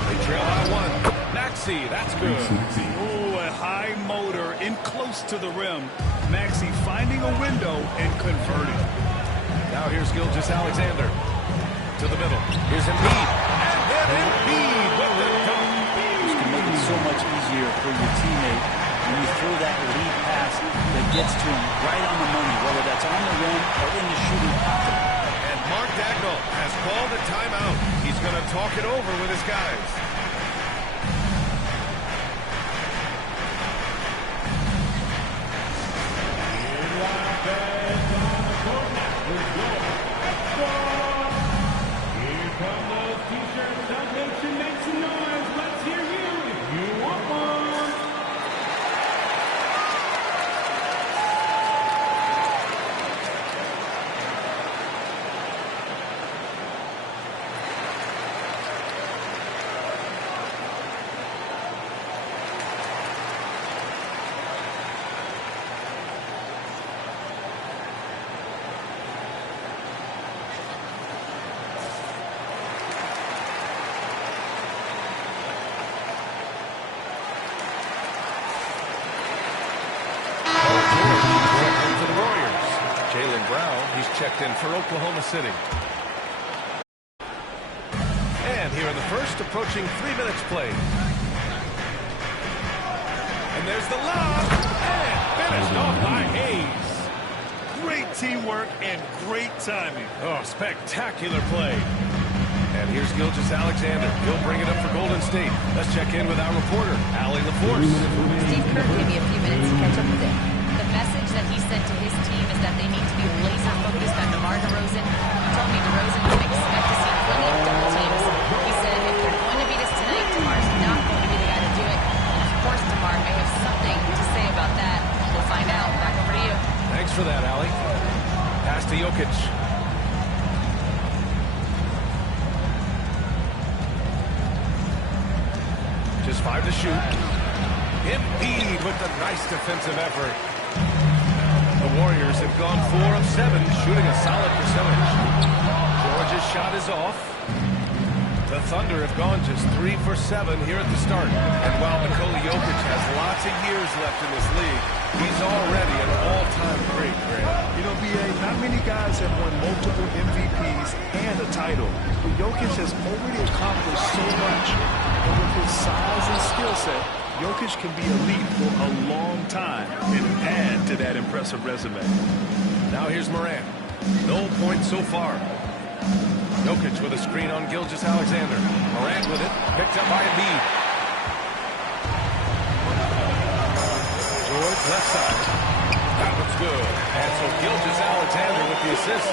They trail by 1. Maxey, that's good. Oh, a high motor in close to the rim. Maxey finding a window and converting. Now here's Gilgeous-Alexander to the middle. Here's Embiid. And then Embiid with the dunk. This can make it so much easier for your teammate when you throw that lead pass that gets to him right on the money, whether that's on the rim or in the shooting pocket. And Mark Dagnall has called a timeout. He's going to talk it over with his guys. Checked in for Oklahoma City. And here in the first, approaching 3 minutes played. And there's the lob. And finished off by Hayes. Great teamwork and great timing. Oh, spectacular play. And here's Gilgeous-Alexander. He'll bring it up for Golden State. Let's check in with our reporter, Allie LaForce. Steve Kerr gave me a few minutes to catch up with it. The message that he sent to his team is that they need to be laser focused on DeMar DeRozan. He told me DeRozan can expect to see plenty of double teams. He said if they're going to beat us tonight, DeMar's not going to be the guy to do it. And of course, DeMar may have something to say about that. We'll find out. Back over to you. Thanks for that, Allie. Pass to Jokic. Just 5 to shoot. Embiid with the nice defensive effort. The Warriors Warriors have gone 4 of 7, shooting a solid percentage. Georgia's shot is off. The Thunder have gone just 3 for 7 here at the start. And while Nikola Jokic has lots of years left in this league, he's already an all-time great, Grant. You know, B.A., not many guys have won multiple MVPs and a title. But Jokic has already accomplished so much. And with his size and skill set, Jokic can be elite for a long time and add to that impressive resume. Now here's Morant. No points so far. Jokic with a screen on Gilgeous-Alexander. Morant with it, picked up by Embiid. George left side. That one's good. And so Gilgeous-Alexander with the assist.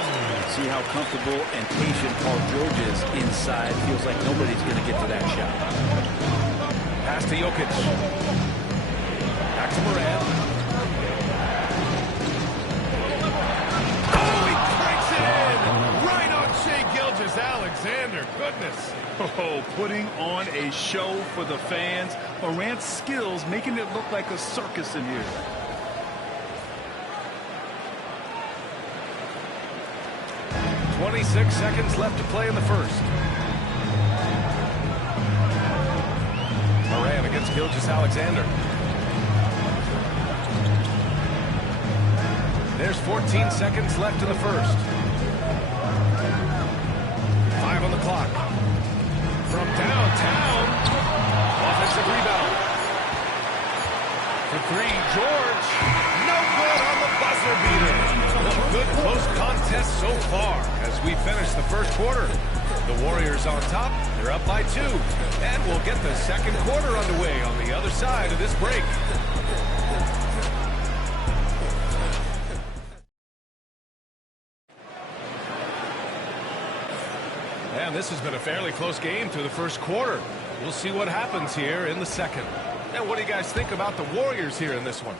See how comfortable and patient Paul George is inside. Feels like nobody's going to get to that shot. Pass to Jokic. Back to Morant. Gilgeous-Alexander, goodness. Oh, putting on a show for the fans. Morant's skills making it look like a circus in here. .26 seconds left to play in the first. Morant against Gilgeous-Alexander. There's 14 seconds left in the first. 5 on the clock. From downtown. Offensive rebound. For 3, George. No good on the buzzer beater. A good close contest so far as we finish the first quarter. The Warriors on top. They're up by 2. And we'll get the second quarter underway on the other side of this break. And this has been a fairly close game through the first quarter. We'll see what happens here in the second. And what do you guys think about the Warriors here in this one?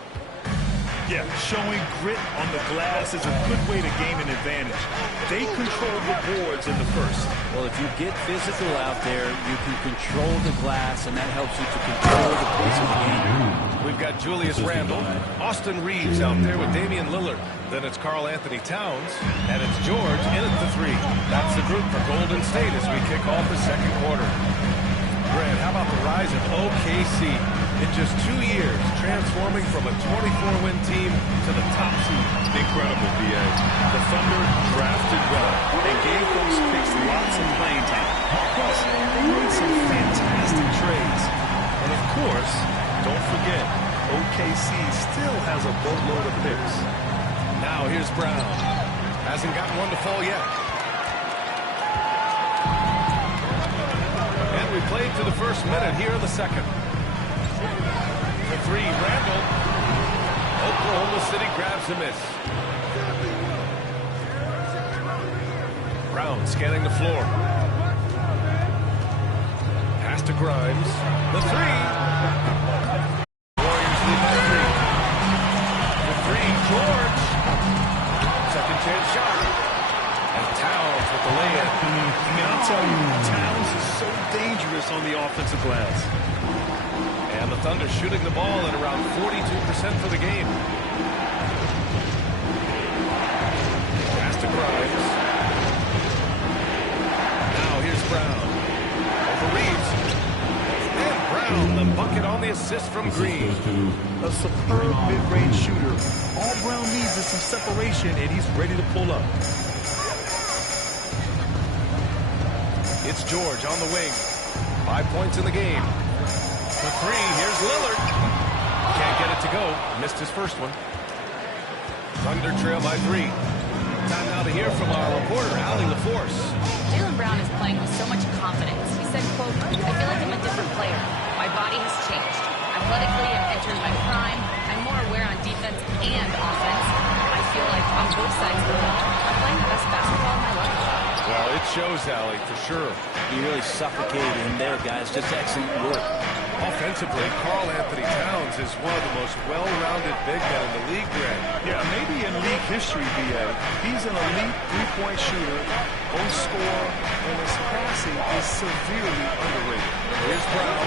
Yeah, showing grit on the glass is a good way to gain an advantage. They control the boards in the first. Well, if you get physical out there, you can control the glass, and that helps you to control the pace of the game. We've got Julius Randle, Austin Reeves out there with Damian Lillard. Then it's Karl Anthony Towns, and it's George in at the 3. That's the group for Golden State as we kick off the second quarter. Grant, how about the rise of OKC? In just 2 years, transforming from a 24-win team to the top seed. Incredible, B.A. The Thunder drafted well. They gave those picks lots of playing time. Plus, they made some fantastic trades. And of course, don't forget, OKC still has a boatload of picks. Now here's Brown. Hasn't gotten one to fall yet. And we played to the first minute here in the second. For 3, Randle. Oklahoma City grabs a miss. Brown scanning the floor. Pass to Grimes. The 3. Warriors lead by 3. The 3, George. Second chance shot. And Towns with the layup. I mean, I'll tell you, Towns is so dangerous on the offensive glass. And the Thunder shooting the ball at around 42% for the game. Pass to Grimes. Now here's Brown. Over Reeves. And Brown, the bucket on the assist from Green. A superb mid-range shooter. All Brown needs is some separation, and he's ready to pull up. It's George on the wing. 5 points in the game. For 3, here's Lillard. Can't get it to go. Missed his first one. Thunder trail by 3. Time now to hear from our reporter, Allie LaForce. Jaylen Brown is playing with so much confidence. He said, quote, I feel like I'm a different player. My body has changed. Athletically, I've entered my prime. I'm more aware on defense and offense. I feel like on both sides of the ball, I'm playing the best basketball of my life. Well, it shows, Allie, for sure. He really suffocated in there, guys. Just excellent work. Offensively, Karl Anthony Towns is one of the most well-rounded big men in the league, Grant. Yeah, maybe in league history, B.A. He's an elite three-point shooter, goal scorer, and his passing is severely underrated. Here's Brown.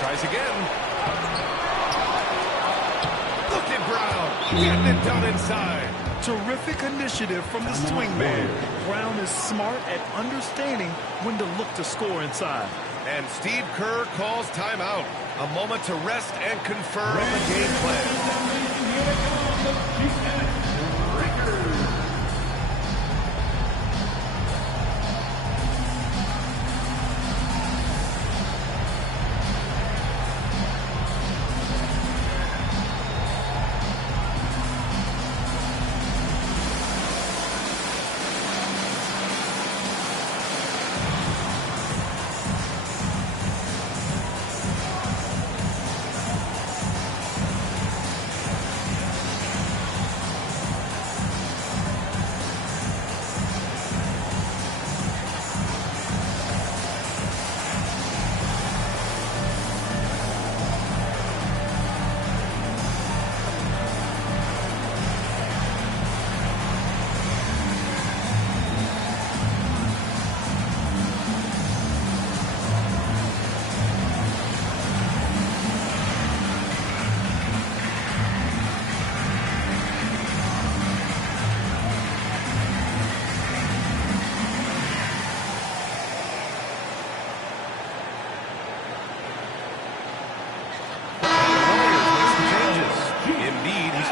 Tries again. Look at Brown. Getting it done inside. Terrific initiative from the swingman. Brown is smart at understanding when to look to score inside. And Steve Kerr calls timeout. A moment to rest and confer on the game plan.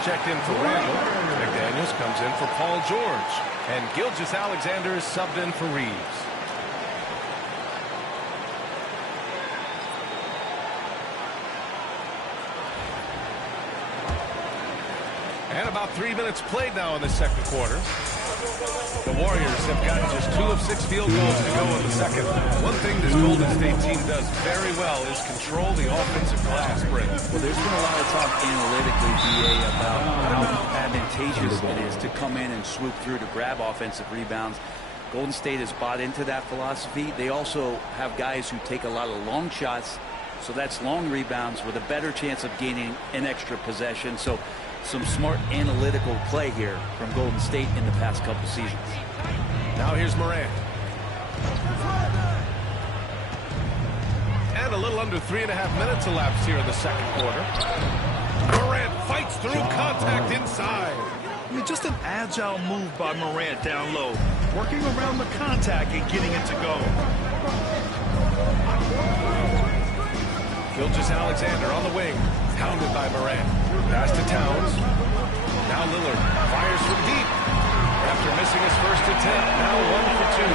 Checked in for Randall. McDaniels comes in for Paul George. And Gilgeous-Alexander is subbed in for Reeves. And about 3 minutes played now in the second quarter. The Warriors have gotten just 2 of 6 field goals to go in the second. One thing this Golden State team does very well is control the offensive glass, Brent. Well, there's been a lot of talk analytically, DA, about how advantageous it is to come in and swoop through to grab offensive rebounds. Golden State has bought into that philosophy. They also have guys who take a lot of long shots, so that's long rebounds with a better chance of gaining an extra possession. So some smart analytical play here from Golden State in the past couple seasons. Now here's Morant. And a little under 3.5 minutes elapsed here in the second quarter. Morant fights through contact inside. I mean, just an agile move by Morant down low, working around the contact and getting it to go. Gilgeous-Alexander on the wing, hounded by Morant. Pass to Towns. Now Lillard fires from deep. After missing his first attempt, now 1 for 2.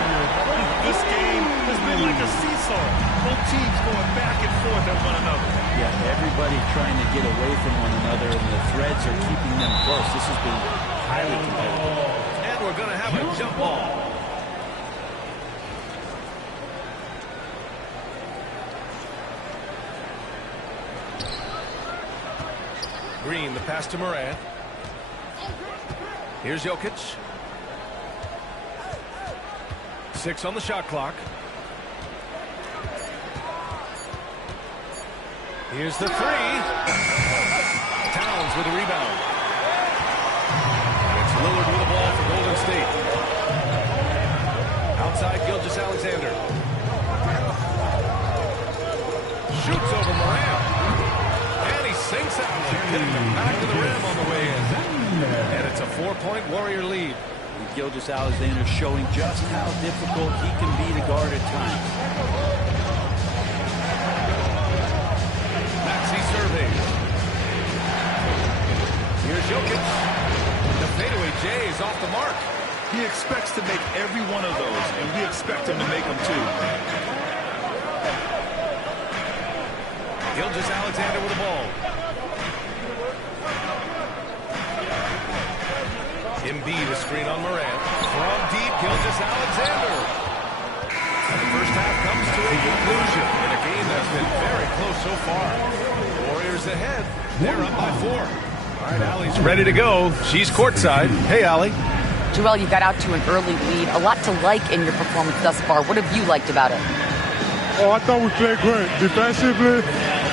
This game has been like a seesaw. Both teams going back and forth at one another. Yeah, everybody trying to get away from one another, and the threads are keeping them close. This has been highly competitive. And we're going to have a jump ball. Green, the pass to Morant. Here's Jokic. 6 on the shot clock. Here's the 3. Towns with a rebound. And it's Lillard with the ball for Golden State. Outside, Gilgeous-Alexander. Shoots over Morant. And he sinks out, hitting the back of the rim on the way in. And it's a 4-point Warrior lead. Gilgeous-Alexander showing just how difficult he can be to guard at times. Maxey surveys. Here's Jokic. The fadeaway J is off the mark. He expects to make every one of those, and we expect him to make them too. Gilgeous-Alexander with the ball. Embiid a screen on Morant. From deep, Gilgeous-Alexander. And the first half comes to a conclusion in a game that's been very close so far. Warriors ahead. They're up by 4. All right, Allie's ready to go. She's courtside. Hey, Allie. Joel, you got out to an early lead. A lot to like in your performance thus far. What have you liked about it? Oh, I thought we played great. Defensively,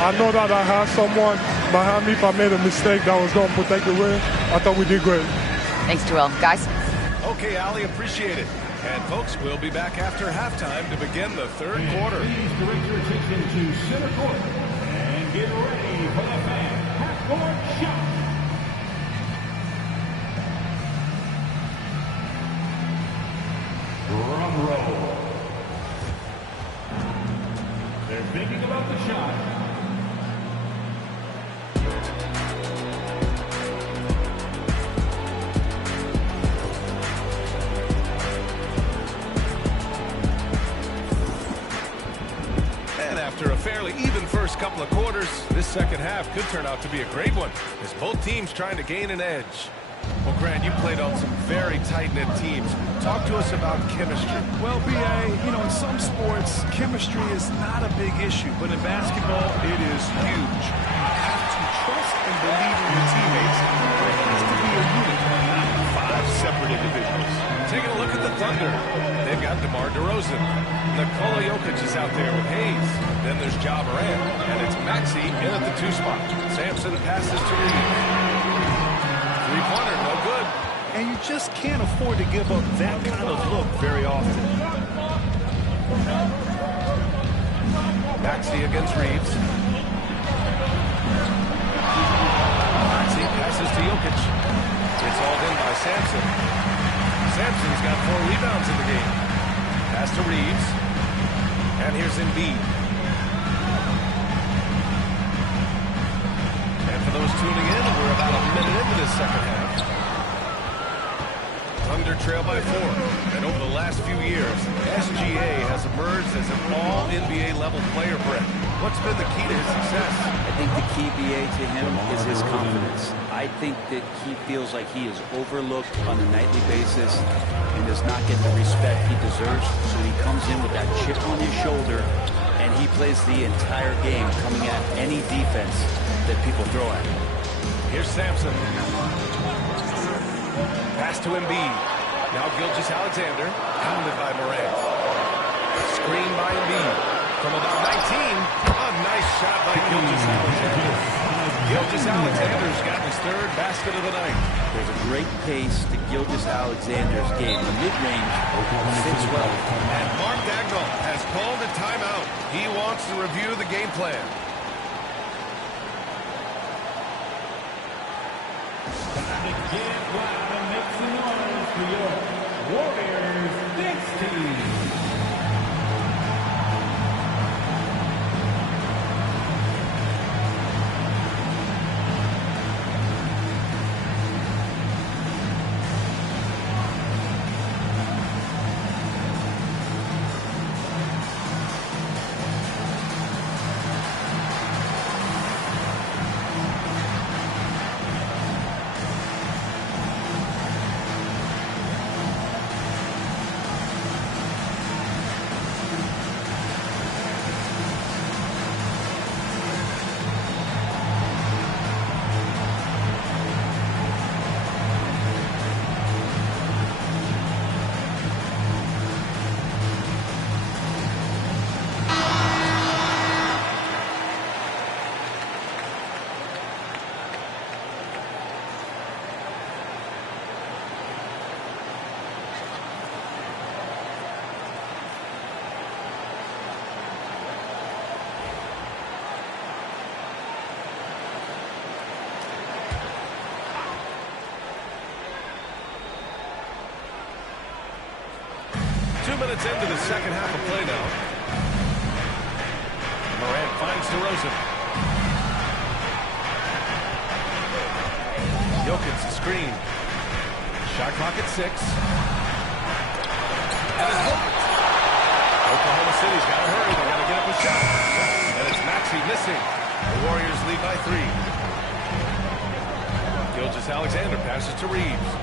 I know that I had someone behind me if I made a mistake that was going to protect the win. I thought we did great. Thanks, Joel. Guys? Okay, Allie, appreciate it. And, folks, we'll be back after halftime to begin the third quarter. Please direct your attention to center court and get ready for the fan half-court shot. throw. They're thinking about the shot. And after a fairly even first couple of quarters, this second half could turn out to be a great one, as both teams trying to gain an edge. Well, Grant, you played on some very tight-knit teams. Talk to us about chemistry. Well, B.A., you know, in some sports, chemistry is not a big issue, but in basketball, it is huge. You have to trust and believe in your teammates. There has to be a unit, not 5 separate individuals. Taking a look at the Thunder. They've got DeMar DeRozan. Nikola Jokic is out there with Hayes. Then there's Ja Morant, and it's Maxey in at the 2 spot. Sampson passes to Reeves. Three-pointer, no good. And you just can't afford to give up that kind of look very often. Maxey against Reeves. Maxey passes to Jokic. It's hauled in by Sampson. Sampson's got 4 rebounds in the game. Pass to Reeves. And here's Embiid. And for those tuning in, we're about a minute into this second half. Thunder trail by 4. And over the last few years, S3g8 has emerged as an all-NBA level player, Brett. What's been the key to his success? I think the key, BA, to him is his confidence. I think that he feels like he is overlooked on a nightly basis and does not get the respect he deserves. So he comes in with that chip on his shoulder, and he plays the entire game coming at any defense that people throw at him. Here's Sampson. Pass to Embiid. Now Gilgeous-Alexander, pounded by Morant. Screen by Embiid. From about 19, a nice shot by Gilgeous-Alexander. Gilgeous-Alexander's got his 3rd basket of the night. There's a great pace to Gilgeous-Alexander's game. The mid-range fits well. And Mark Dagnall has called a timeout. He wants to review the game plan. Get loud and make some noise for your Warriors dance team. 2 minutes into the second half of play now. Morant finds DeRozan. Jokic the screen. Shot clock at 6. And it's blocked. Oklahoma City's got to hurry. They got to get up a shot. And it's Maxey missing. The Warriors lead by 3. Gilgeous-Alexander passes to Reeves.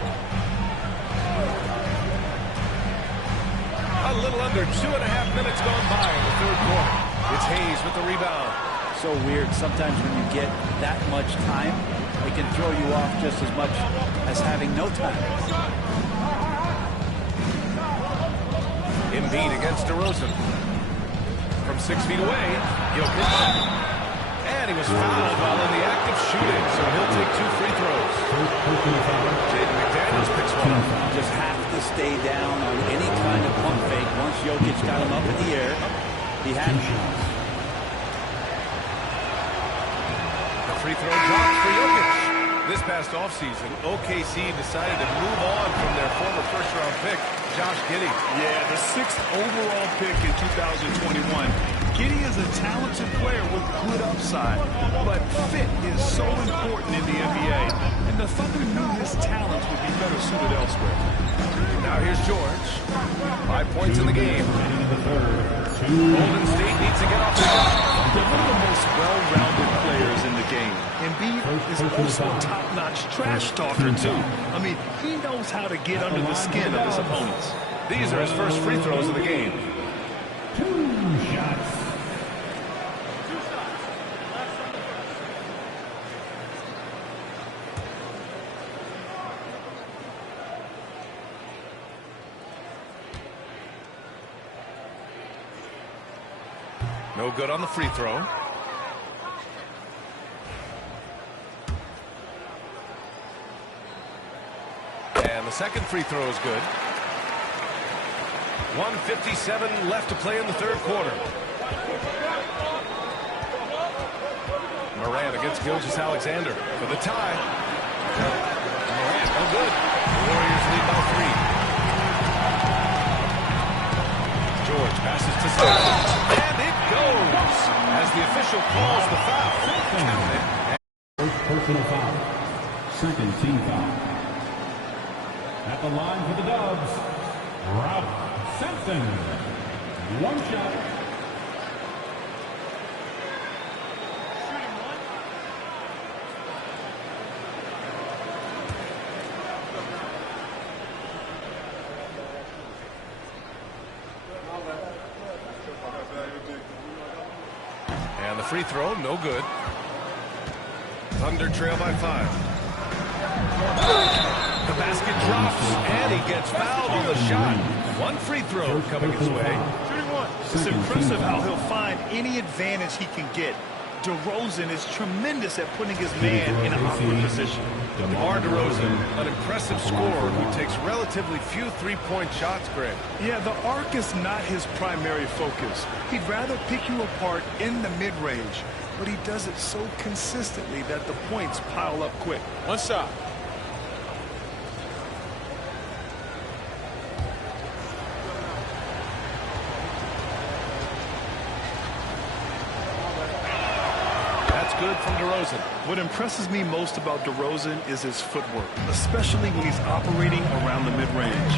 A little under 2.5 minutes gone by in the 3rd quarter. It's Hayes with the rebound. So weird. Sometimes when you get that much time, it can throw you off just as much as having no time. Embiid against DeRozan. From 6 feet away, Jokic. And he was fouled while in the act of shooting, so he'll take 2 free throws. Jaden McDaniels picks one up. Just have to stay down on any kind of pump fake. Once Jokic got him up in the air, he had him. The free throw drops for Jokic. This past offseason, OKC decided to move on from their former first-round pick Josh Giddey. Yeah, the 6th overall pick in 2021. Giddey is a talented player with good upside, but fit is so important in the NBA, and the Thunder knew his talents would be better suited elsewhere. Now here's George. 5 points in the game. Golden State needs to get off the ground. They're one of the most well-rounded players in the game. Embiid is also a top-notch trash talker, too. I mean, he knows how to get under the skin of his opponents. These are his first free throws of the game. 2 shots. No good on the free throw. And the second free throw is good. 1:57 left to play in the third quarter. Morant against Gilgeous-Alexander for the tie. Morant, no good. The Warriors lead by 3. George passes to Steph. And it goes as the official calls the foul. First personal foul. Second team foul. At the line for the Dubs, Ralph Sampson. 1 shot. And the free throw, no good. Thunder trail by 5. The basket drops, and he gets fouled on the shot. 1 free throw coming his way. It's impressive how he'll find any advantage he can get. DeRozan is tremendous at putting his man in an awkward position. DeMar DeRozan, an impressive scorer who takes relatively few three-point shots, Greg. Yeah, the arc is not his primary focus. He'd rather pick you apart in the mid-range, but he does it so consistently that the points pile up quick. 1 shot. Good from DeRozan. What impresses me most about DeRozan is his footwork, especially when he's operating around the mid-range.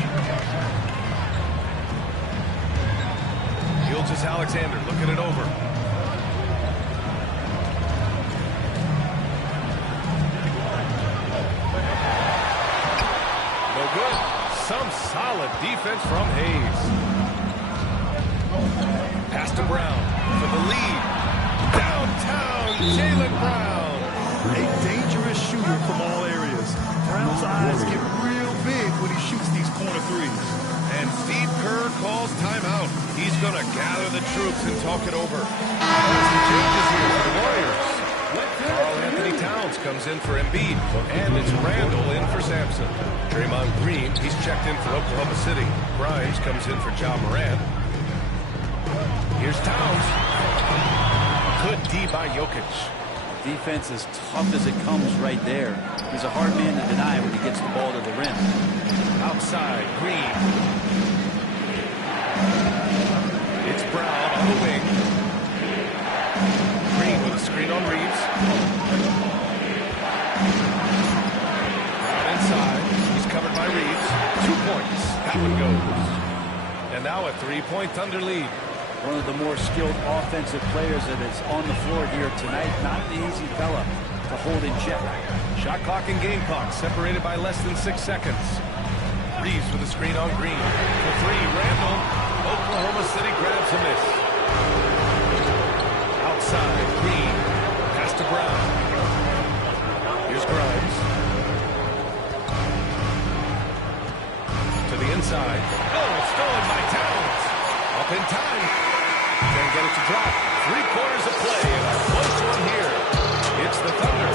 Gilgeous-Alexander looking it over. No good. Some solid defense from Hayes. Pass to Brown for the lead. Downtown, Jaylen Brown. A dangerous shooter from all areas. Brown's eyes get real big when he shoots these corner threes. And Steve Kerr calls timeout. He's going to gather the troops and talk it over. Some changes here for the Warriors. Karl-Anthony Towns comes in for Embiid, and it's Randall in for Sampson. Draymond Green, he's checked in for Oklahoma City. Grimes comes in for Ja Morant. Here's Towns. Good D by Jokic. Defense as tough as it comes right there. He's a hard man to deny when he gets the ball to the rim. Outside, Green. It's Brown on the wing. Green with a screen on Reeves. Brown inside. He's covered by Reeves. 2 points. That one goes. And now a 3-point Thunder lead. One of the more skilled offensive players that is on the floor here tonight. Not an easy fella to hold in check. Shot clock and game clock separated by less than 6 seconds. Reeves with a screen on Green. For 3, Randall. Oklahoma City grabs a miss. Outside, Green. Pass to Brown. Here's Grimes. To the inside. Oh, stolen by Towns. Up in time. Can't get it to drop. 3 quarters of play and a close one here. It's the Thunder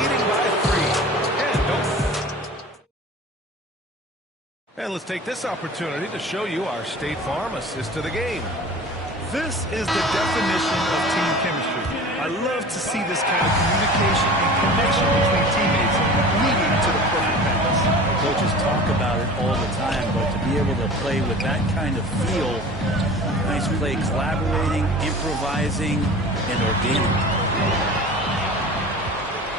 leading by 3. And let's take this opportunity to show you our State Farm assist to the game. This is the definition of team chemistry. I love to see this kind of communication and connection between teammates leading to the perfect pass. coaches talk about it all the time, but to be able to play with that kind of feel, nice play, collaborating, improvising, and organic.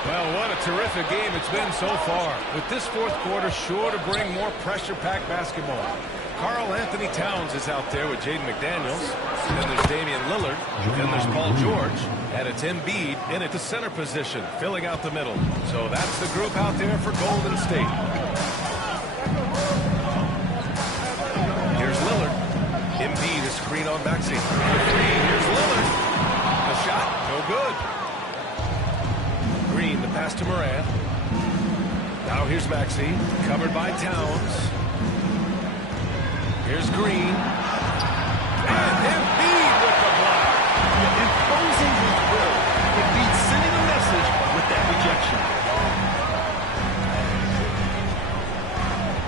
Well, what a terrific game it's been so far. With this fourth quarter sure to bring more pressure-packed basketball. Karl Anthony Towns is out there with Jaden McDaniels. Then there's Damian Lillard. Then there's Paul George. And it's Embiid in at the center position, filling out the middle. So that's the group out there for Golden State. Here's Lillard. Embiid is screen on Maxey. Here's Lillard. The shot, no good. Green, the pass to Morant. Now here's Maxey, covered by Towns. Here's Green. And Embiid with the block. Imposing his will. Embiid sending a message with that rejection.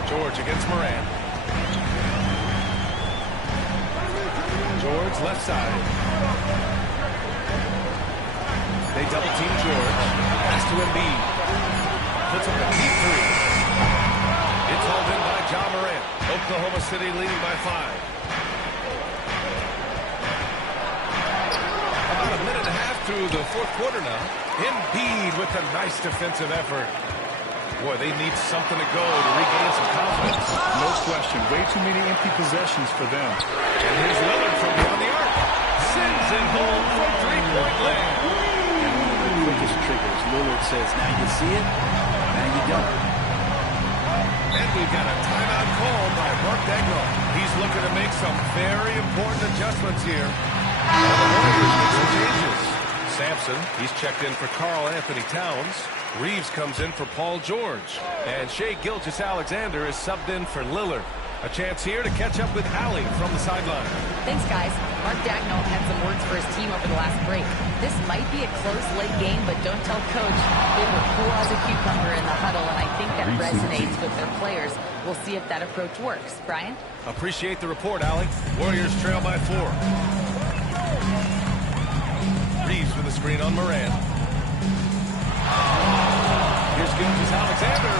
George against Morant. George left side. They double team George. Pass to Embiid. Puts up a deep three. It's hauled in by Ja Morant. Oklahoma City leading by 5. About a minute and a half through the fourth quarter now. Embiid with a nice defensive effort. Boy, they need something to go to regain some confidence. No question. Way too many empty possessions for them. And here's Lillard from beyond the arc. Sends it home from three-point land. And one of the quickest triggers. Lillard says, now you see it, now you don't. And we've got a timeout call by Mark Daigneault. He's looking to make some very important adjustments here. And the Warriors make some changes. Sampson, he's checked in for Karl Anthony Towns. Reeves comes in for Paul George. And Shai Gilgeous-Alexander is subbed in for Lillard. A chance here to catch up with Allie from the sideline. Thanks, guys. Mark Daigneault had some words for his team over the last break. This might be a close late game, but don't tell Coach. They were cool as a cucumber in the huddle, and I think that resonates with their players. We'll see if that approach works. Brian? Appreciate the report, Allie. Warriors trail by 4. Reeves with a screen on Morant. Here's Gilgeous-Alexander.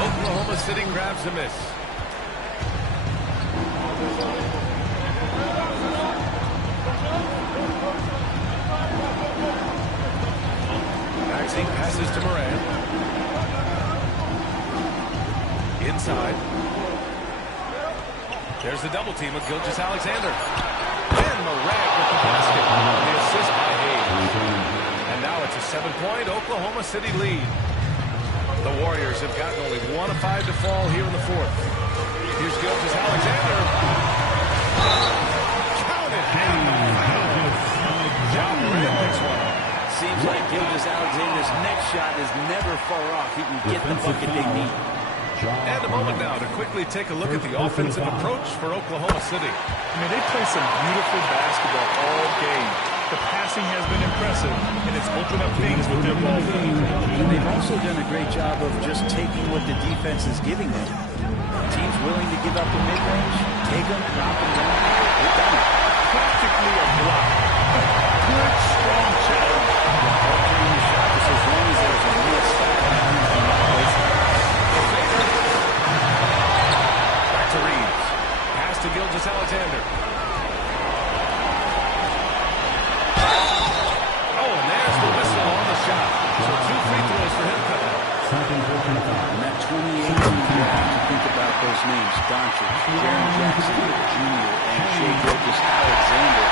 Oklahoma City grabs a miss. Maxey passes to Morant. Inside. There's the double team with Gilgeous-Alexander. And Morant with the basket. The assist by Hayes. And now it's a 7-point Oklahoma City lead. The Warriors have gotten only 1 of 5 to fall here in the fourth. Here's Gilgeous-Alexander. Count it. Ja Morant makes one. Seems like Gilgeous-Alexander's next shot is never far off. He can get the bucket they need. And a moment now to quickly take a look at the offensive approach for Oklahoma City. I mean, they play some beautiful basketball all game. The passing has been impressive, and it's opened up things with their ball. And they've also done a great job of just taking what the defense is giving them. Teams willing to give up the mid-range, take them, drop them down. They've done it. Practically a block. Good, strong challenge. Altering the shot just as long as there's a real stop. Back to Reeves. Pass to Gilgeous-Alexander. Oh, and there's the whistle on the shot. So 2 free throws for him coming up. And that 2018 draft, you think about those names, Doncic, Jaren Jackson Jr., and Shai Gilgeous-Alexander.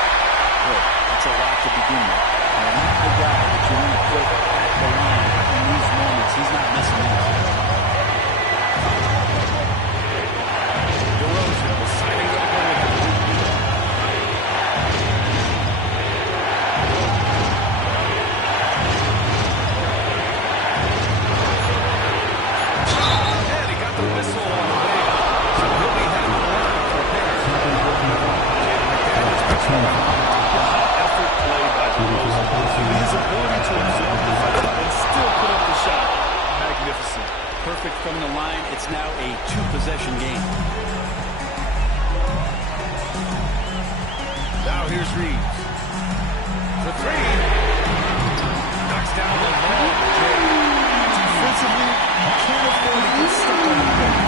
Boy, that's a lot to begin with. And not the guy that you want to put at the line in these moments. He's not missing anything. DeRozan deciding where to go with it. And he got the whistle on the way out. So he'll be heading to the line to prepare. Effort play by DeRozan. His ability to absorb the foul and still put up the shot. Magnificent. Perfect from the line. It's now a 2-possession game. Now here's Reeves. For 3. Knocks down the ball. Defensively, you can't afford to get stuck on the bench.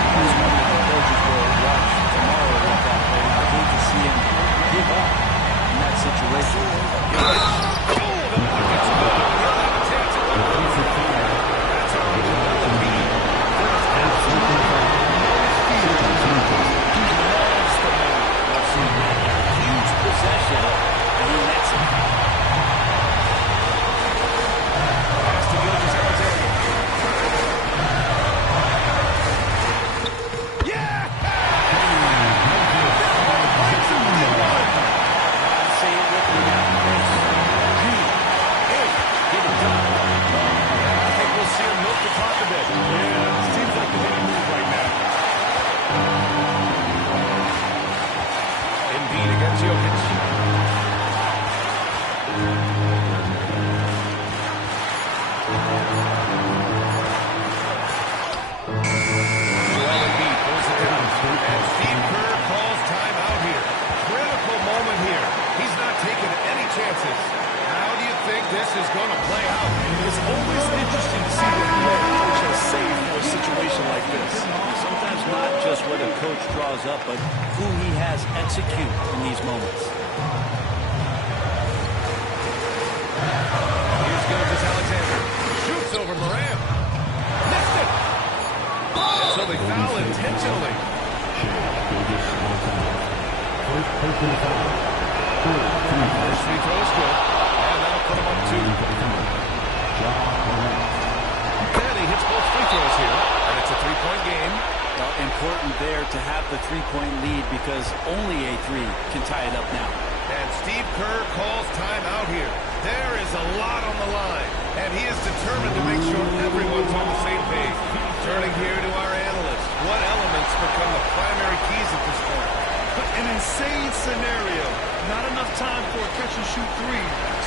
give up in that situation. Huge possession, and he lets it. Pass to Gilgeous-Alexander. This is going to play out. It's always interesting to see what the coach has saved for a situation like this. Sometimes not just what a coach draws up, but who he has execute in these moments. Here's Gilgeous-Alexander. Shoots over Moran. Missed it. And so they foul intentionally. First free throw is good. Put him up 2. And he hits both free throws here, and it's a 3-point game. Well, important there to have the 3-point lead because only a 3 can tie it up now. And Steve Kerr calls timeout here. There is a lot on the line, and he is determined to make sure everyone's on the same page. Turning here to our analyst. What elements become the primary keys at this point? An insane scenario. Not enough time for a catch-and-shoot 3,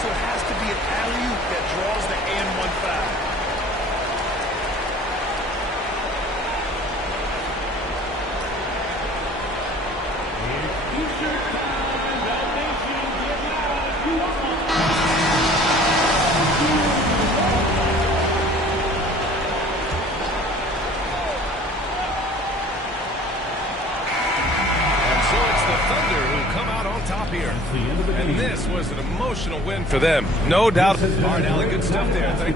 so it has to be an alley-oop that draws the and-1 foul. And this was an emotional win for them. No doubt. Hard alley, good stuff there, I think.